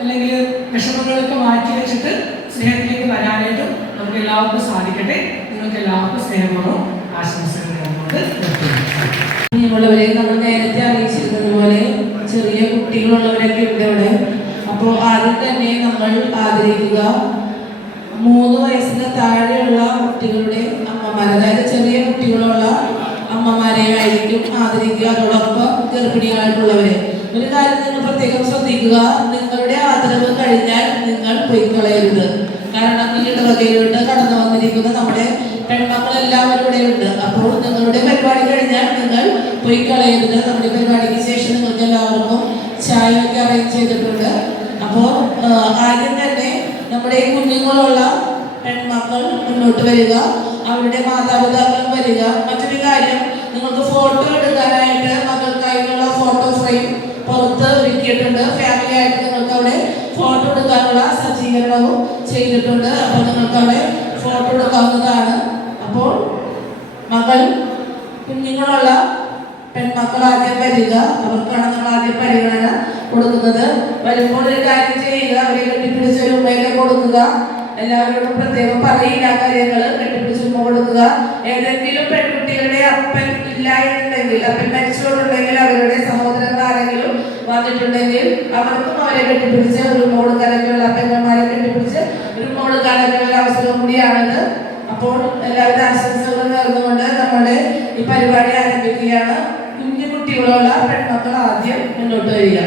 അല്ലെങ്കിൽ വിഷമങ്ങളൊക്കെ മാറ്റി വെച്ചിട്ട് സ്നേഹത്തിലേക്ക് വരാനായിട്ടും നമുക്ക് എല്ലാവർക്കും സാധിക്കട്ടെ. നിങ്ങൾക്ക് എല്ലാവർക്കും സ്നേഹപൂർവ്വം ആശംസകൾ നേർന്നുകൊണ്ട് ഉള്ളവരെ നമ്മൾ നേരത്തെ അറിയിച്ചിരുന്നത് പോലെ ചെറിയ കുട്ടികളുള്ളവരൊക്കെ ഉണ്ട് ഇവിടെ. അപ്പോൾ ആദ്യം തന്നെ നമ്മൾ ആദരിക്കുക 3 വയസ്സിന് താഴെയുള്ള കുട്ടികളുടെ അമ്മമാർ, അതായത് ചെറിയ കുട്ടികളുള്ള അമ്മമാരെയായിരിക്കും ആദരിക്കുക. അതോടൊപ്പം ഗർഭിണികളായിട്ടുള്ളവരെ. ഒരു കാര്യം നിങ്ങൾ പ്രത്യേകം ശ്രദ്ധിക്കുക, നിങ്ങളുടെ ആദരവ് കഴിഞ്ഞാൽ നിങ്ങൾ പോയി കളയരുത്. കാരണം ഈ ഇടവകയിലോട്ട് കടന്നു വന്നിരിക്കുന്ന നമ്മുടെ പെൺമക്കളെല്ലാവരും ഇവിടെ ഉണ്ട്. അപ്പോൾ നിങ്ങളുടെ പരിപാടി കഴിഞ്ഞാൽ നിങ്ങൾ പോയി കളയരുത്. നമ്മുടെ പരിപാടിക്ക് ശേഷം നിങ്ങൾക്ക് എല്ലാവർക്കും ചായയൊക്കെ അറേഞ്ച് ചെയ്തിട്ടുണ്ട്. അപ്പോൾ ആദ്യം തന്നെ നമ്മുടെ കുഞ്ഞുങ്ങളുള്ള പെൺമക്കൾ മുന്നോട്ട് വരിക, അവരുടെ മാതാപിതാക്കളും വരിക. മറ്റൊരു കാര്യം, നിങ്ങൾക്ക് ഫോട്ടോ എടുക്കാനായിട്ട് മക്കൾക്കായിട്ടുള്ള ഫോട്ടോ ഫ്രെയിം പുറത്ത് ഒരുക്കിയിട്ടുണ്ട്. ഫാമിലി ആയിട്ട് നിങ്ങൾക്ക് അവിടെ ഫോട്ടോ എടുക്കാനുള്ള സജ്ജീകരണവും ചെയ്തിട്ടുണ്ട്. അപ്പോൾ നിങ്ങൾക്ക് അവിടെ ഫോട്ടോ എടുക്കാവുന്നതാണ്. അപ്പോൾ കുഞ്ഞുങ്ങളുള്ള പെൺമക്കൾ ആദ്യം വരിക. അവർക്കാണ് നമ്മൾ ആദ്യം പരിഗണന കൊടുക്കുന്നത്. വരുമ്പോൾ ഒരു കാര്യം ചെയ്യുക, അവരെ കെട്ടിപ്പിടിച്ച് ഒരു ഉമ്മയൊക്കെ കൊടുക്കുക. എല്ലാവരോടും പ്രത്യേകം പറയില്ല കാര്യങ്ങൾ, കെട്ടിപ്പിടിച്ച് ഉമ്മ കൊടുക്കുക. ഏതെങ്കിലും പെൺകുട്ടികളുടെ അപ്പൻ ഇല്ല എന്നുണ്ടെങ്കിൽ, അപ്പൻ മരിച്ചുകൊണ്ടുണ്ടെങ്കിൽ, അവരുടെ സഹോദരങ്ങൾ ആരെങ്കിലും വന്നിട്ടുണ്ടെങ്കിൽ അവർക്കും അവരെ കെട്ടിപ്പിടിച്ച് ഒരു ഉമ്മ കൊടുക്കാനൊക്കെയുള്ള, അപ്പന്മാരെ കെട്ടിപ്പിടിച്ച് ഒരു ഉമ്മ കൊടുക്കാനൊക്കെയുള്ള അവസരം കൂടിയാണിത്. അപ്പോൾ എല്ലാവിധ ആശംസകളും നേർന്നുകൊണ്ട് നമ്മുടെ ഈ പരിപാടി ആരംഭിക്കുകയാണ്. കുഞ്ഞു കുട്ടികളുള്ള പെൺമക്കൾ ആദ്യം മുന്നോട്ട് വരിക.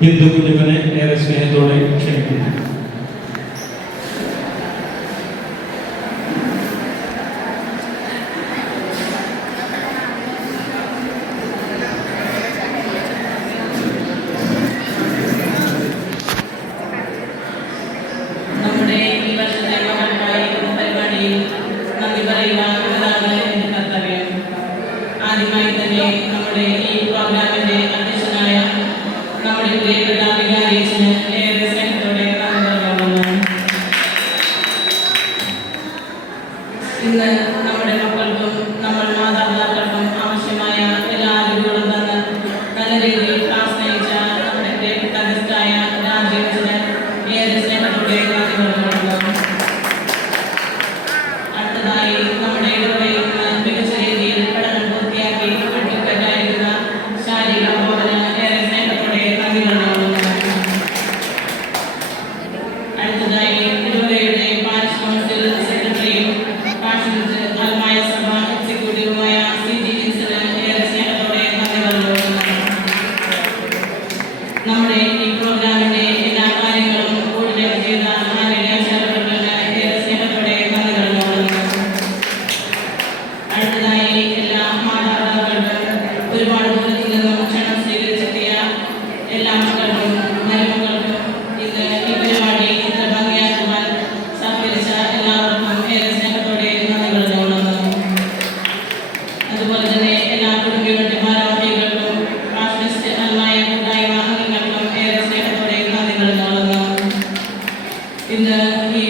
ബിന്ദു കുഞ്ഞപ്പനെ ഏറെ സ്നേഹത്തോടെ ക്ഷണിക്കുന്നു. നമ്മുടെ ഈ വർഷത്തെ മകൾക്കായി പരിപാടിയിൽ നന്ദി പറയുക എന്നതാണ് എൻ്റെ കർത്തവ്യം. ആദ്യമായി തന്നെ നമ്മുടെ ഈ പ്രോഗ്രാമിൻ്റെ അധ്യക്ഷനായ നമ്മുടെ പ്രിയപ്പെട്ട വികാരിയച്ഛന് ഏറെ സ്നേഹത്തോടെ നന്ദി പറയുന്നു. ഇന്ന് നമ്മുടെ മക്കൾക്കും നമ്മൾ മാതാപിതാക്കൾക്കും ആവശ്യമായ എല്ലാ അറിവുകളും തന്ന് നല്ല രീതിയിൽ ക്ലാസ് നയിച്ച നമ്മുടെ പ്രിയപ്പെട്ട ഗസ്റ്റായ രാജീവന് ഏറെ സ്നേഹത്തോടെ നന്ദി പറയുന്നു. അടുത്തതായി നമ്മുടെ ഇടവകയിൽ നിന്ന് മികച്ച രീതിയിൽ പഠനം പൂർത്തിയാക്കി അഡ്വക്കേറ്റായിരുന്ന ശാരീരിക ബോധന ഏറെ സ്നേഹത്തോടെ നന്ദി പറയുന്നു. അടുത്തതായി ഇടവകയുടെ പാരിഷ് കൗൺസിൽ സെക്രട്ടറിയും പാർഷൻസ് ആത്മായ സഭ എക്സിക്യൂട്ടീവുമായ CG ജിൻസന് ഏറെ സ്നേഹത്തോടെ നന്ദി പറയുന്നു. നമ്മുടെ ഈ പ്രോഗ്രാമിന്റെ എല്ലാ കാര്യങ്ങളും കോർഡിനേറ്റ് ചെയ്ത ആരോഗ്യാചാര്യർക്ക് ഏറെ സ്നേഹത്തോടെ നന്ദി പറയുന്നു. അടുത്തതായി എല്ലാ മാതാപിതാക്കൾക്കും ഒരുപാട് ദൂരത്തിൽ നിന്നും ക്ഷണം സ്വീകരിച്ചെത്തിയ എല്ലാ മക്കൾക്കും മരുമക്കൾക്കും ഇന്ന് ഈ പരിപാടി ഇത്ര ഭംഗിയാക്കുവാൻ സഹകരിച്ച എല്ലാവർക്കും ഏറെ സ്നേഹത്തോടെ നന്ദി പറയുന്നു. അതുപോലെ തന്നെ എല്ലാ കുടുംബങ്ങളുടെ ഭാരവാഹികൾക്കും പാർഷനിസ്റ്റ് ആത്മായ കൂട്ടായ്മ അംഗങ്ങൾക്കും ഏറെ സ്നേഹത്തോടെ നന്ദി പറയുന്നു. ഇന്ന് ഈ